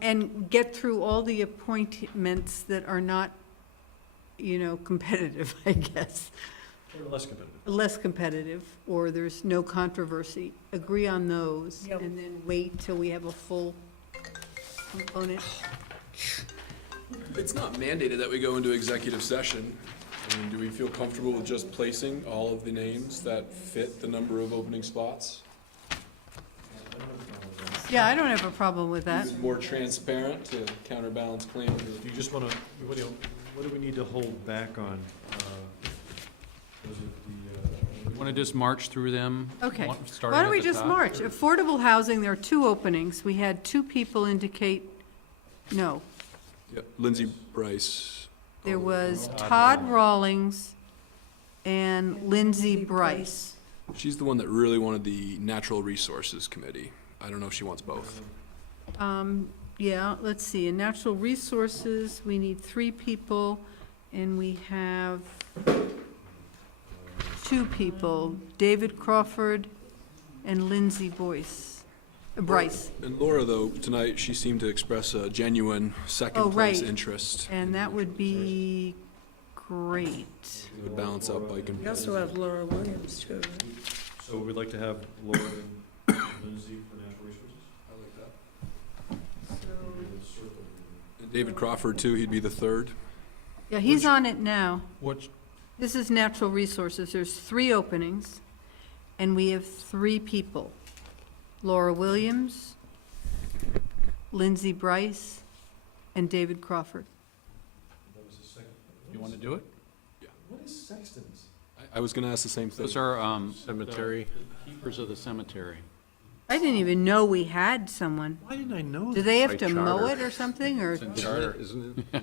And get through all the appointments that are not, you know, competitive, I guess. Or less competitive. Less competitive, or there's no controversy, agree on those, Yep. and then wait till we have a full component. It's not mandated that we go into executive session. I mean, do we feel comfortable with just placing all of the names that fit the number of opening spots? Yeah, I don't have a problem with that. Is it more transparent to counterbalance claims? Do you just want to, what do we need to hold back on? Was it Want to just march through them? Okay. Starting Why don't at we the just top? march? Affordable housing, there are 2 openings. We had 2 people indicate no. Yeah, Lindsay Bryce. There was Todd Rawlings and Lindsay Bryce. She's the one that really wanted the Natural Resources Committee. I don't know if she wants both. Yeah, let's see, in natural resources, we need 3 people, and we have 2 people, David Crawford and Lindsay Bryce. And Laura, though, tonight, she seemed to express a genuine Oh, second place right. interest. And that would be great. It would balance out bike and. We also have Laura Williams, too. So we'd like to have Laura and Lindsay for natural resources? I like that. And David Crawford, too, he'd be the third. Yeah, he's on it now. Which, This is natural resources. There's 3 openings, and we have 3 people. Laura Williams, Lindsay Bryce, and David Crawford. That was the second. you want to do it? What is sextons? I was gonna ask the same thing. Those are, Cemetery. keepers of the cemetery. I didn't even know we had someone. Why didn't I know Do that? they have By to mow charter. it or something, or? It's in charter, isn't it?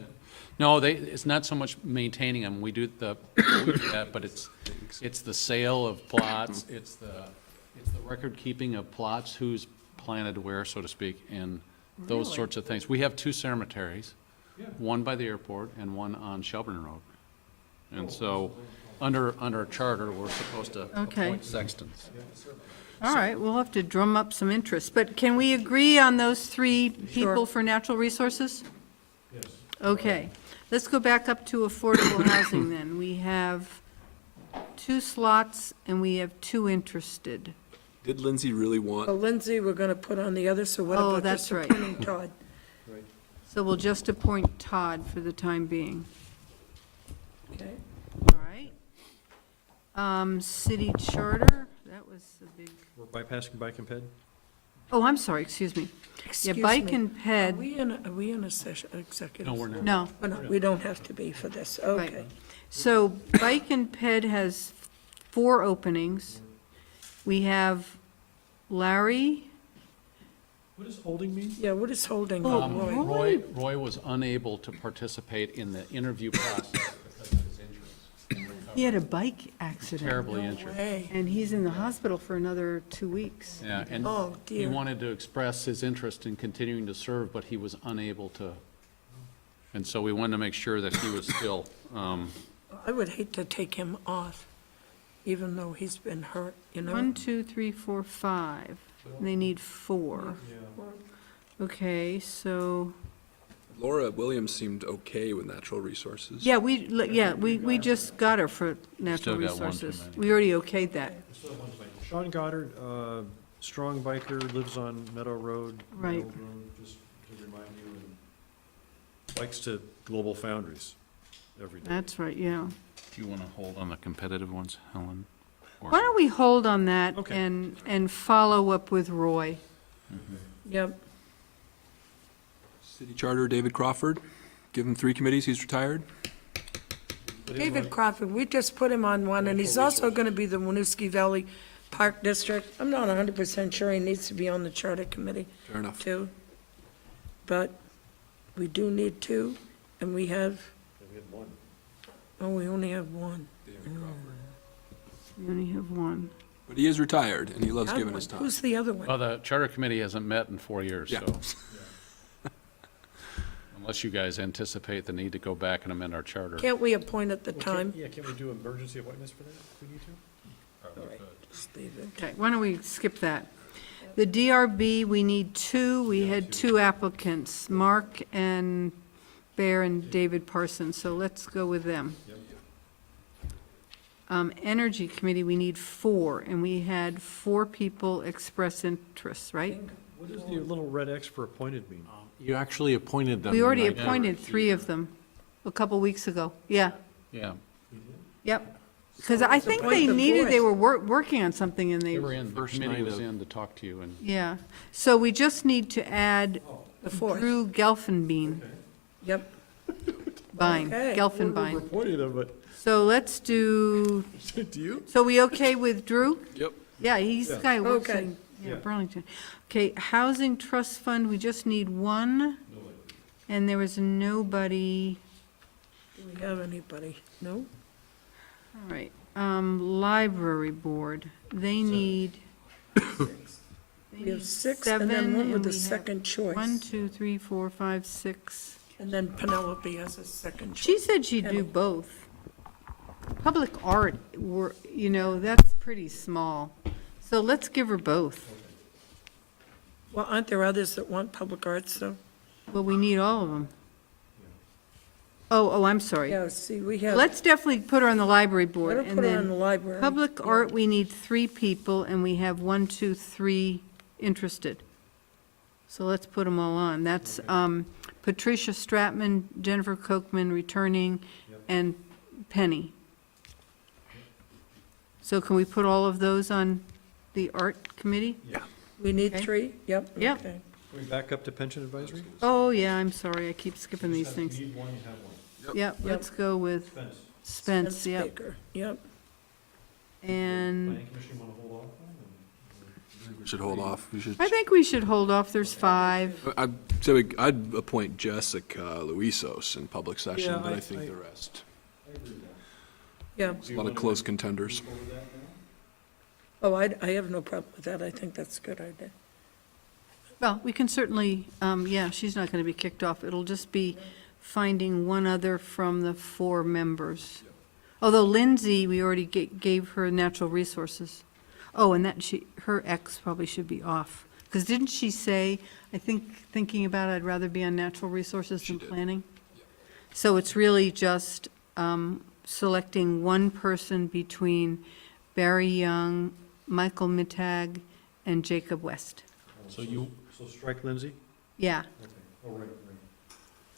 No, it's not so much maintaining them, we do that, but it's the sale of plots, it's the record keeping of plots, who's planted where, so to speak, and those Really? sorts of things. We have 2 cemeteries, Yeah. one by the airport and one on Shelburne Road. And so, under our charter, we're supposed to Okay. appoint sextons. All right, we'll have to drum up some interest. But can we agree on those 3 people for natural resources? Yes. Okay, let's go back up to affordable housing then. We have 2 slots and we have 2 interested. Did Lindsay really want? Well, Lindsay, we're gonna put on the other, so what Oh, about that's just right. appointing Todd? So we'll just appoint Todd for the time being. Okay. All right. City charter, that was a big, We're bypassing bike and ped? oh, I'm sorry, excuse me. Yeah, Excuse bike me. and Are ped, we in a session, executive? No, we're not. no. Oh, no, we don't have to be for this, Right. okay. So bike and ped has 4 openings. We have Larry, What does holding mean? Yeah, what is holding Oh, up, Roy? Roy. Roy was unable to participate in the interview process because of his injuries. he had a bike accident. Terribly injured. Hey, And he's in the hospital for another 2 weeks. Yeah, and oh he dear. wanted to express his interest in continuing to serve, but he was unable to. And so we wanted to make sure that he was still, I would hate to take him off, even though he's been hurt, you know? 1, 2, 3, 4, 5. They need 4. Okay, so, Laura Williams seemed okay with natural resources. yeah, we just got her for natural Still got one too resources. many. We already okayed that. Sean Goddard, strong biker, lives on Meadow Road. Right. Meadow Road, just to remind you, and bikes to Global Foundries every day. That's right, yeah. do you want to hold on the competitive ones, Helen? Or- Why don't we hold on that Okay. and follow up with Roy? Yep, City Charter, David Crawford. Give him 3 committees, he's retired. David Crawford, we just put him on one, and he's also gonna be the Winooski Valley Park District. I'm not 100% sure he needs to be on the charter committee, Fair enough. too. But we do need 2, and we have, We had 1. oh, we only have 1. David Crawford. We only have 1. But he is retired, and he loves giving his time. Who's the other one? Well, the charter committee hasn't met in 4 years, Yeah. so. Unless you guys anticipate the need to go back and amend our charter. Can't we appoint at the time? Yeah, can we do emergency appointments for that if we need to? All right, just leave it. Okay, why don't we skip that? The DRB, we need 2. We had 2 applicants, Mark and Bear and David Parsons, so let's go with them. Energy Committee, we need 4, and we had 4 people express interest, right? What does the little red X for appointed mean? You actually appointed them. We already the night- appointed 3 of them a couple weeks ago. Yeah, Yeah, yep. Because I think appoint they the needed, they fourth. were working on something and they they, were in, the First committee night was of- in to talk to you, and yeah. So we just need to add The fourth. Drew Gelfenbein, Yep. Bein, Okay. Gelfenbein. appointed them, but. So let's do, Do you? so we okay with Drew? Yep. Yeah, he's the guy who works Okay. in, yeah, Yeah. Burlington. Okay, Housing Trust Fund, we just need 1. And there was nobody, Do we have anybody? No? all right. Library Board, they need. We have 6 and then one with the second choice. 1, 2, 3, 4, 5, 6. And then Penelope has a second choice. She said she'd do Penny. both. Public art, that's pretty small. So let's give her both. Well, aren't there others that want public arts, though? Well, we need all of them. Oh, I'm sorry. Yeah, see, we have, Let's definitely put her on the library board. let her And put her on the then library. public Yeah. art, we need 3 people, and we have 1, 2, 3 interested. So let's put them all on. That's Patricia Stratman, Jennifer Kochman returning, and Penny. So can we put all of those on the art committee? We need Okay. 3? Yep. Yep. Okay. Can we back up to pension advisory? Oh, yeah, I'm sorry, I keep skipping these things. Need one, you have one. Yep, let's go with Spence. Spence, yep. Baker. Yep. And Planning commission, you wanna hold off on? We should hold off. We should. I think we should hold off, there's 5. I'd appoint Jessica Luisos in public session, Yeah, but I I- think I- the rest. Yeah. There's a lot of close contenders. Oh, I have no problem with that. I think that's a good idea. Well, we can certainly, yeah, she's not going to be kicked off. It'll just be finding one other from the 4 members. Although Lindsay, we already gave her natural resources. Oh, and that her ex probably should be off. Because didn't she say, I think, thinking about it, I'd rather be on natural resources than planning? So it's really just selecting one person between Barry Young, Michael Mittag, and Jacob West. So strike Lindsay? Yeah, Okay. Oh, right.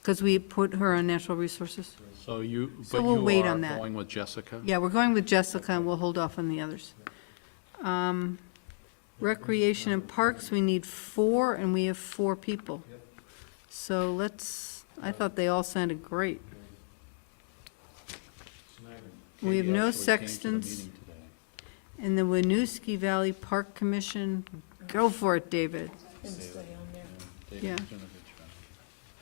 because we put her on natural resources. so you, So but we'll you wait are on that. going with Jessica? Yeah, we're going with Jessica, and we'll hold off on the others. Recreation and Parks, we need 4, and we have 4 people. So I thought they all sounded great. We have no Actually came to the sextons, meeting today. and the Winooski Valley Park Commission, go for it, David. David Yeah. Zinovich.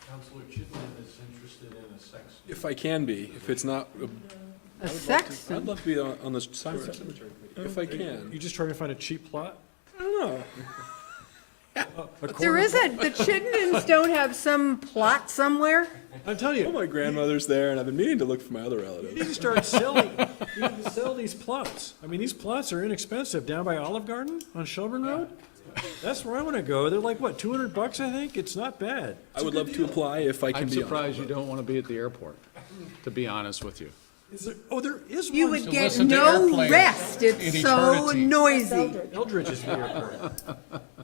Counselor Chittenden is interested in a sex. If I can be, if it's not, A I'd sexton? love to be on the cemetery committee, if I can. You just trying to find a cheap plot? I don't know. There isn't, the Chittendens don't have some plot somewhere? I'm telling Well, you, my grandmother's there, and I've been meaning to look for my other you relatives. need to start selling, you need to sell these plots. I mean, these plots are inexpensive, down by Olive Garden on Shelburne Road. That's where I wanna go. They're like, what, $200, I think? It's not bad. I would love to apply if I can I'm be on it. surprised you don't want to be at the airport, to be honest with you. Is there, oh, there is one. You would get listen to no airplanes rest, in it's so eternity. noisy. Eldridge is the airport.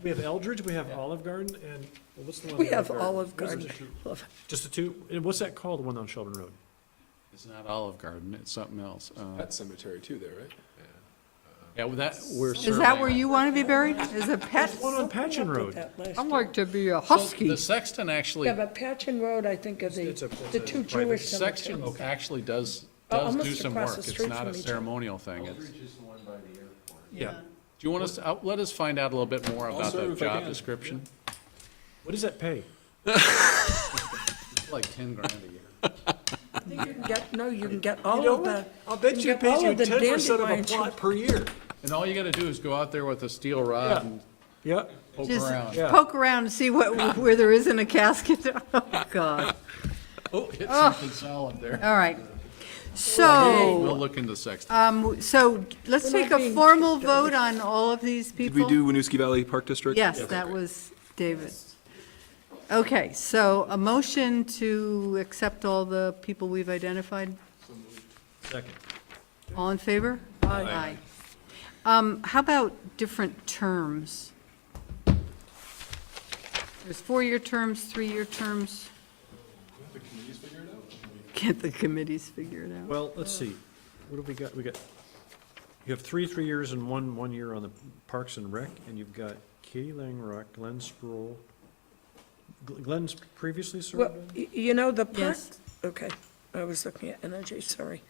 We have Eldridge, we have Olive Garden, and well, what's the one? We in have Olive What's Garden. the- Just the 2, and what's that called, the one on Shelburne Road? It's not Olive Garden, it's something else. Pet cemetery too there, right? Yeah, well, we're Is that where you want to be buried? As a pet? One on Patchen Road. I'd like to be a So husky. the sexton actually, Yeah, but Patchen Road, I think, are the 2 private Jewish sexton cemeteries. actually does Almost do some across work. the It's street not from a each other. ceremonial thing. It's, Is the one by the airport. Yeah. do you want us, let us find out a little bit more about serve the if I job can. description? What does that pay? It's like 10 grand a year. I think you can get, no, you can get all You know of the, what? I'll bet you you it get all pays you of the 10% of a dandelions. plot per year. And all you gotta do is go out there with a steel rod and Yeah. poke Just around. Yeah. poke around and see where there isn't a casket. Oh, God. Oh, hit something solid there. All right. We'll So, look into sexton. so let's We're take not a being formal kicked out. vote on all of these Did people. we do Winooski Valley Park District? Yes, that was David. Okay, so a motion to accept all the people we've identified. Second. All in favor? Aye. How about different terms? There's 4-year terms, 3-year terms. Get the committees figured out. Well, let's see. What have we got? You have 3 years and 1 year on the Parks and Rec, and you've got Katie Langrock, Glenn Sproul. Glenn's previously served Well, on? you know, the park, Yes. okay, I was looking at energy, sorry.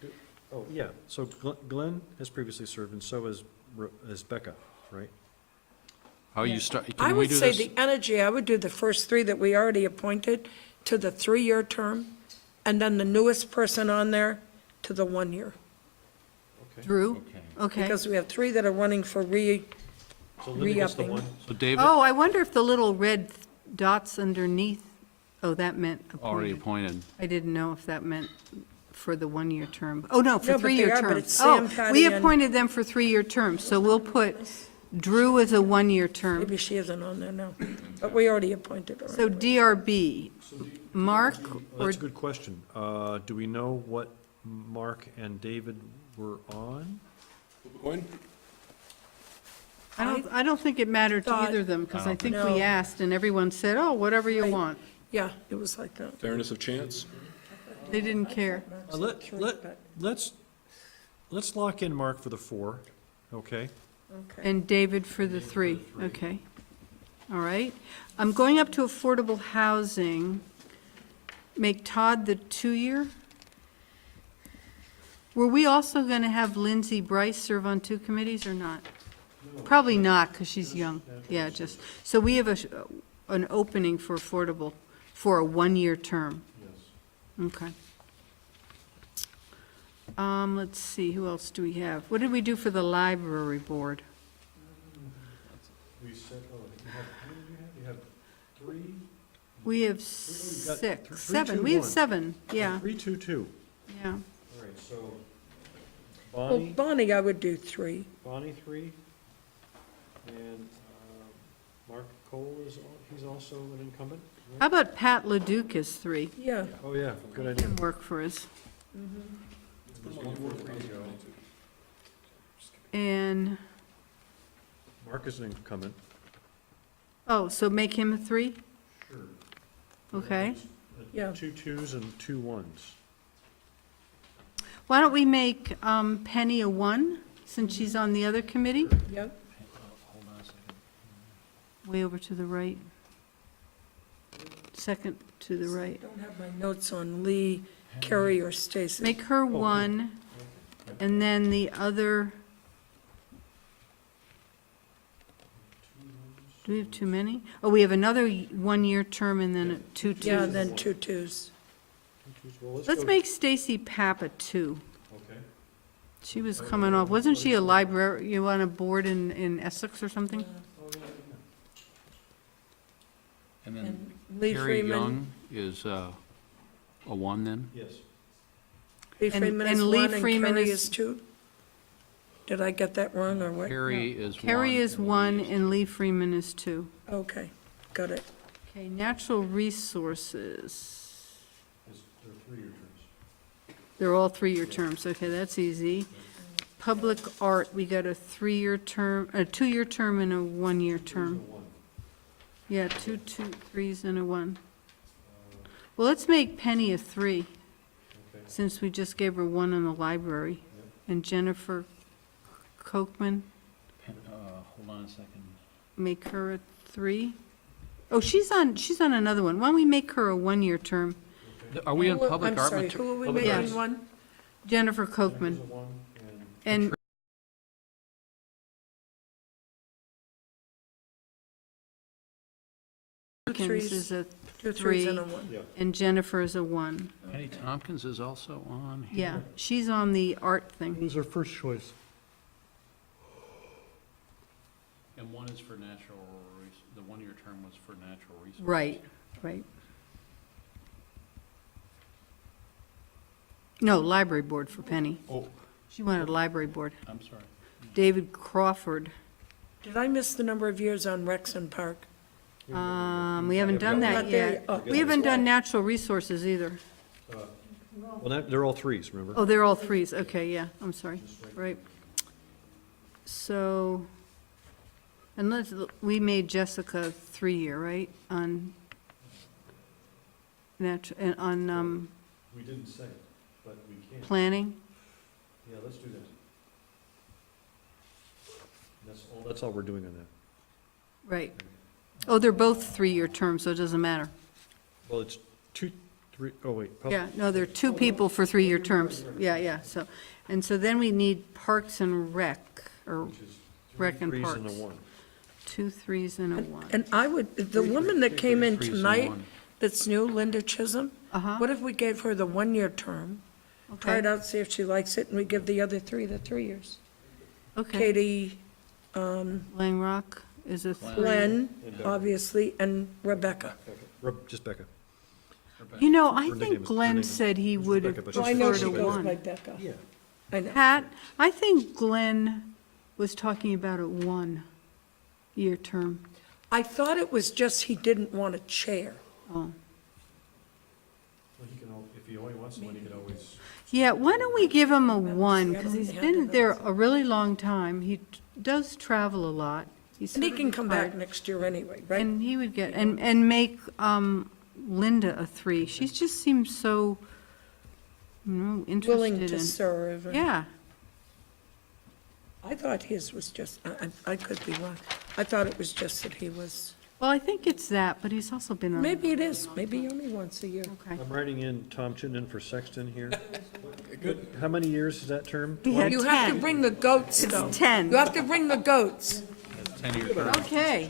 Oh, yeah, so Glenn has previously served, and so has Becca, right? How you start, I can we would do say this? the energy, I would do the first 3 that we already appointed to the 3-year term, and then the newest person on there to the 1 year. Drew? Okay. Because we have 3 that are running for So Linda gets the Re-upping. one. So David, Oh, I wonder if the little red dots underneath, oh, that meant already appointed. appointed. I didn't know if that meant for the 1-year term. Oh, no, for No, but they 3-year are, but terms. it's Sam, Oh, Patty, we and- appointed them for 3-year terms, so we'll put Drew as a 1-year term. maybe she isn't on there now, but we already appointed her. So DRB, Mark or, That's a good question. Do we know what Mark and David were on? Going? I don't think it mattered to thought- either of them, because I think No. we asked, and everyone said, oh, whatever you Right. want. Yeah, it was like that. Fairness of chance? They didn't care. Let's lock in Mark for the 4, okay? Okay. And David for the 3, okay. All right. I'm going up to affordable housing. Make Todd the 2-year? Were we also going to have Lindsay Bryce serve on 2 committees or not? Probably not, because she's young. Yeah, just, so we have an opening for affordable, for a 1-year term. Yes. Okay. Let's see, who else do we have? What did we do for the library board? We said, how many do you have? You have 3? We have We've got 6, 3, 7, 2, we have 1. 7, yeah, 3, 2, 2. yeah. All right, so Well, Bonnie, Bonnie, I would do 3. Bonnie 3, and Mark Cole he's also an incumbent? right? How about Pat Leduc as 3? Yeah, Oh, yeah, good idea. Can work for us. And, Mark is an incumbent. oh, so make him a 3? Sure. Okay. Yeah. 2 2s and 2 1s. Why don't we make Penny a 1, since she's on the other committee? yep. Way over to the right. Second to the right. Don't have my notes on Lee, Kerry, or Stacy. Make her 1, and then the other, do we have too many? Oh, we have another 1-year term and then 2 2s. Yeah, and then 2 2s. Well, Let's go- make Stacy Papp a 2. Okay. She was coming off, wasn't she a library, you on a board in Essex or something? And then And Lee Harry Freeman. Young is a 1 then? Yes. Lee And- Freeman is and Lee 1 and Freeman Kerry is- is 2? Did I get that wrong, or what? Harry is 1. Carrie is and 1 Lee is and Lee Freeman is 2. Okay, got it. Okay, natural resources. They're 3-year terms. They're all 3-year terms, okay, that's easy. Public art, we got a 3-year term, a 2-year term and a 1-year term. Yeah, 2 3s and a 1. Well, let's make Penny a 3, Okay. since we just gave her 1 in the library. And Jennifer Kochman, Hold on a second. make her a 3. Oh, she's on another one. Why don't we make her a 1-year term? Are we on Who- public I'm art? sorry, who are we Public art. making 1? Jennifer Kochman. There's a 1 And Two Tompkins threes. is a 2 3, 3s and a 1. Yeah. and Jennifer is a 1. Penny Tompkins is also on here. Yeah, she's on the art thing. Who's our first choice? And 1 is for natural, the 1-year term was for natural resources. Right, right. No, library board for Penny. Oh, She wanted library board. I'm sorry. David Crawford. Did I miss the number of years on Rexon Park? We haven't done that Not there yet. yet. Oh, We haven't done natural resources either. Well, they're all 3s, remember? Oh, they're all 3s, okay, yeah, I'm sorry, right. So, Unless, we made Jessica 3-year, right, on We didn't say, but we can. planning? Yeah, let's do that. That's all we're doing on that. Right. Oh, they're both 3-year terms, so it doesn't matter. Well, it's 2, 3, oh, wait. Yeah, no, there are 2 people for 3-year terms. Yeah, so, and so then we need Parks and Rec, or Which is Rec and 3 Parks. and a 1. 2 3s and a 1. And I would, the woman that came in Threes and tonight, one. that's new, Linda Chisholm, Uh-huh, what if we gave her the 1-year term? Try it okay, out, see if she likes it, and we give the other 3 the 3 years. okay. Katie, Langrock is a 3. Glenn, obviously, and Rebecca. Just Becca. You know, I Her nickname think is- Glenn her said he is would Rebecca, have but Well, she's I know preferred she a goes by 1. Becca. Yeah. I know. Pat, I think Glenn was talking about a 1-year term. I thought it was just he didn't want a chair. Oh. Well, he can, if he only wants one, he can always. Yeah, why don't we give him a 1, see, I because don't he's have been to there a really long time. He does travel a lot. He's And he sort of can come back retired. next year anyway, right? And he would get, and make Linda a 3. She just seems so, interested Willing in. to serve. and- Yeah, I thought his was just, I could be wrong. I thought it was just that he was, well, I think it's that, but he's also been on. maybe it is, maybe only once a year. Okay. I'm writing in Tom Chittenden for Sexton here. Good. How many years is that term? He had You have to 10. bring the goats, though. It's 10. You have to bring the goats. 10-year term. Okay.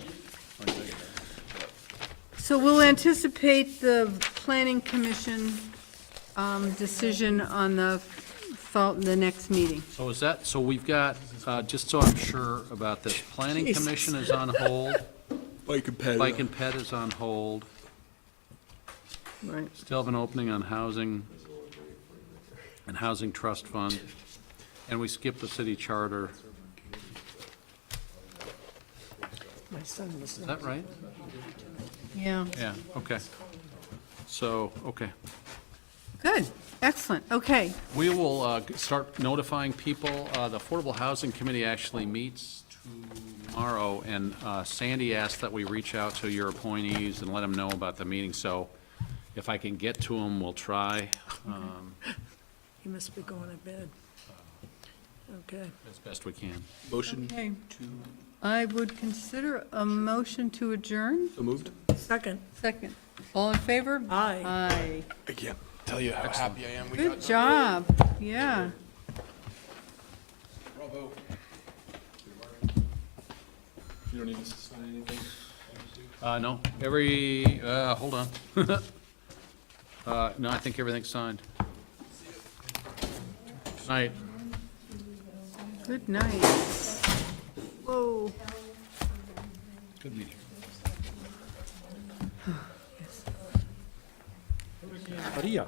So we'll anticipate the planning commission decision on the next meeting. So is that, so we've got, just so I'm sure about this, Planning Jesus. Commission is on hold, Bike and pet. Bike and Pet is on hold, Right. still have an opening on Housing and Housing Trust Fund, and we skipped the city charter. My son was Is that right? Yeah, Yeah, okay. So, okay. good, excellent, okay. We will start notifying people. The Affordable Housing Committee actually meets tomorrow, and Sandy asked that we reach out to your appointees and let them know about the meeting. So if I can get to them, we'll try He must be going to bed. Okay. as best we can. Motion Okay. I would consider a motion to adjourn. so moved. Second. Second. All in favor? Aye. Aye. I can't tell you how happy I am. We Good job, yeah. Bravo. You don't need to sign anything? No, hold on. No, I think everything's signed. Night. Good night. Whoa. Good meeting. Maria.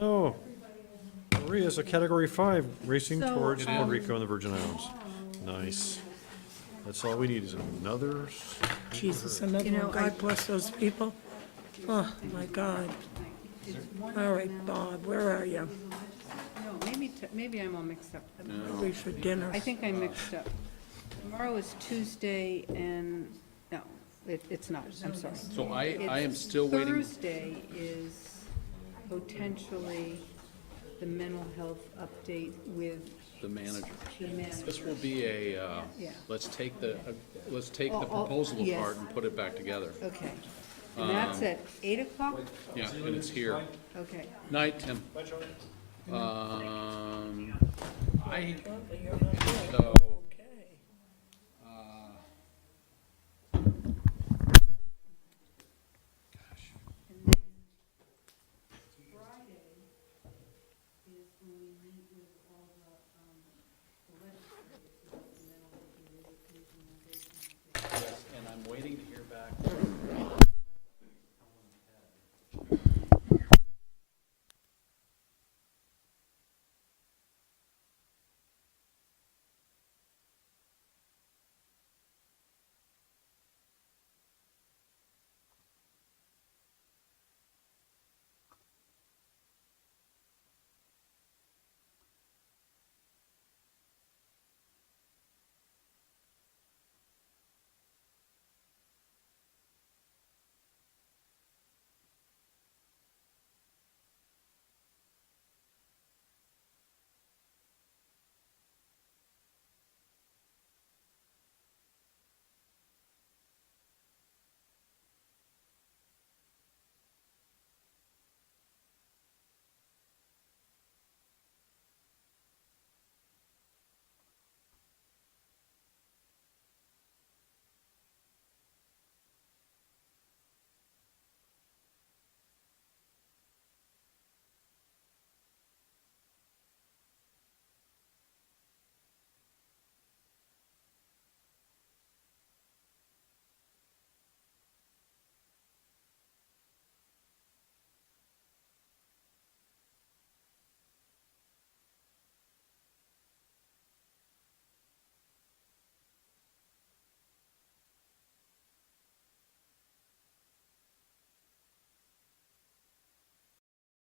No. Maria's a Category 5, racing So, towards Puerto Rico and the Virgin Islands. Nice. That's all we need is another. Jesus, another You know, one. God bless those people. Oh, my God. All right, Bob, where are you? No, maybe I'm all mixed up. Hungry for dinner. I think I mixed up. Tomorrow is Tuesday and, no, it's not, I'm sorry. So I am It's still waiting. Thursday is potentially the mental health update with The manager. the manager. This will be a, Yeah. let's take the Oh, proposal yes. apart and put it back together. Okay. And that's at 8 o'clock? Yeah, and it's here. Okay. Night, Tim. So,